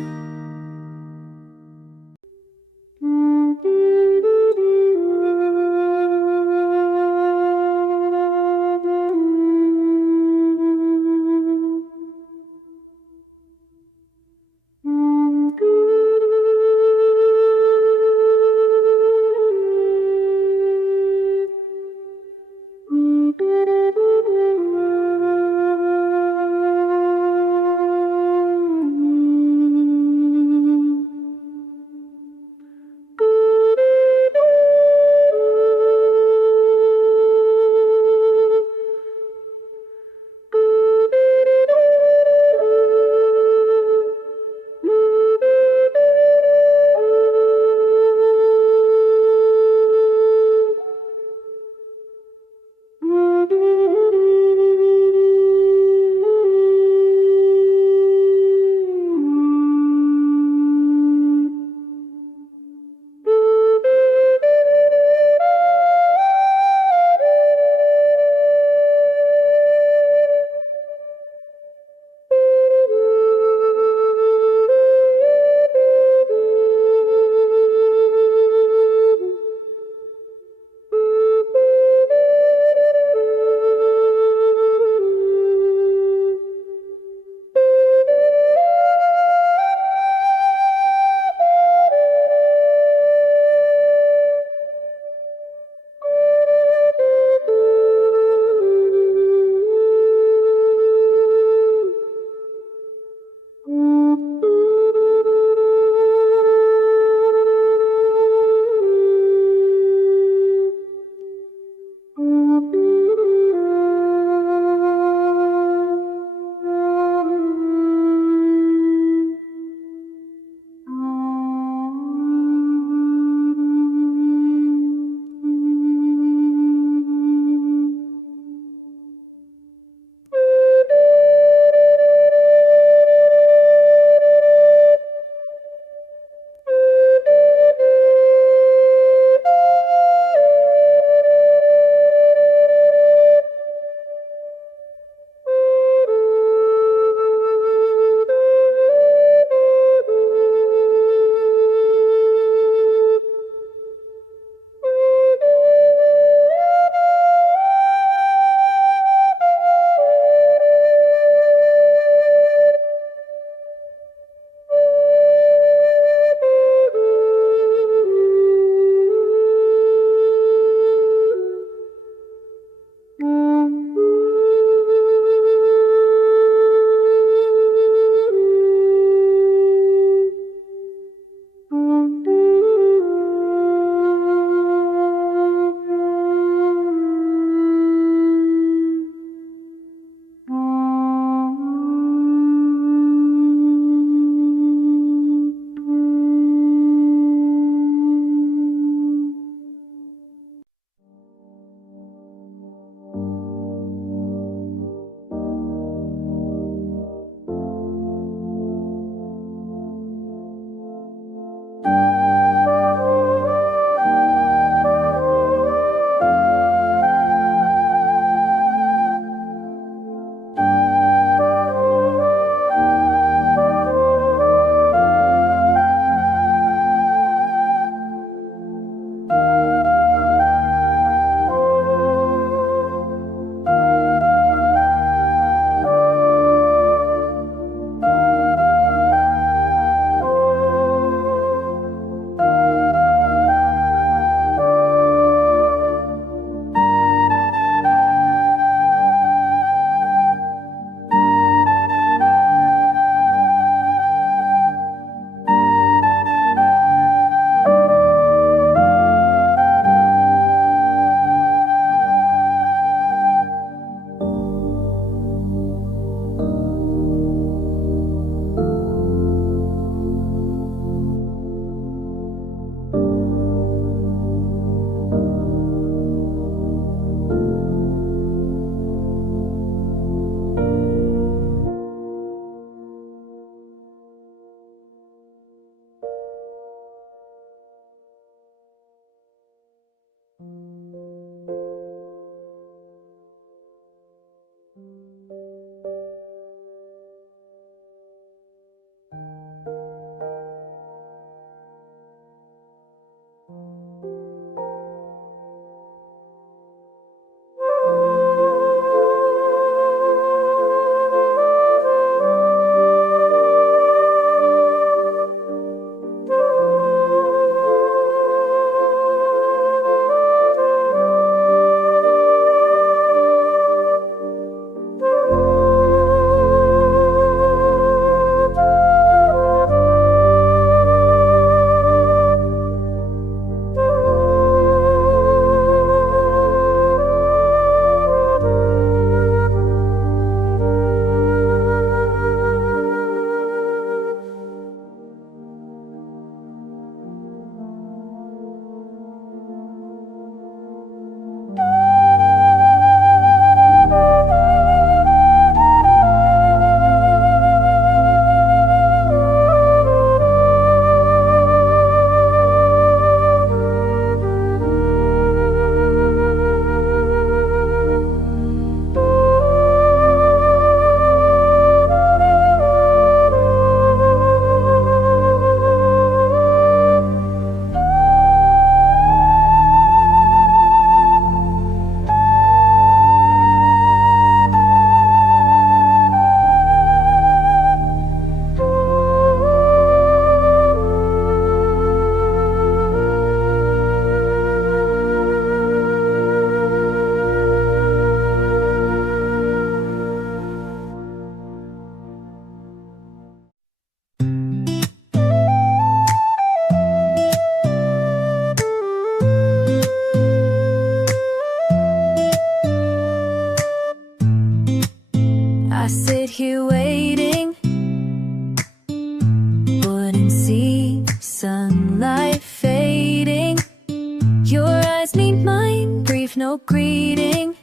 greeting.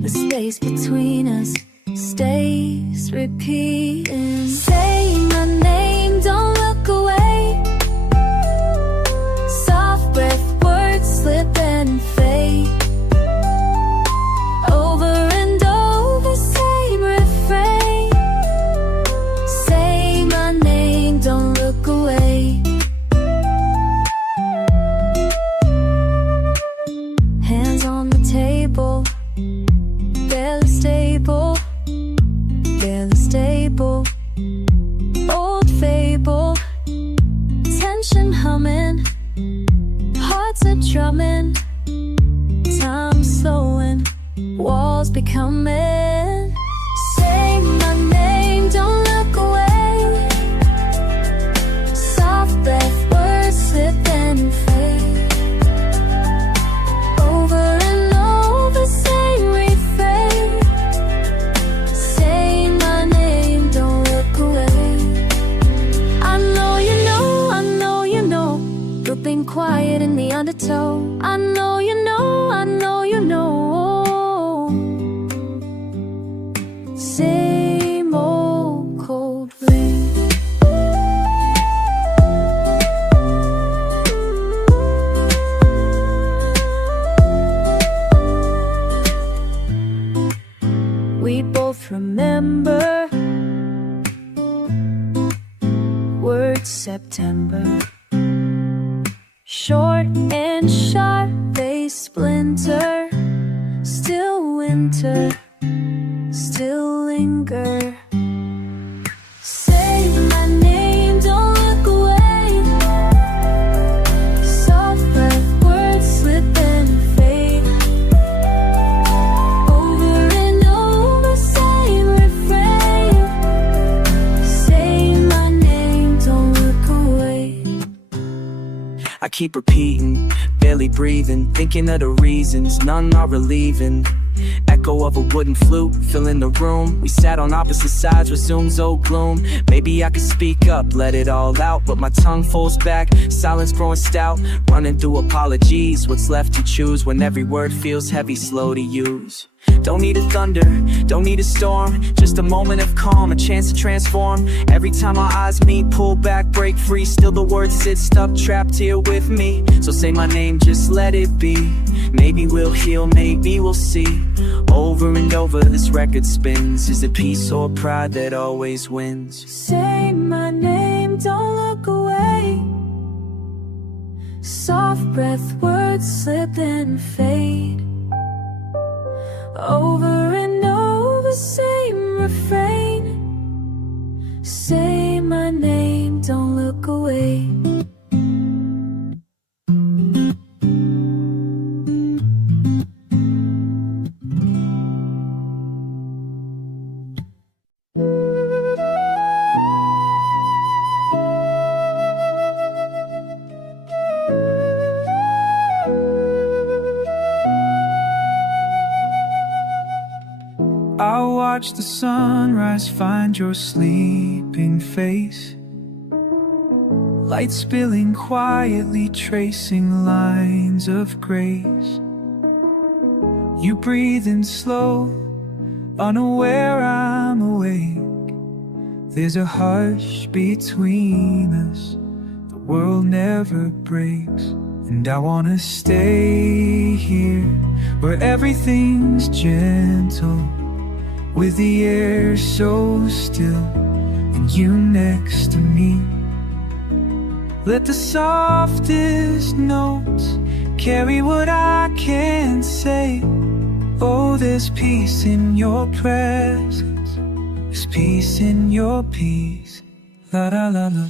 The space between us stays repeating. Say my name, don't look away. Soft breath, words slip and fade. Over and over, same refrain. Say my name, don't look away. Hands on the table, barely stable, barely stable. Old fable, tension humming, hearts are drumming. Time slowing, walls becoming. Say my name, don't look away. Soft breath, words slip and fade. Over and over, same refrain. Say my name, don't look away. I know you know, I know you know. Looping quiet in the undertow. I know you know, I know you know. Same old cold rain. We both remember words September. Short and sharp, they splinter. Still winter, still linger. Say my name, don't look away. Soft breath, words slip and fade. Over and over, same refrain. Say my name, don't look away. I keep repeating, barely breathing, thinking of the reasons, none are relieving. Echo of a wooden flute, filling the room. We sat on opposite sides, resumes old gloom. Maybe I could speak up, let it all out, but my tongue falls back, silence growing stout. Running through apologies, what's left to choose when every word feels heavy, slow to use. Don't need a thunder, don't need a storm, just a moment of calm, a chance to transform. Every time our eyes meet, pull back, break free, still the words sit stuck, trapped here with me. So say my name, just let it be. Maybe we'll heal, maybe we'll see. Over and over this record spins. Is it peace or pride that always wins? Say my name, don't look away. Soft breath, words slip and fade. Over and over, same refrain. Say my name, don't look away. I'll watch the sunrise find your sleeping face. Light spilling quietly, tracing lines of grace. You breathe in slow, unaware I'm awake. There's a hush between us, the world never breaks. And I wanna stay here, where everything's gentle, with the air so still, and you next to me. Let the softest notes carry what I can't say. Oh, there's peace in your presence, there's peace in your peace. La la la la.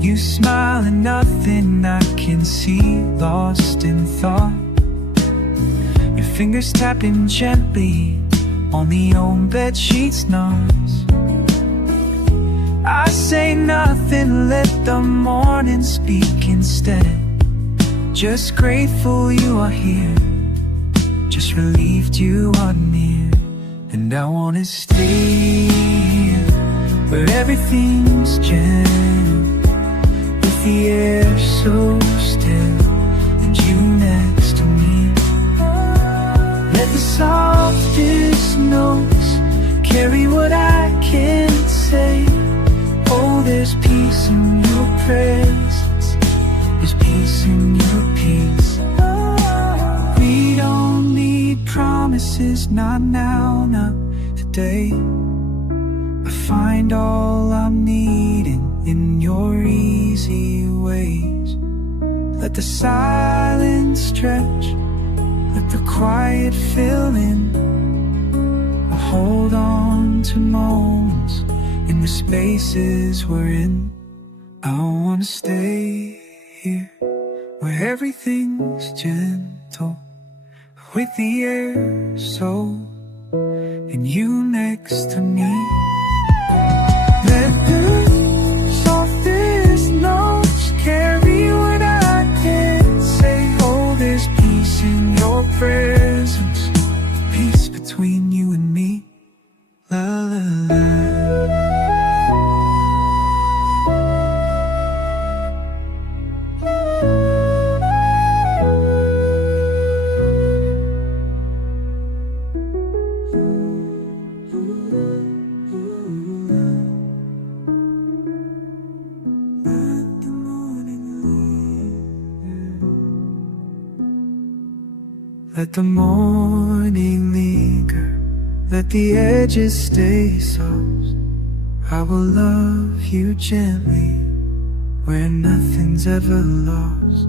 You smile and nothing I can see, lost in thought. Your fingers tapping gently on the old bed sheets knots. I say nothing, let the morning speak instead. Just grateful you are here, just relieved you are near. And I wanna stay here, where everything's gentle, with the air so still, and you next to me. Let the softest notes carry what I can't say. Oh, there's peace in your presence, there's peace in your peace. We don't need promises, not now, not today. I find all I'm needing in your easy ways. Let the silence stretch, let the quiet fill in. I hold on to moments in the spaces we're in. I wanna stay here, where everything's gentle, with the air so, and you next to me. Let the softest notes carry what I can't say. Oh, there's peace in your presence, peace between you and me. La la la. Let the morning linger, let the edges stay soft. I will love you gently, where nothing's ever lost.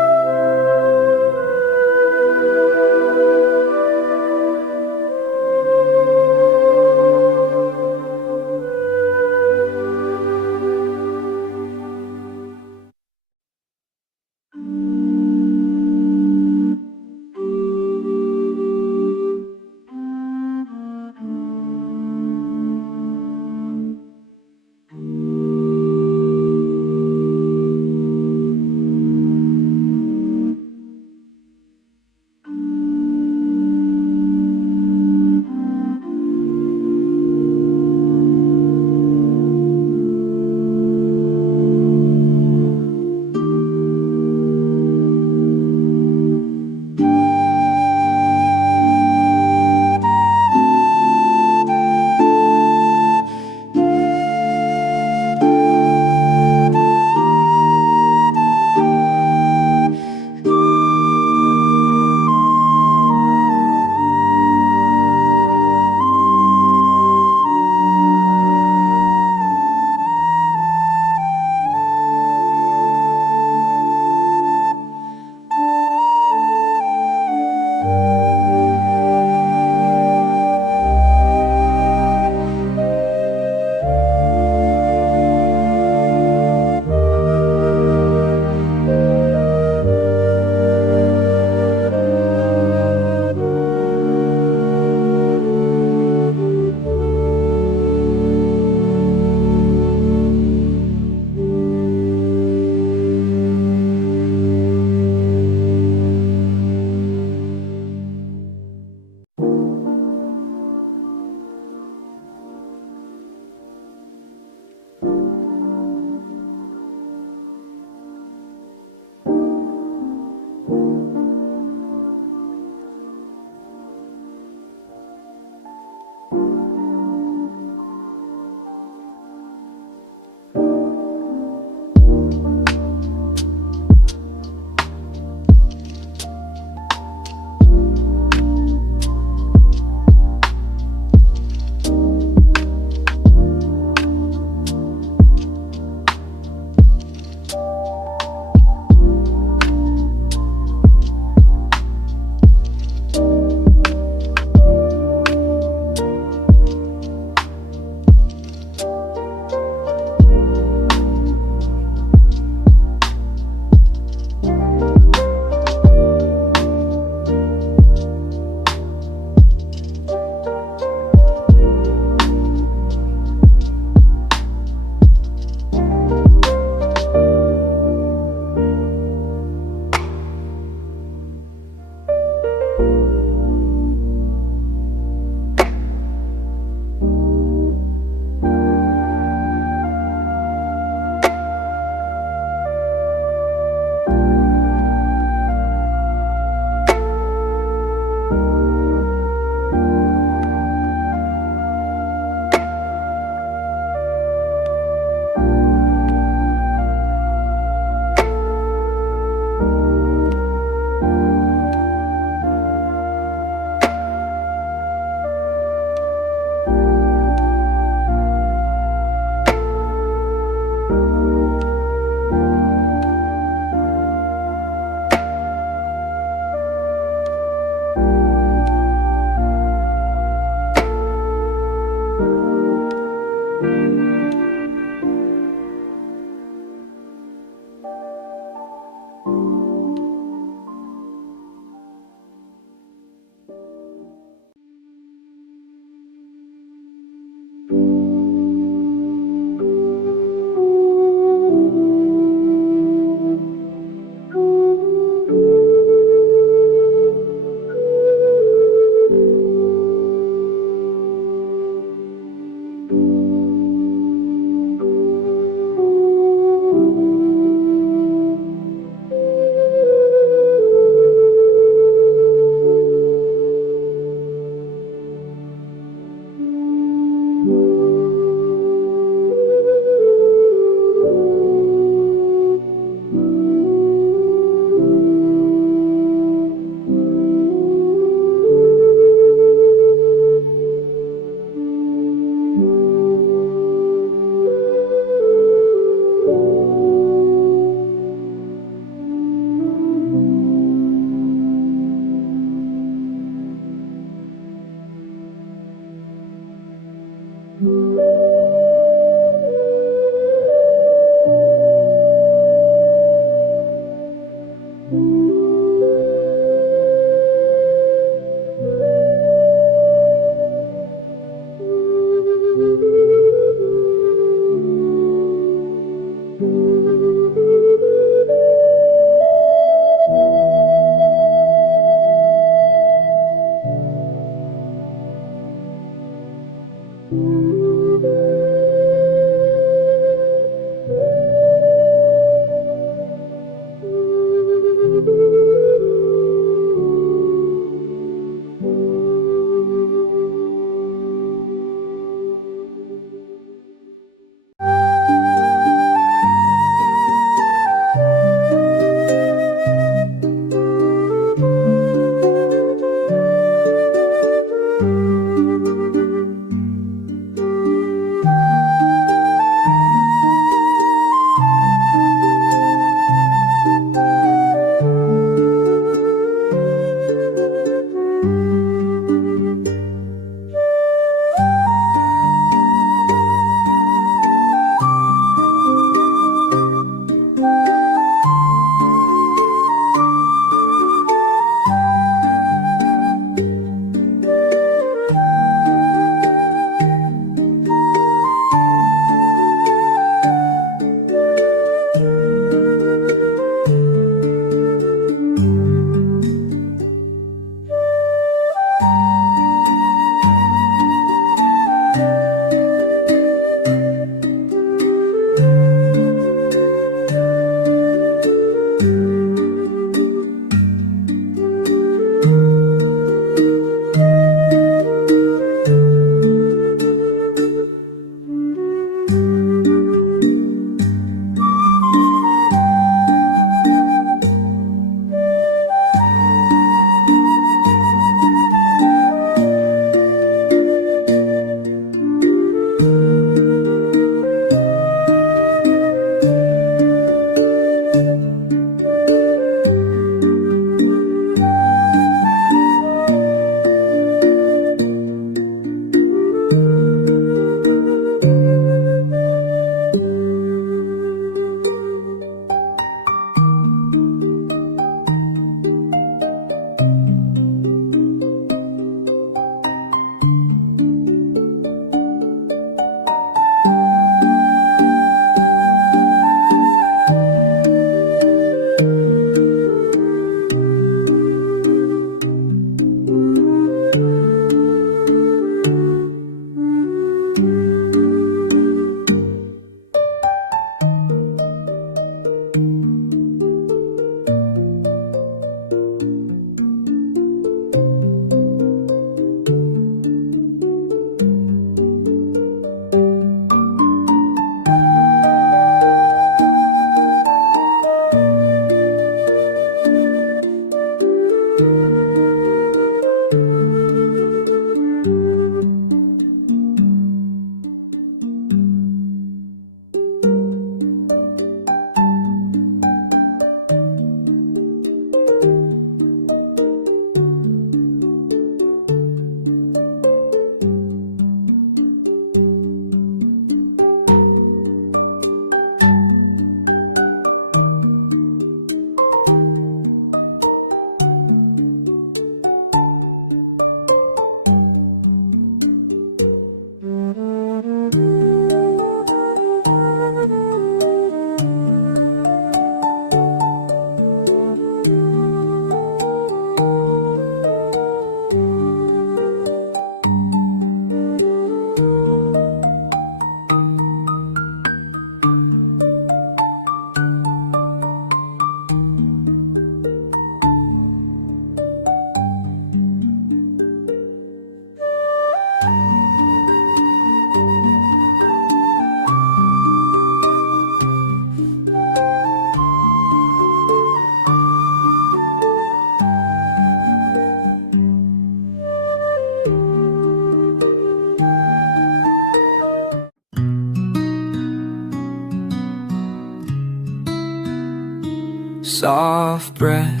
Soft breath,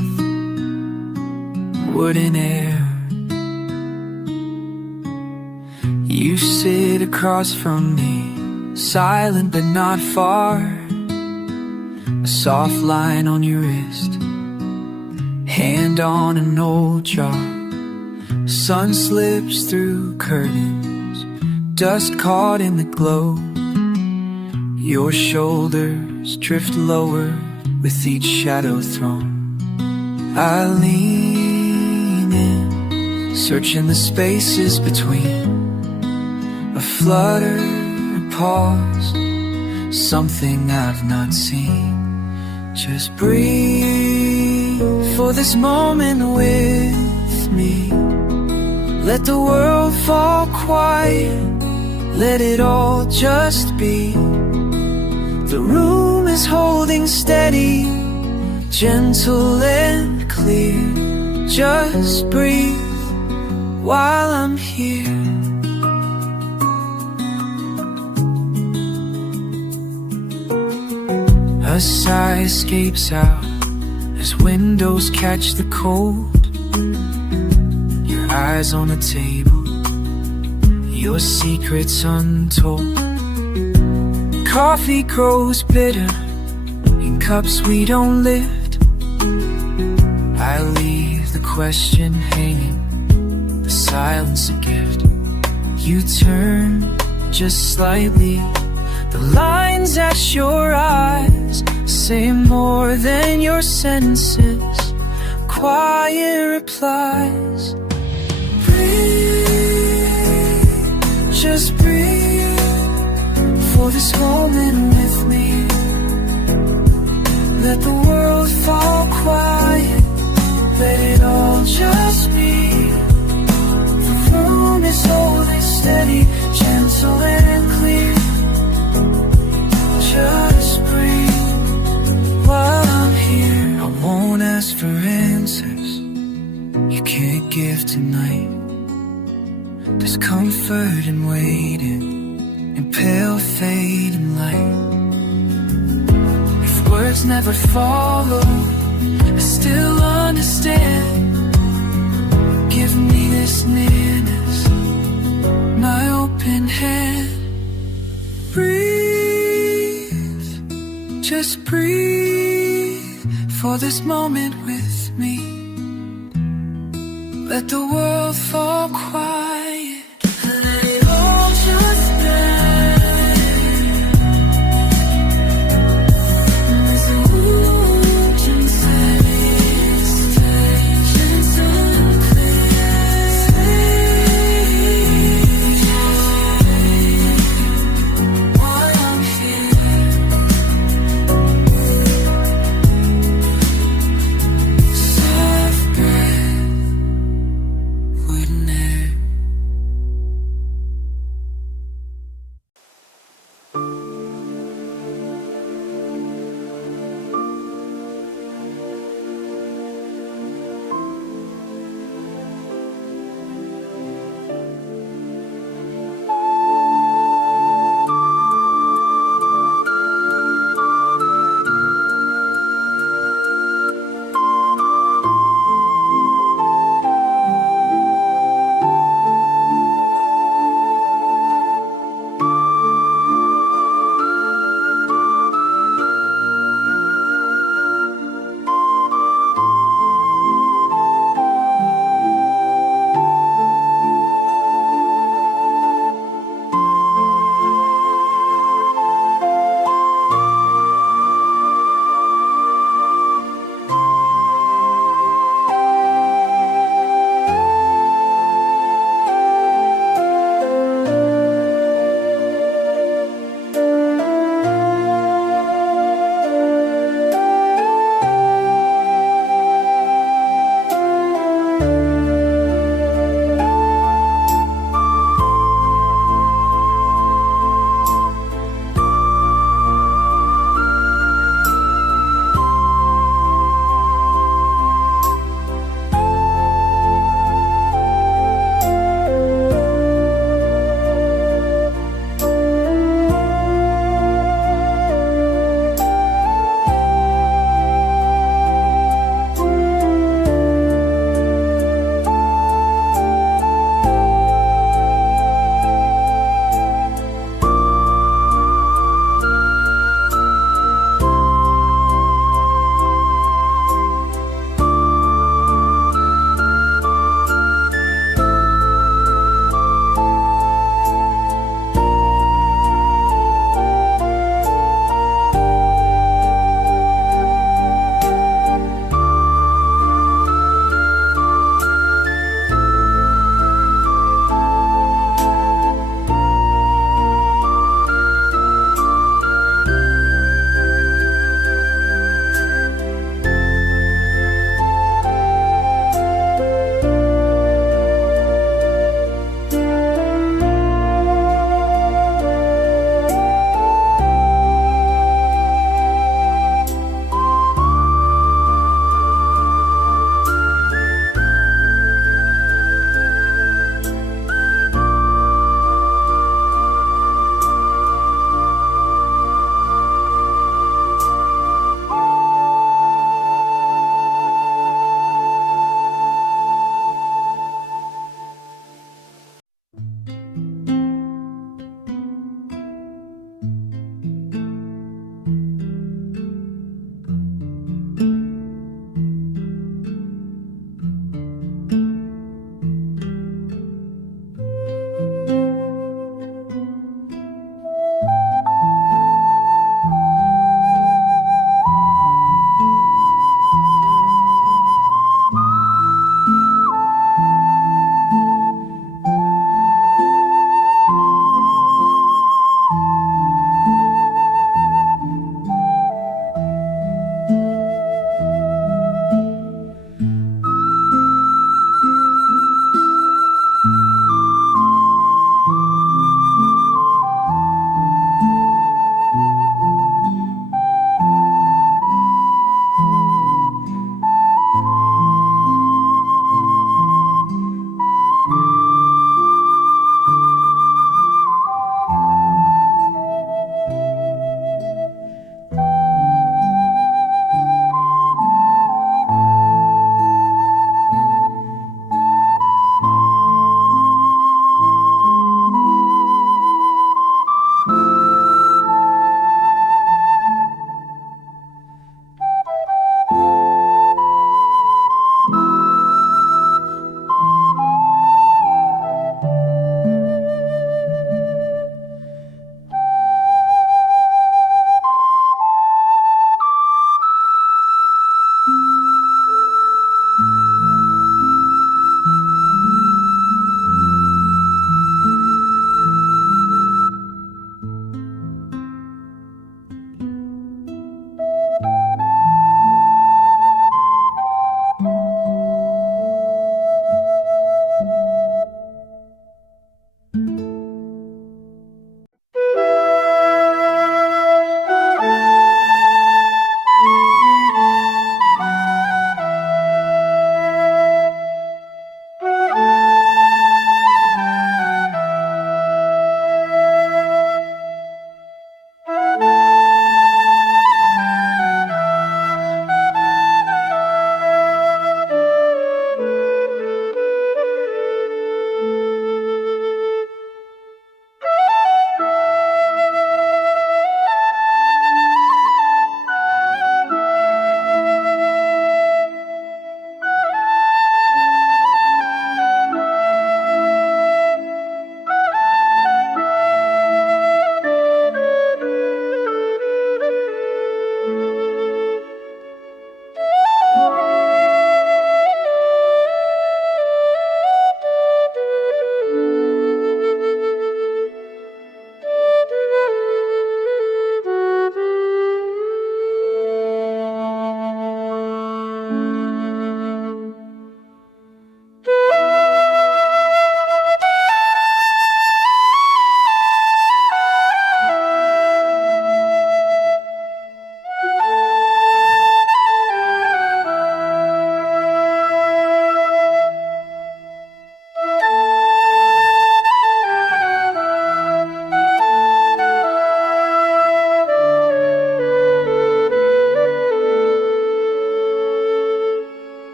wooden air. You sit across from me, silent but not far. A soft line on your wrist, hand on an old jar. Sun slips through curtains, dust caught in the glow. Your shoulders drift lower with each shadow thrown. I lean in, searching the spaces between. A flutter, a pause, something I've not seen. Just breathe for this moment with me. Let the world fall quiet, let it all just be. The room is holding steady, gentle and clear. Just breathe while I'm here. A sigh escapes out as windows catch the cold. Your eyes on the table, your secrets untold. Coffee grows bitter in cups we don't lift. I leave the question hanging, the silence a gift. You turn just slightly, the lines at your eyes say more than your sentences. Quiet replies. Breathe, just breathe for this moment with me. Let the world fall quiet, let it all just be. The room is holding steady, gentle and clear. Just breathe while I'm here. I won't ask for answers you can't give tonight. There's comfort in waiting, in pale fading light. If words never follow, I still understand. Give me this nearness, my open hand. Breathe, just breathe for this moment with me. Let the world fall quiet, let it all just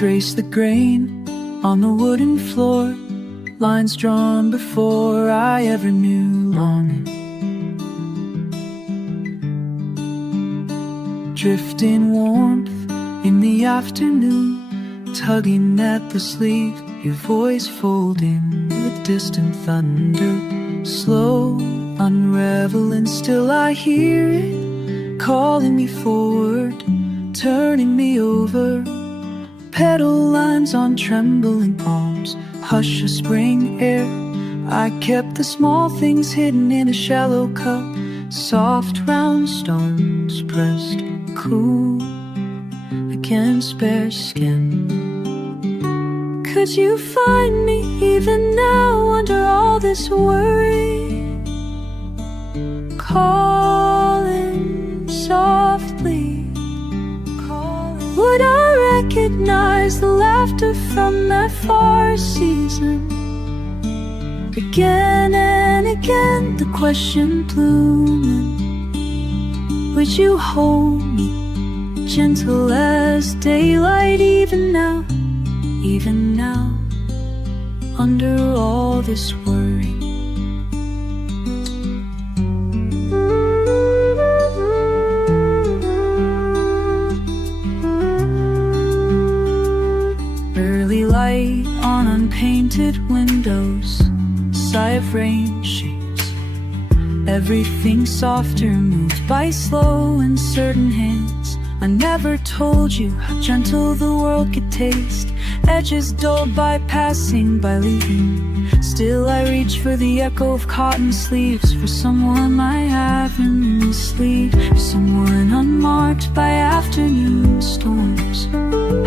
trace the grain on the wooden floor, lines drawn before I ever knew longing. Drifting warmth in the afternoon, tugging at the sleeve, your voice folding with distant thunder. Slow, unraveling, still I hear it, calling me forward, turning me over. Petal lines on trembling palms, hush of spring air. I kept the small things hidden in a shallow cup, soft round stones pressed cool against bare skin. Could you find me even now under all this worry? Calling softly, calling. Would I recognize the laughter from that far season? Again and again the question blooming. Would you hold me, gentle as daylight, even now, under all this worry? Early light on unpainted windows, sigh of rain shapes. Everything softer, moved by slow and certain hands. I never told you how gentle the world could taste, edges dulled by passing, by leaving. Still I reach for the echo of cotton sleeves, for someone I haven't mislead, for someone unmarked by afternoon storms.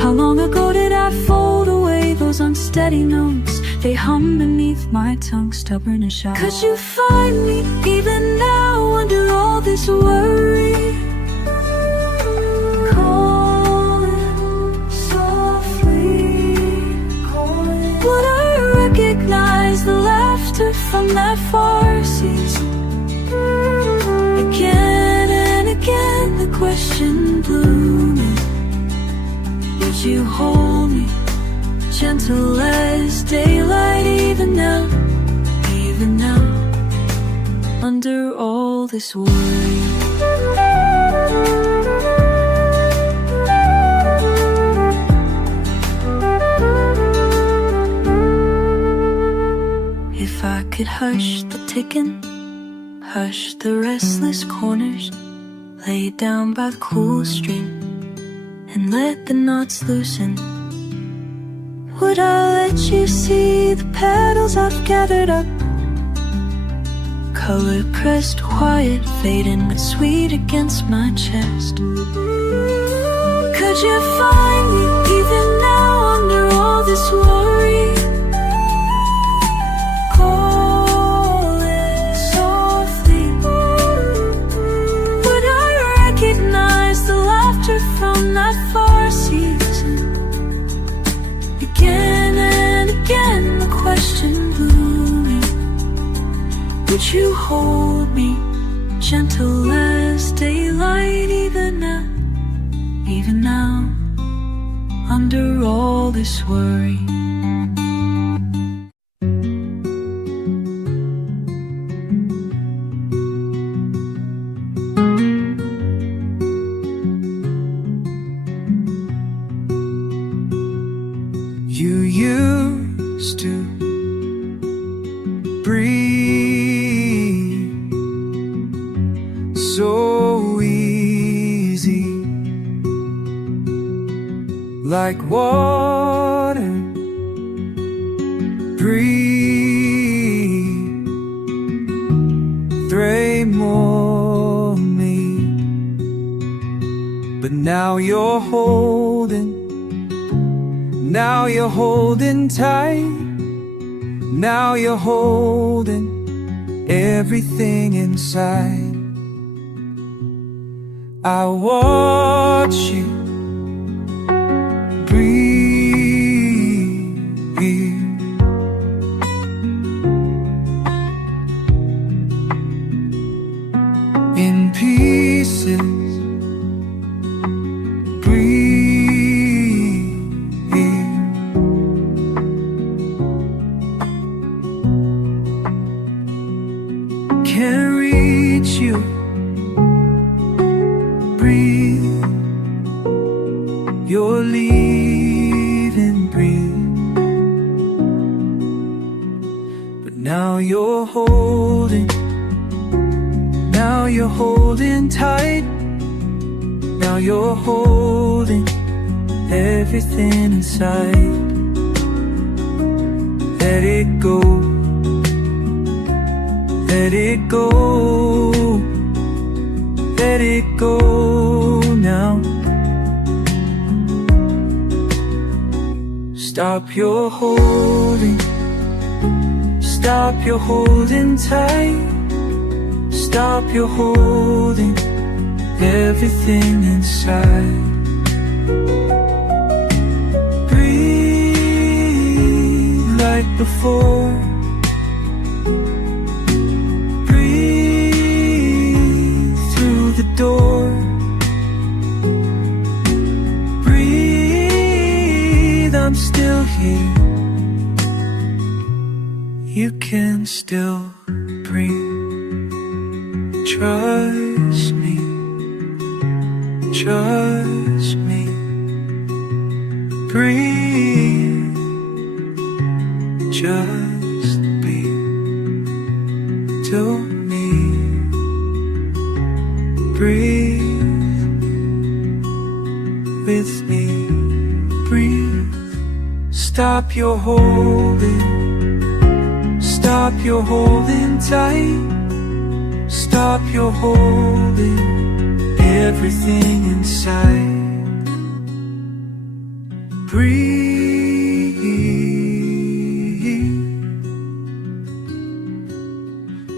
How long ago did I fold away those unsteady notes? They hum beneath my tongue, stubborn as shallow. Could you find me even now under all this worry? Calling softly, calling. Would I recognize the laughter from that far season? Again and again the question blooming. Would you hold me, gentle as daylight, even now, under all this worry? If I could hush the ticking, hush the restless corners, lay down by the cool stream and let the knots loosen, would I let you see the petals I've gathered up? Color pressed, quiet, fading but sweet against my chest. Could you find me even now under all this worry? Calling softly. Would I recognize the laughter from that far season? Again and again the question blooming. Would you hold me, gentle as daylight, even now, under all this worry? You used to breathe so easy, like water. Breathe, tremor me. But now you're holding tight. Now you're holding everything inside. I watch you breathe in pieces. Breathe reach you. Breathe, you're leaving, breathe. But now you're holding, now you're holding tight. Now you're holding everything inside. Let it go, let it go, let it go now. Stop your holding, stop your holding tight. Stop your holding everything inside. Breathe like before. Breathe through the door. Breathe, I'm still here. You can still breathe. Trust me, trust me. Breathe, just be to me. Breathe with me. Breathe. Stop your holding, stop your holding tight. Stop your holding everything inside. Breathe,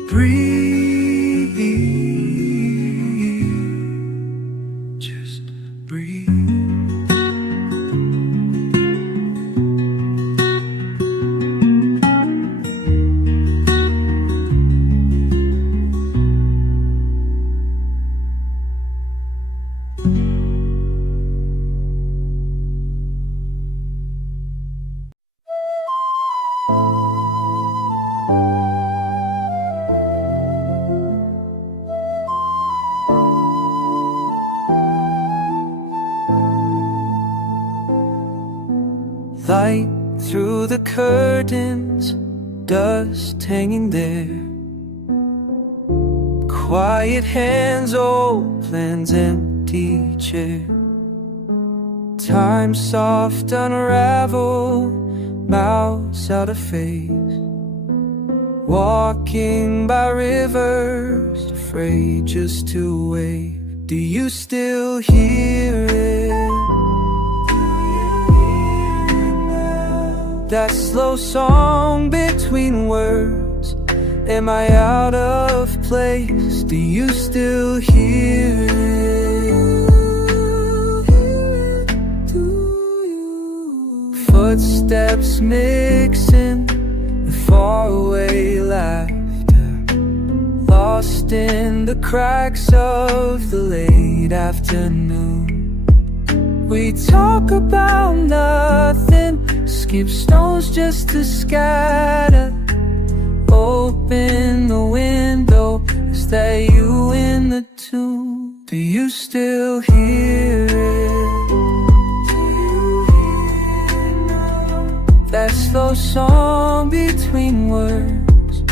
breathe, just breathe. Light through the curtains, dust hanging there. Quiet hands, old plans, empty chair. Time soft unravel, mouths out of phase. Walking by rivers, afraid just to wave. Do you still hear it? That slow song between words. Am I out of place? Do you still hear it? Footsteps mixing with faraway laughter, lost in the cracks of the late afternoon. We talk about nothing, skip stones just to scatter. Open the window, is that you in the tune? Do you still hear it? That slow song between words.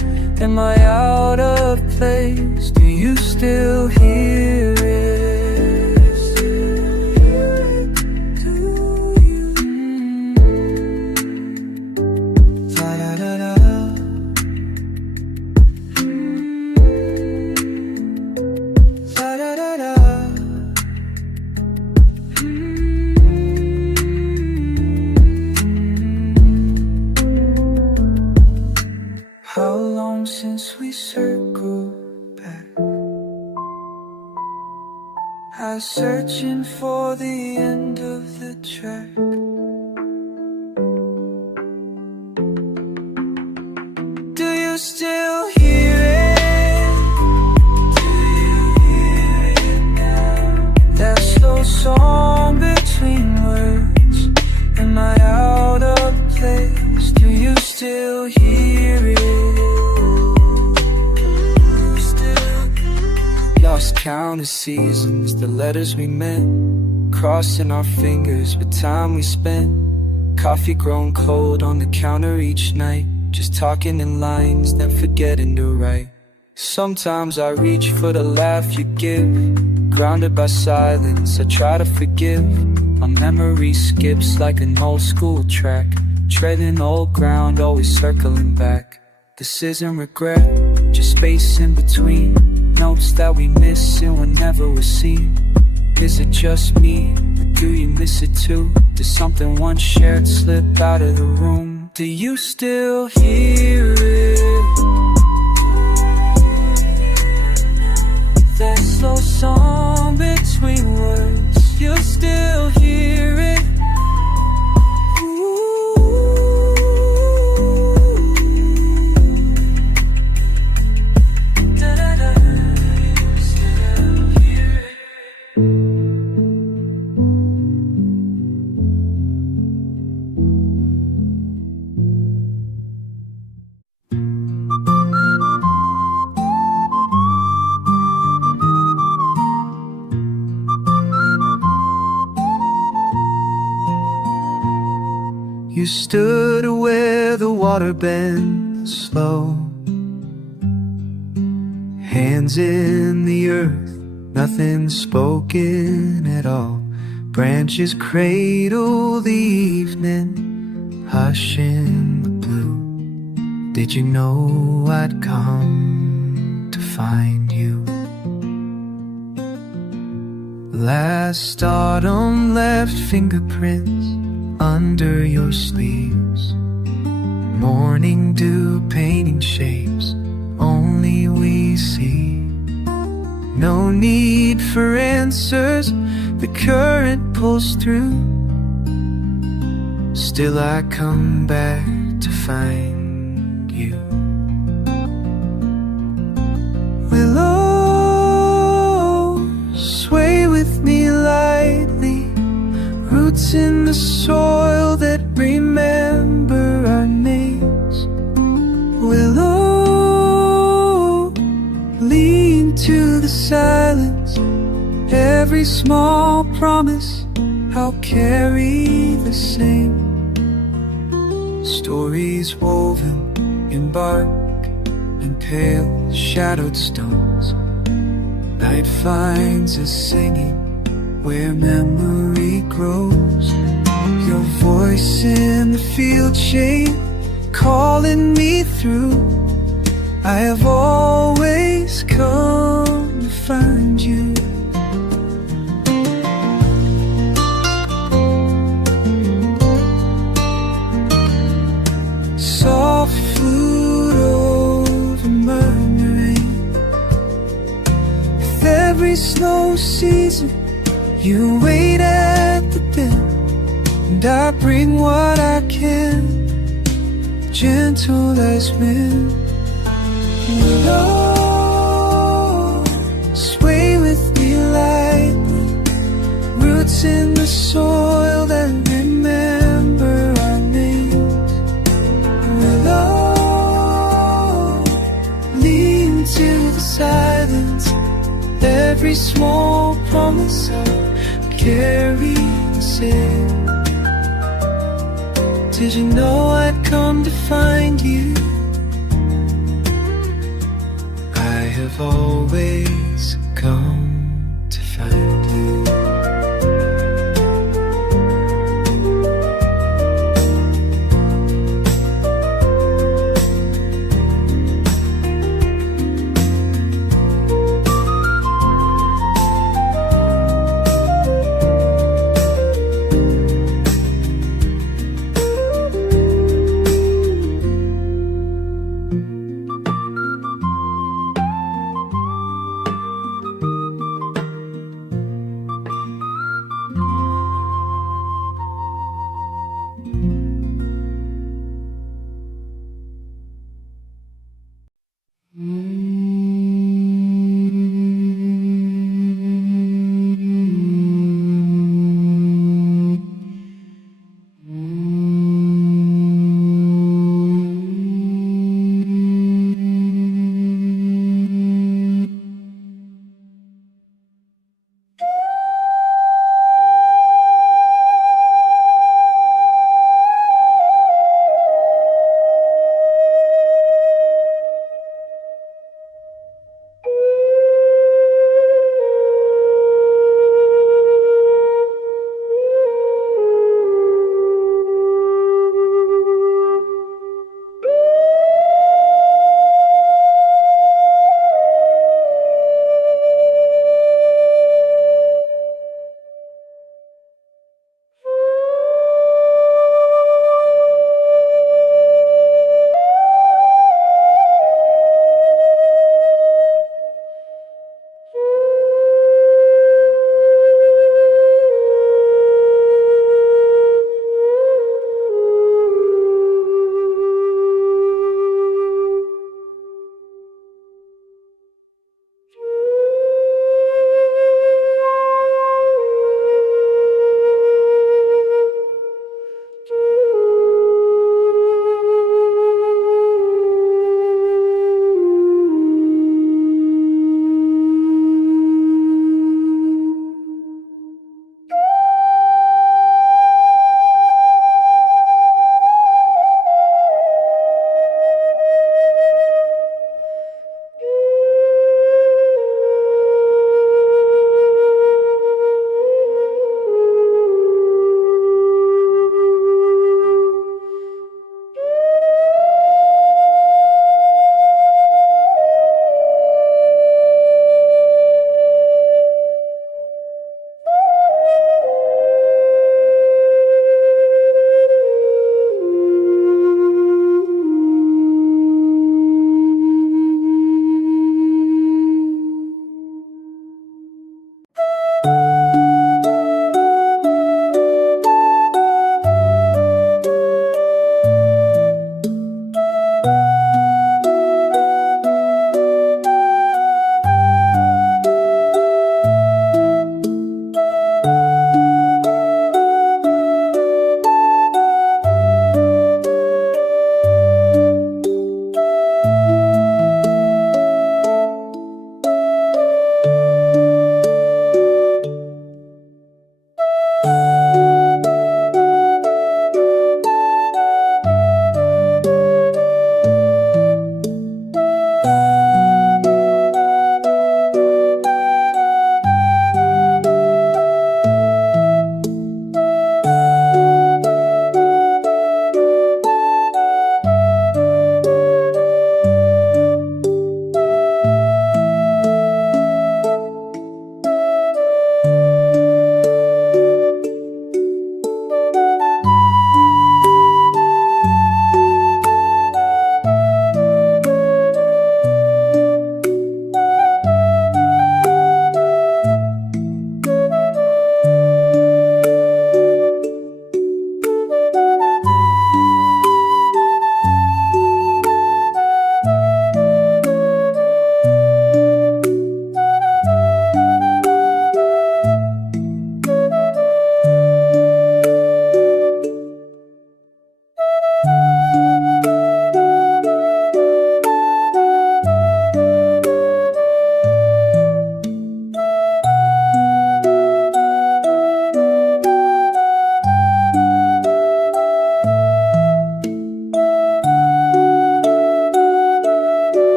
Am I out of place? Do you still hear it? How long since we circled back? I was searching for the end of the track. Do you still hear it? Do you hear it now? That slow song between words. Am I out of place? Do you still hear it? lost count of seasons, the letters we meant, crossing our fingers with time we spent. Coffee grown cold on the counter each night, just talking in lines, then forgetting to write. Sometimes I reach for the laugh you give, grounded by silence, I try to forgive. My memory skips like an old school track, treading old ground, always circling back. This isn't regret, just space in between, notes that we miss and were never were seen. Is it just me, or do you miss it too? Did something once shared slip out of the room? Do you still hear it? That slow song between words, you'll still hear it. You stood where the water bends slow, hands in the earth, nothing spoken at all. Branches cradle the evening, hush in the blue. Did you know I'd come to find you? Last autumn left fingerprints under your sleeves, morning dew painting shapes only we see. No need for answers, the current pulls through. Still I come back to find you. Willow, sway with me lightly, roots in the soil that remember our names. Willow, lean to the silence, every small promise I'll carry the same. Stories woven in bark and pale shadowed stones. Night finds us singing where memory grows. Your voice in the field shade calling me through. I have always come to find you. Soft flute over murmuring, with every snow season you wait at the bend, and I bring what I can, gentle as wind. Willow, sway with me lightly, roots in the soil that remember our names. Willow, lean to the silence, every small promise I'll carry the same. Did you know I'd come to find you? I have always come to find you.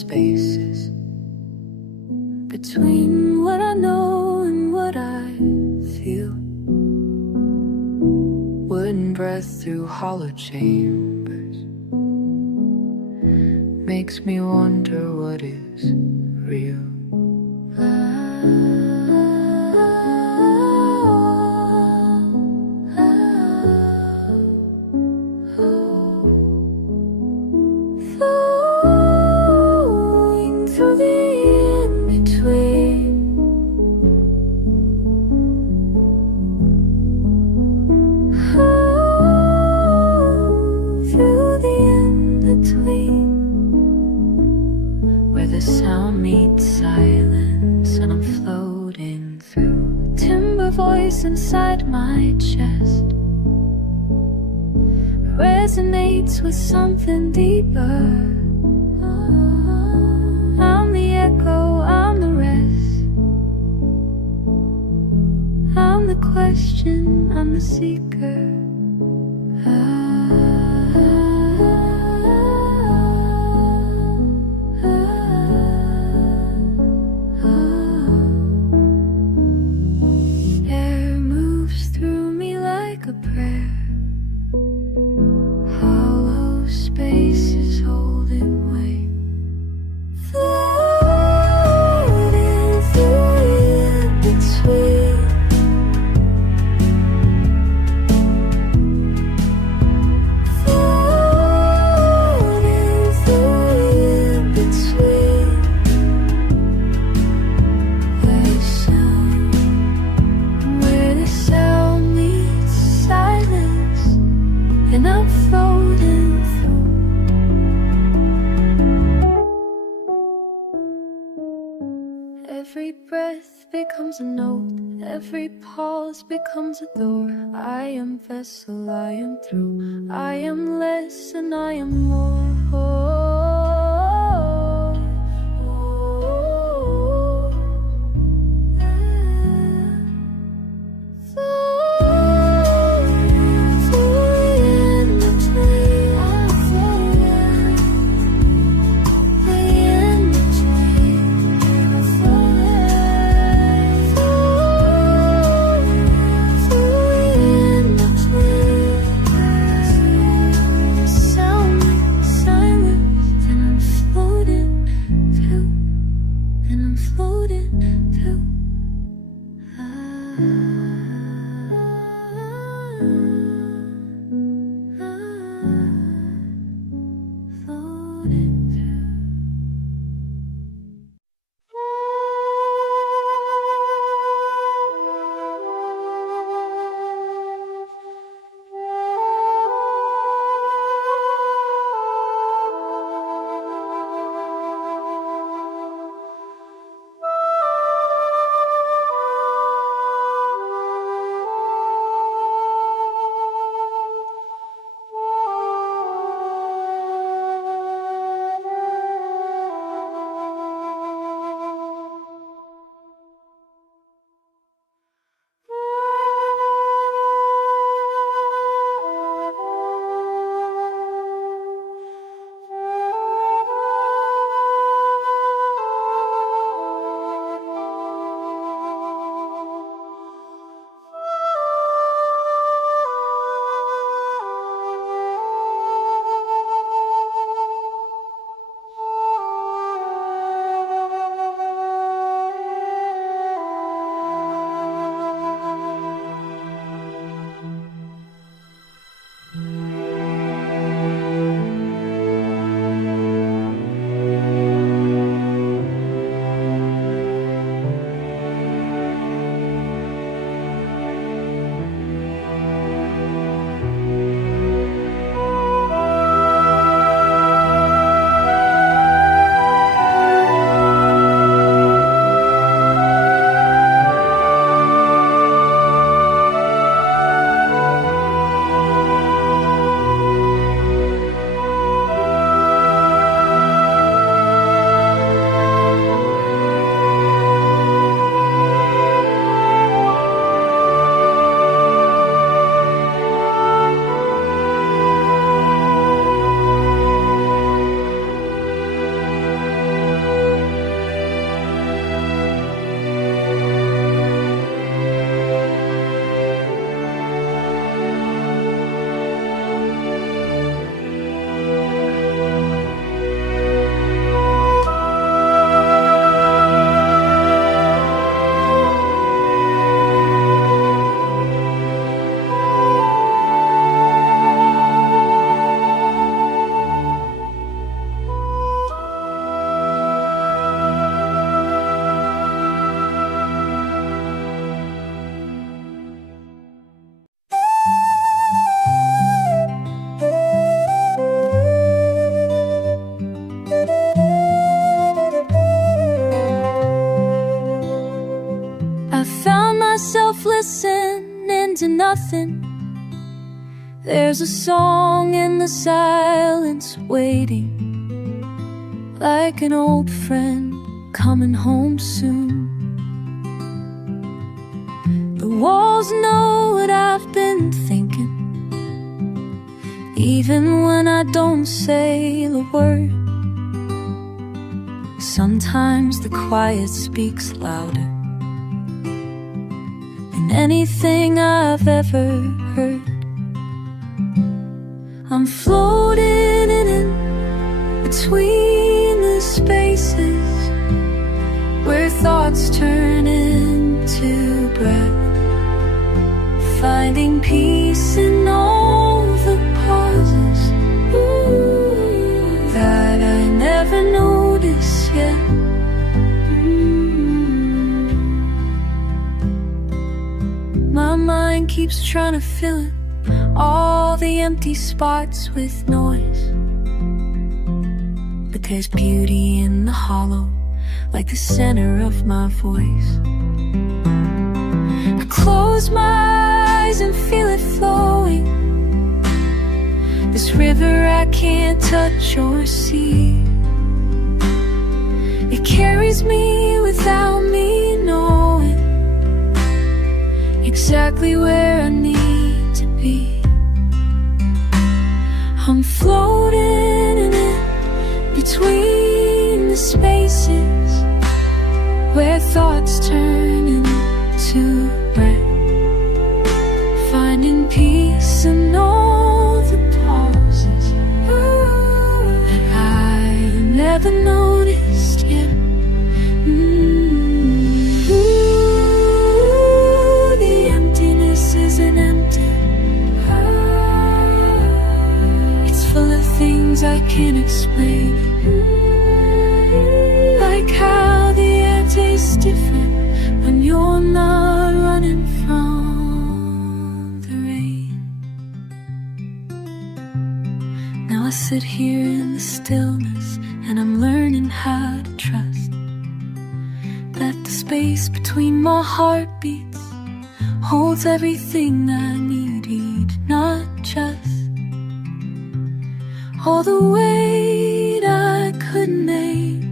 spaces between what I know and what I feel. Wooden breath through hollow chambers makes me wonder what is real. Flowing through the in-between, through the in-between, Where the sound meets silence and I'm floating through. timber voice inside my chest resonates with something deeper. I'm the echo, I'm the rest. I'm the question, I'm the seeker. Air moves through me like a prayer. Hollow spaces holding weight, floating through the in-between, floating through the in-between, where the sound meets silence, and I'm floating through. Every breath becomes a note, every pause becomes a door. I am vessel, I am through, I am less and I am more. Sound nothing. There's a song in the silence waiting, like an old friend coming home soon. The walls know what I've been thinking, even when I don't say the word. Sometimes the quiet speaks louder than anything I've ever heard. I'm floating in between the spaces where thoughts turn into breath, finding peace in all the pauses that I never noticed yet. My mind keeps trying to fill it, all the empty spots with noise. But there's beauty in the hollow, like the center of my voice. I close my eyes and feel it flowing, this river I can't touch or see. It carries me without me knowing exactly where I need to be. I'm floating in it between the spaces where thoughts turn into breath, finding peace in all the pauses that I never noticed yet. The emptiness isn't empty, it's full of things I can't explain, like how the air tastes different when you're not running from the rain. Now I sit here in the stillness, and I'm learning how to trust that the space between my heartbeats holds everything I need, not just all the weight I could name.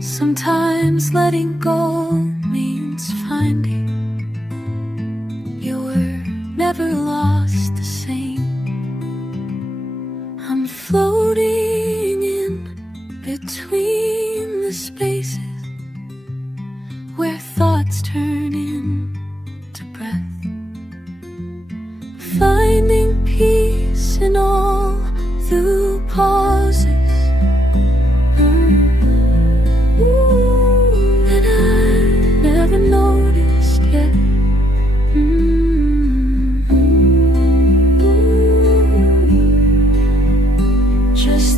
Sometimes letting go means finding you were never lost the same. I'm floating in between the spaces where thoughts turn into breath, finding peace in all the pauses that I never noticed yet. Just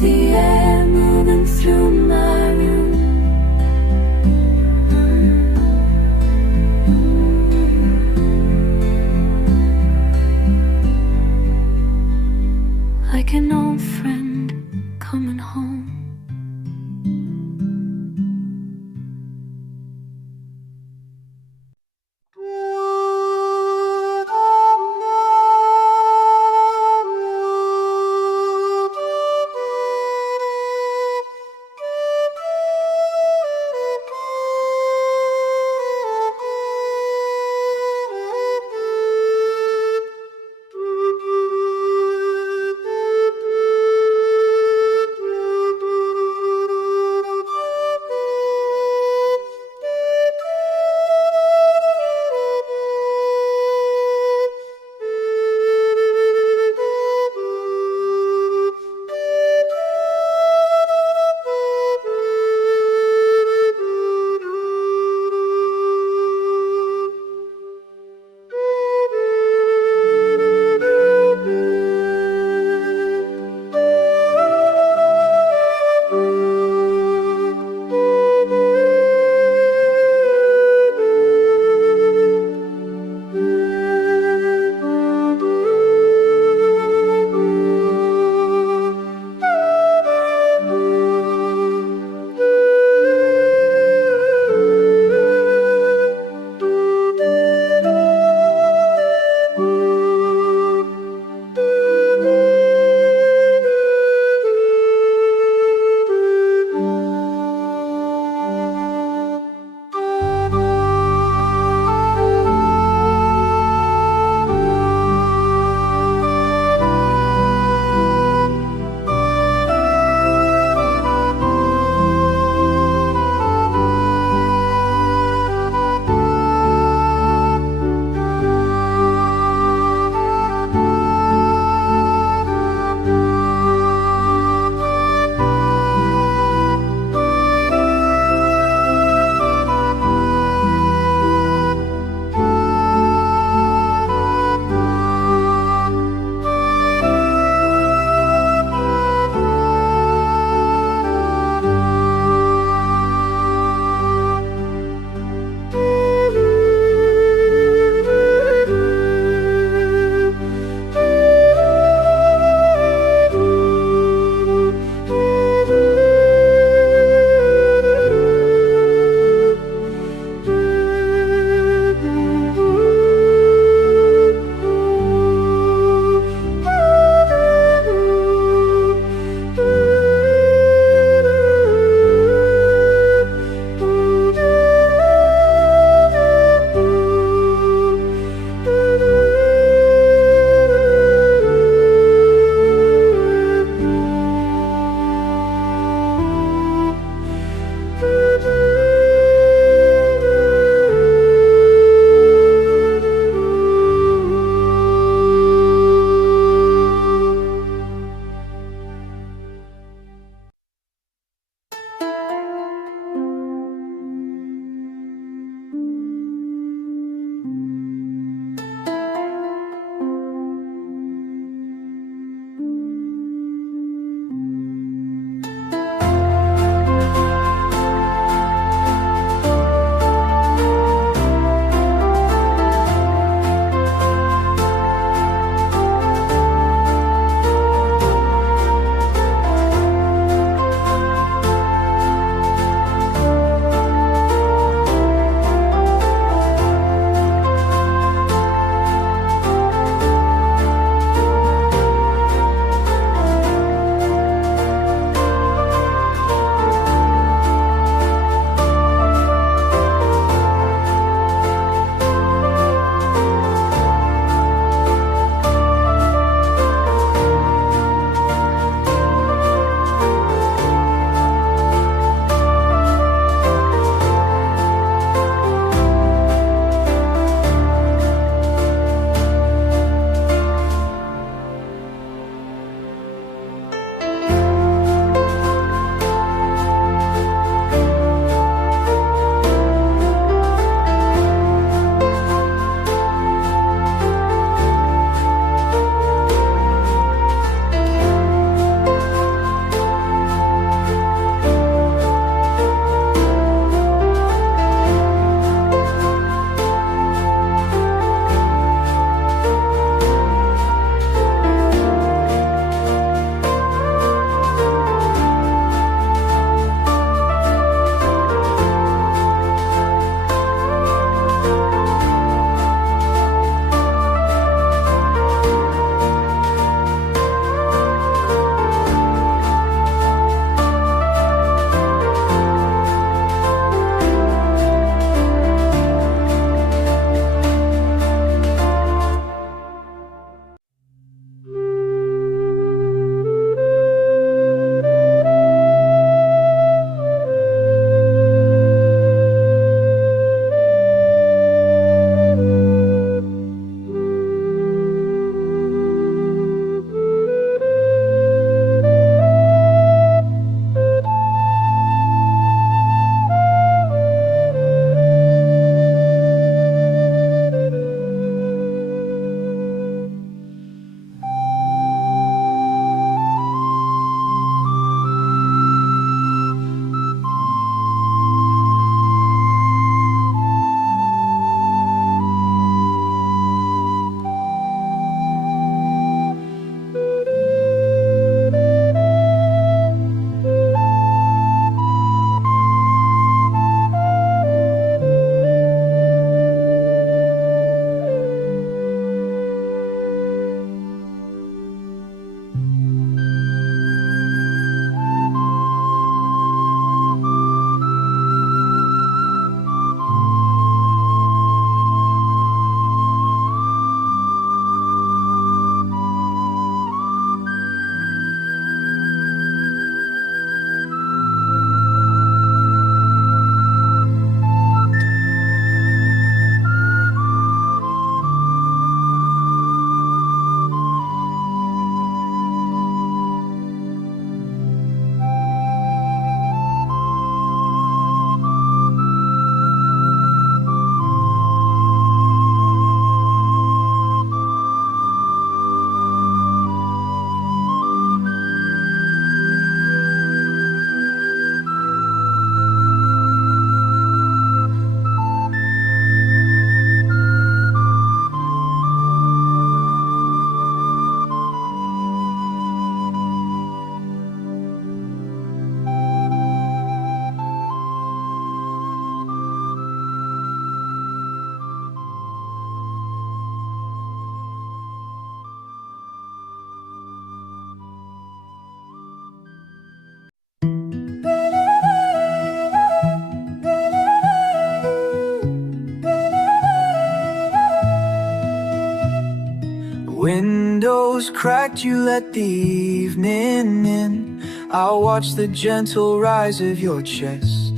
cracked, you let the evening in. I'll watch the gentle rise of your chest.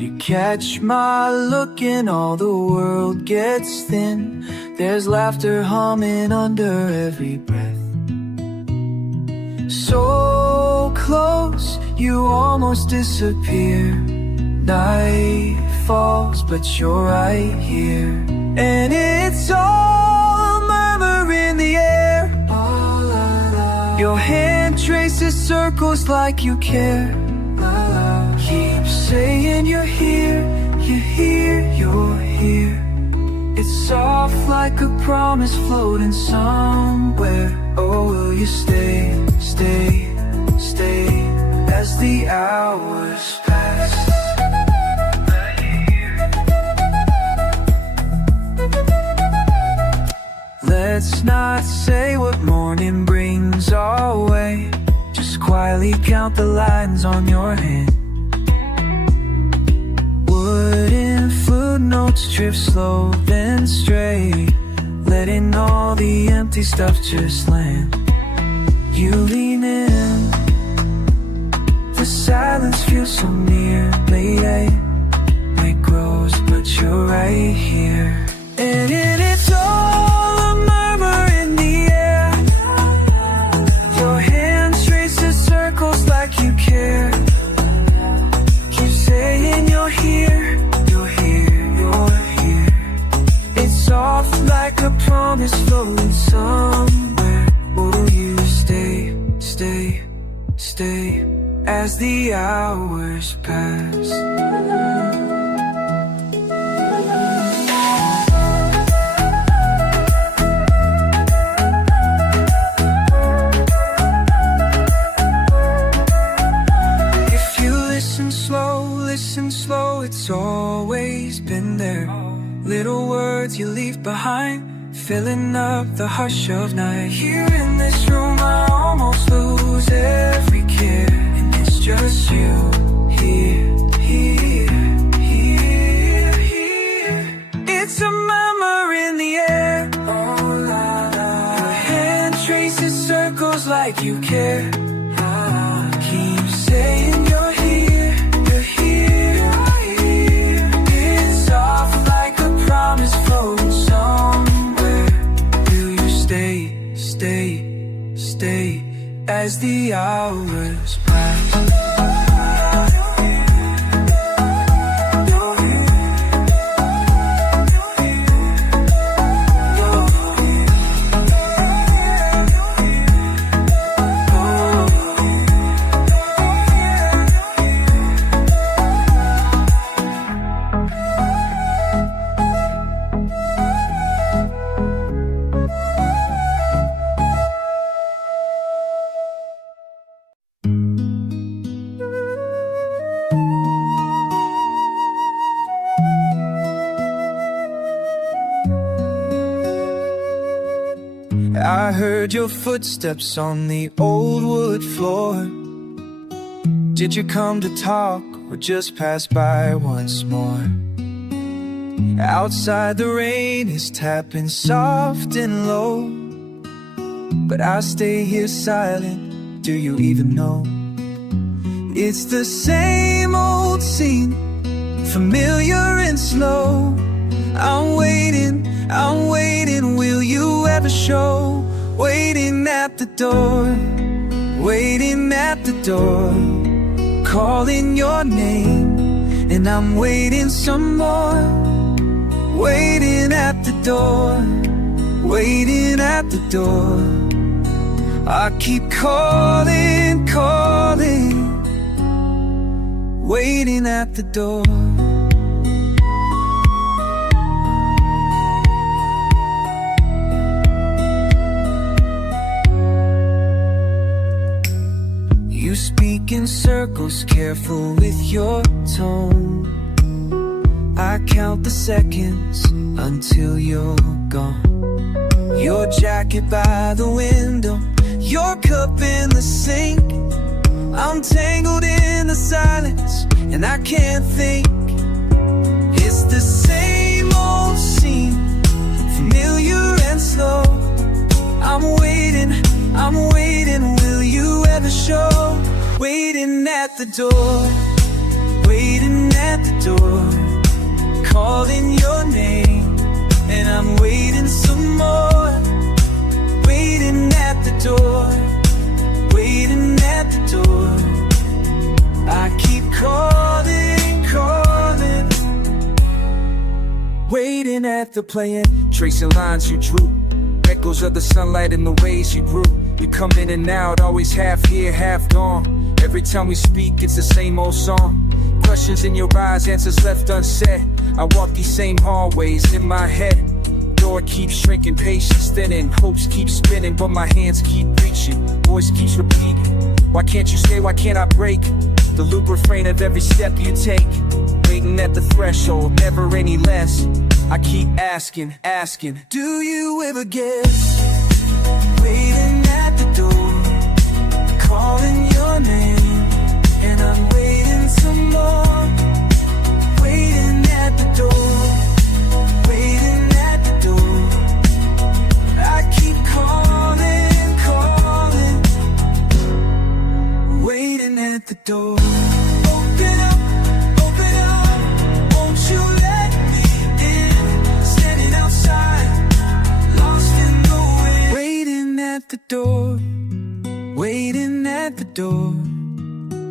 You catch my look and all the world gets thin. There's laughter humming under every breath. So close, you almost disappear. Night falls, but you're right here. And it's all a murmur in the air. Your hand traces circles like you care. Keep saying you're here, you're here, you're here. It's soft like a promise floating somewhere. Oh, will you stay, stay, stay as the hours pass? Let's not say what morning brings our way. Just quietly count the lines on your hand. Wooden flute notes drift slow then stray, letting all the empty stuff just land. You lean in, the silence feels so near. Late it grows, but you're right here. And it's all a murmur in the air. Your hand traces circles like you care. Keep saying you're here, you're here, you're here. It's soft like a promise floating somewhere. Will you stay, stay, stay as the hours pass? Listen slow, it's always been there. Little words you leave behind, filling up the hush of night. Here in this room I almost lose every care. And it's just you, here, here, here, here. It's a murmur in the air. Oh, la, la. Your hand traces circles like you care. Keep saying you're here. Floating somewhere. Will you stay, stay, stay as the hours pass? I heard your footsteps on the old wood floor. Did you come to talk or just pass by once more? Outside the rain is tapping soft and low, but I stay here silent, do you even know? It's the same old scene, familiar and slow. I'm waiting, will you ever show? Waiting at the door, waiting at the door, calling your name, and I'm waiting some more. Waiting at the door, waiting at the door. I keep calling, calling, waiting at the door. You speak in circles, careful with your tone. I count the seconds until you're gone. Your jacket by the window, your cup in the sink. I'm tangled in the silence and I can't think. It's the same old scene, familiar and slow. I'm I'm waiting, will you ever show? Waiting at the door, waiting at the door, calling your name, and I'm waiting some more. Waiting at the door, waiting at the door. I keep calling, calling, waiting at the playing, Tracing lines you drew, echoes of the sunlight in the ways you grew. You come in and out, always half here, half gone. Every time we speak, it's the same old song. Questions in your eyes, answers left unsaid. I walk these same hallways in my head. Door keeps shrinking, patience thinning, hopes keep spinning, but my hands keep reaching. Voice keeps repeating, why can't you stay, why can't I break? The loop refrain of every step you take. Waiting at the threshold, never any less. I keep asking, asking, do you ever guess? Waiting at the door, calling your name, and I'm waiting some more. Waiting at the door, waiting at the door. I keep calling, calling, waiting at the door. Open up, won't you let me in? Standing outside, lost in the wind. Waiting at the door, waiting at the door,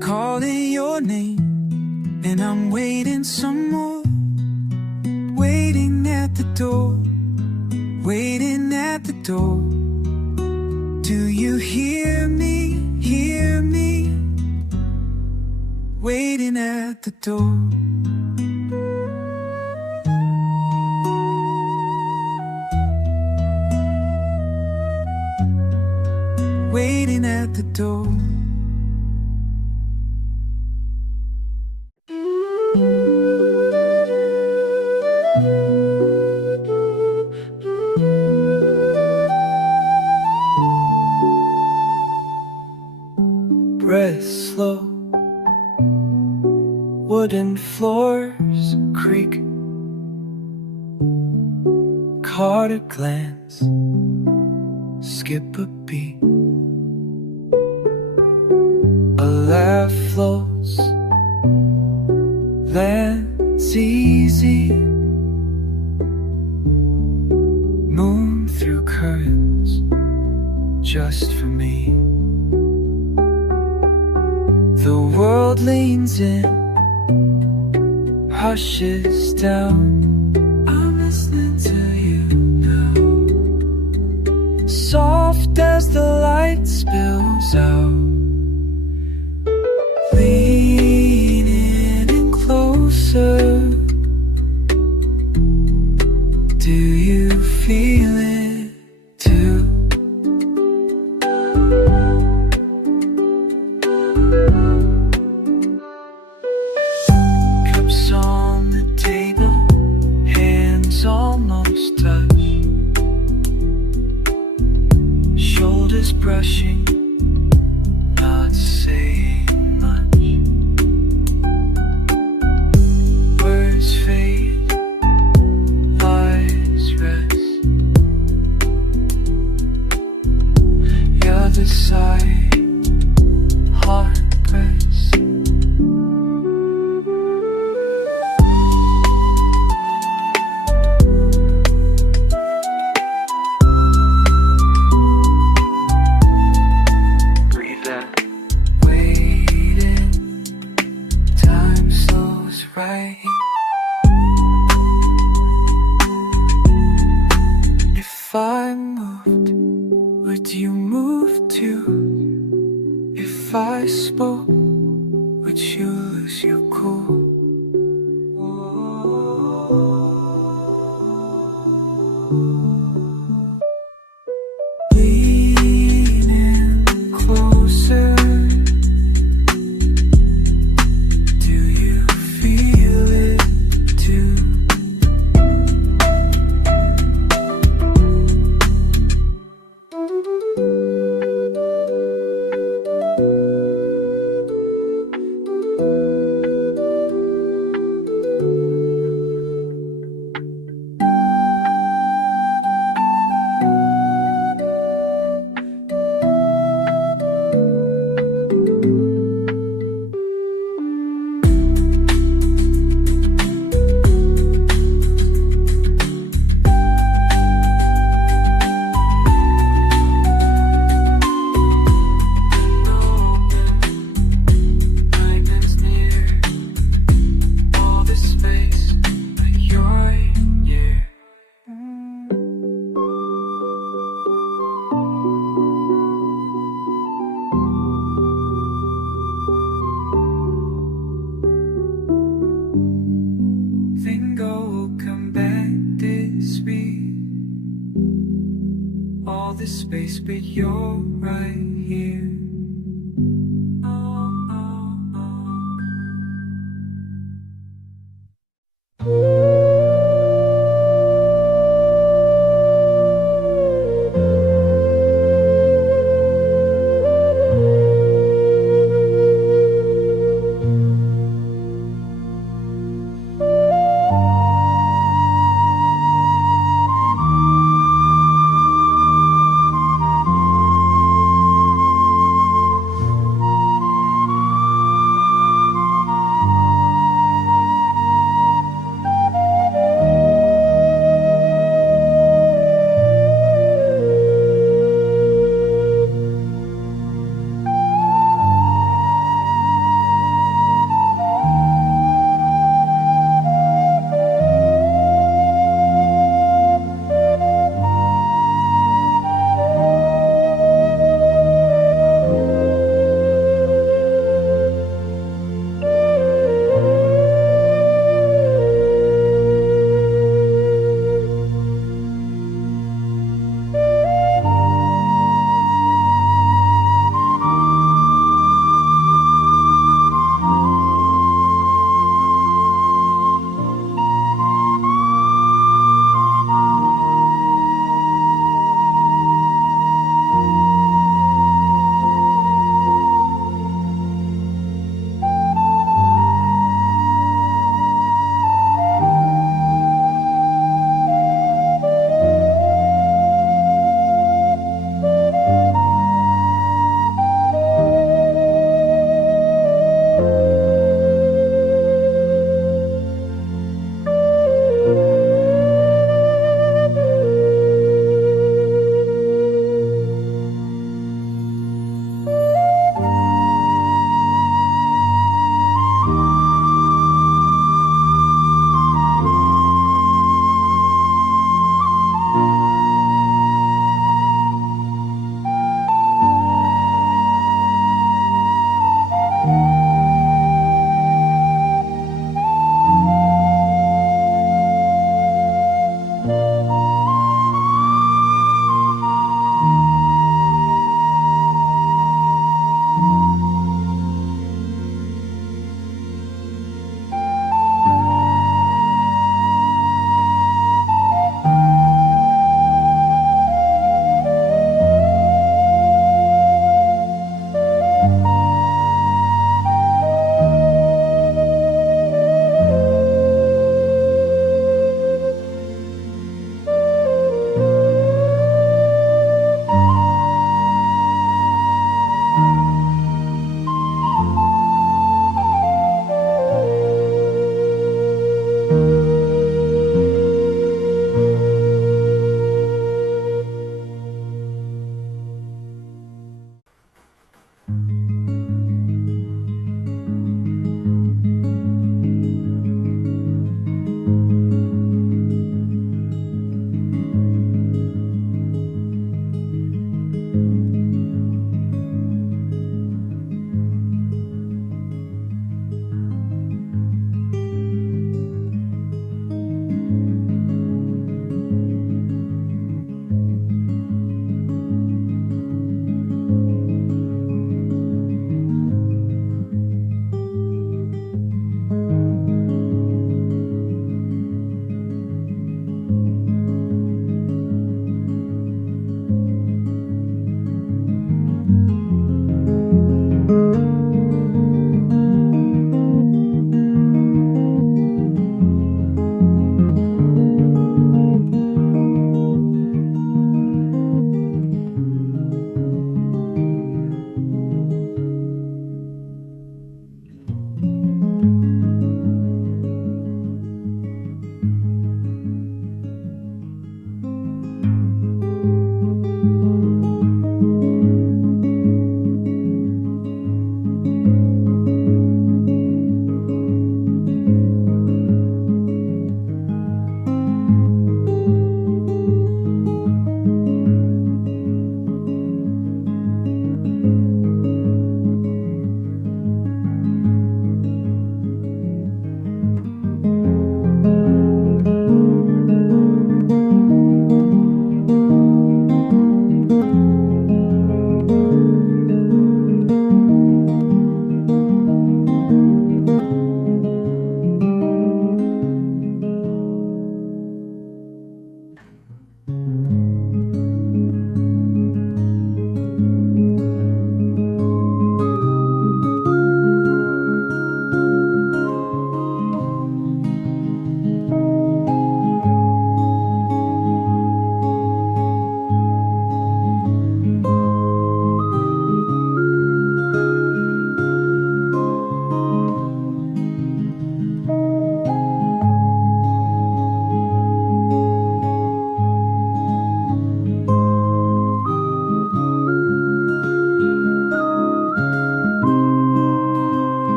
calling your name, and I'm waiting some more. Waiting at the door, waiting at the door. Do you hear me, hear me? Waiting at the door. Waiting at the door. Breath slow, wooden floors creak, caught a glance, skip a beat. A laugh floats, lands easy, moon through curtains, just for me. The world leans in, hushes down. I'm listening to you now. Soft as the light spills out, leaning in closer. Do you feel it too? Cups on the table, hands almost touch, shoulders brushing, not saying much. Words fade, eyes rest. The other side, heart press. Breathe out, waiting, time slows right. If I moved, would you move too? If I spoke, would you lose your cool? Leaning closer. Do you feel it too? this space, but you're right here.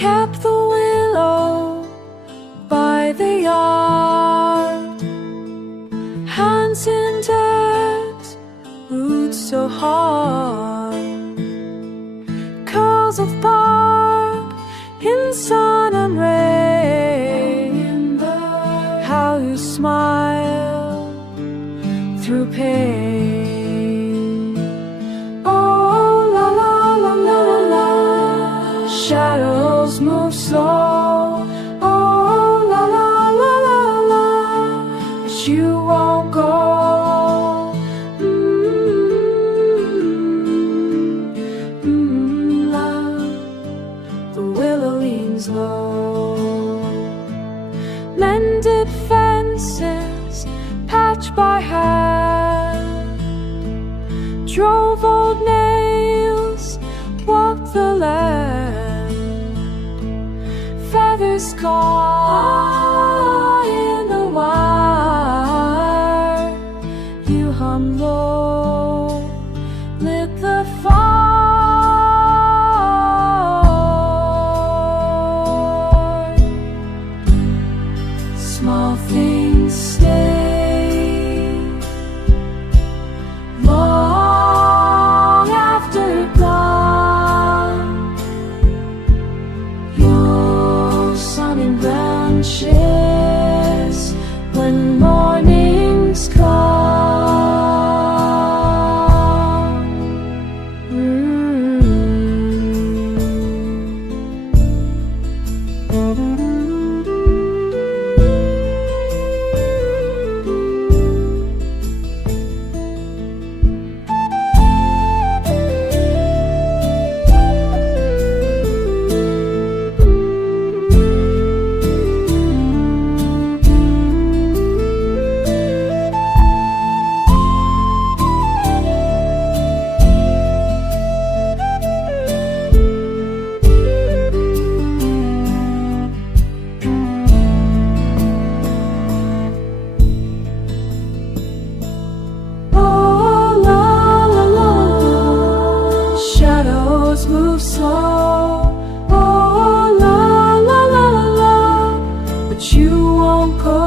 kept the willow by the yard, hands in dirt, roots so hard, curls of bark in sun and rain. How you smile through pain. Oh, la la la la la la. Shadows move slow. Oh, la la la la la. But you won't go. Love. The willow leans low. Mended fences, patched by hand, drove old nails, walked the land. Feathers caught in the wire, you hum low, lit the fire. Small things stay long after dawn. Your sun and branches when mornings come. Oh, la la la. Shadows move slow. Oh, la la la la la. But you won't go.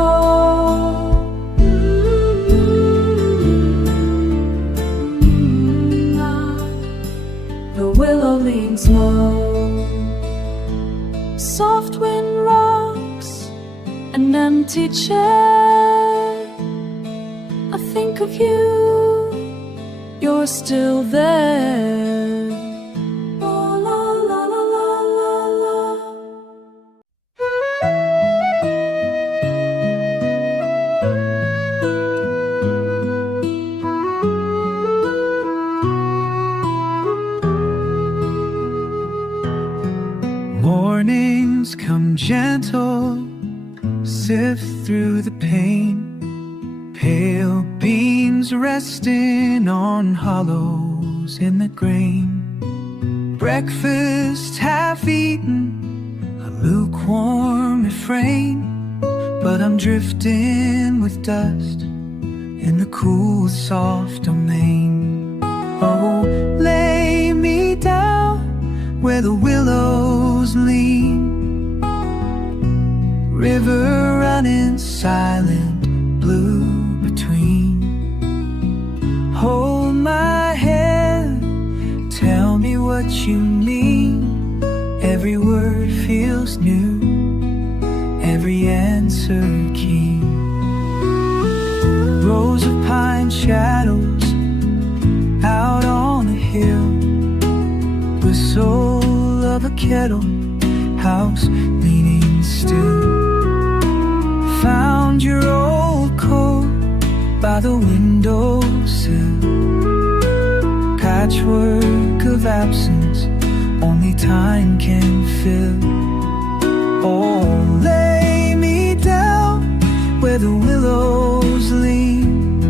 The willow leans low. Soft wind rocks an empty chair. I think of you, you're still there. Oh, la la la la la la. Mornings come gentle, sift through the pain. Pale beams resting on hollows in the grain. Breakfast half eaten, a lukewarm refrain. But I'm drifting with dust in the cool, soft domain. Oh, lay me down where the willows lean. River running silent, blue between. Hold my hand, tell me what you mean. Every word feels new, every answer keen. Rows of pine shadows out on a hill. Whistle of a kettle, house leaning still. Found your old coat by the windowsill. Patchwork of absence, only time can fill. Oh, lay me down where the willows lean.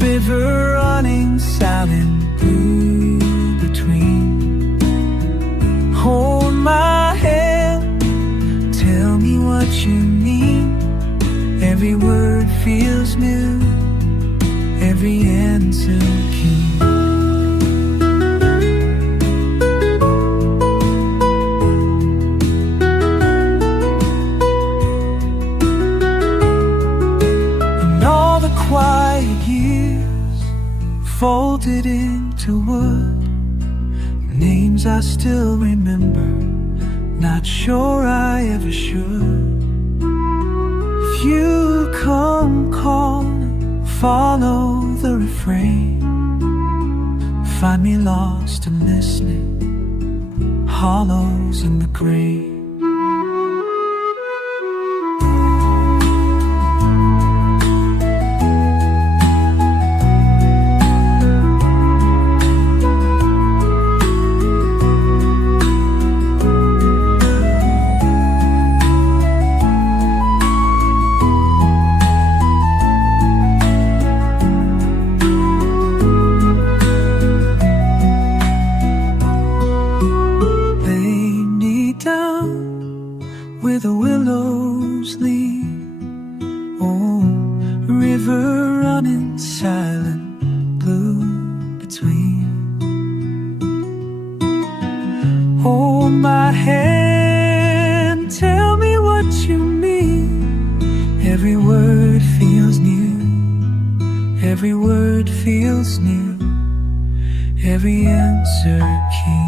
River running silent, blue between. Hold my hand, tell me what you mean. Every word feels new, every answer keen. to wood, names I still remember, not sure I ever should. If you come calling, follow the refrain, find me lost and listening, hollows in the grain. Where the willows lean, oh, river running silent blue between. Hold my hand, tell me what you mean. Every word feels new, every word feels new, every answer keen.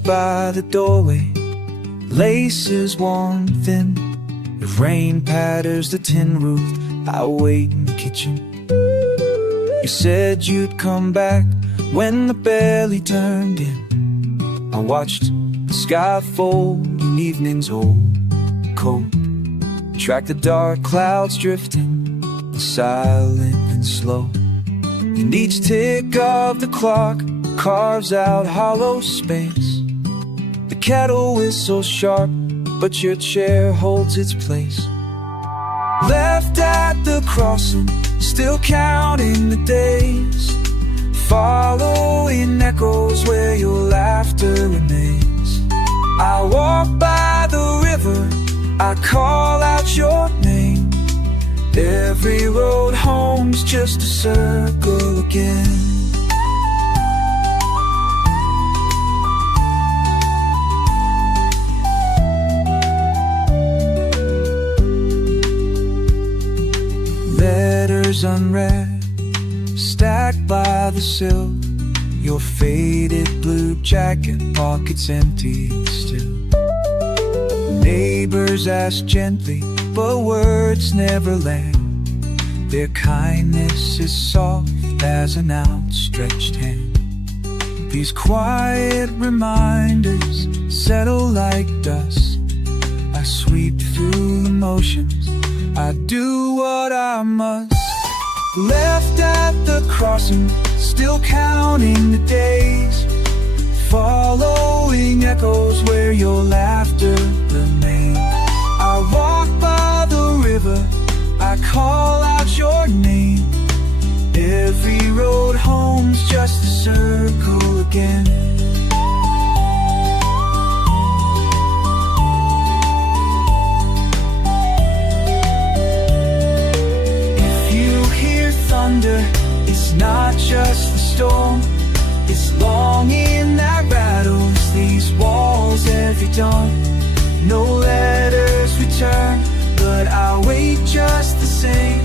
pause by the doorway, laces worn thin. If rain patters the tin roof, I wait in the kitchen. You said you'd come back when the belly turned in. I watched the sky fold in evenings old, cold. Track the dark clouds drifting, silent and slow. And each tick of the clock carves out hollow space. The kettle whistles sharp, but your chair holds its place. Left at the crossing, still counting the days, following echoes where your laughter remains. I walk by the river, I call out your name. Every road home's just a circle again. Letters unread, stacked by the sill. Your faded blue jacket, pockets empty still. Neighbors ask gently, but words never land. Their kindness is soft as an outstretched hand. These quiet reminders settle like dust. I sweep through the motions, I do what I must. Left at the crossing, still counting the days, following echoes where your laughter remains. I walk by the river, I call out your name. Every road home's just a circle again. Thunder, it's not just the storm, it's longing that rattles these walls every dawn. No letters return, but I wait just the same.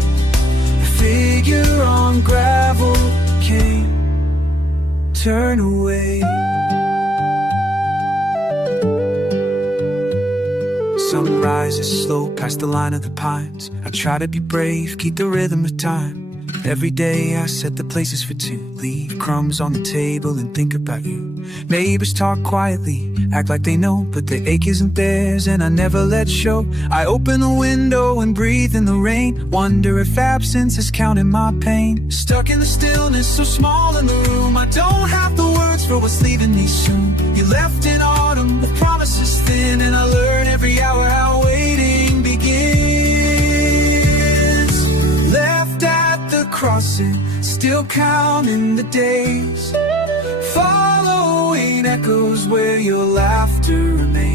A figure on gravel can't turn away. Sun rises slow past the line of the pines. I try to be brave, keep the rhythm of time. Every day I set the places for two, leave crumbs on the table and think about you. Neighbors talk quietly, act like they know, but the ache isn't theirs and I never let show. I open the window and breathe in the rain, wonder if absence is counting my pain. Stuck in the stillness, so small in the room, I don't have the words for what's leaving me soon. You left in autumn, the promise is thin, and I learn every hour how waiting begins. Left at the crossing, still counting the days, following echoes where your laughter remains.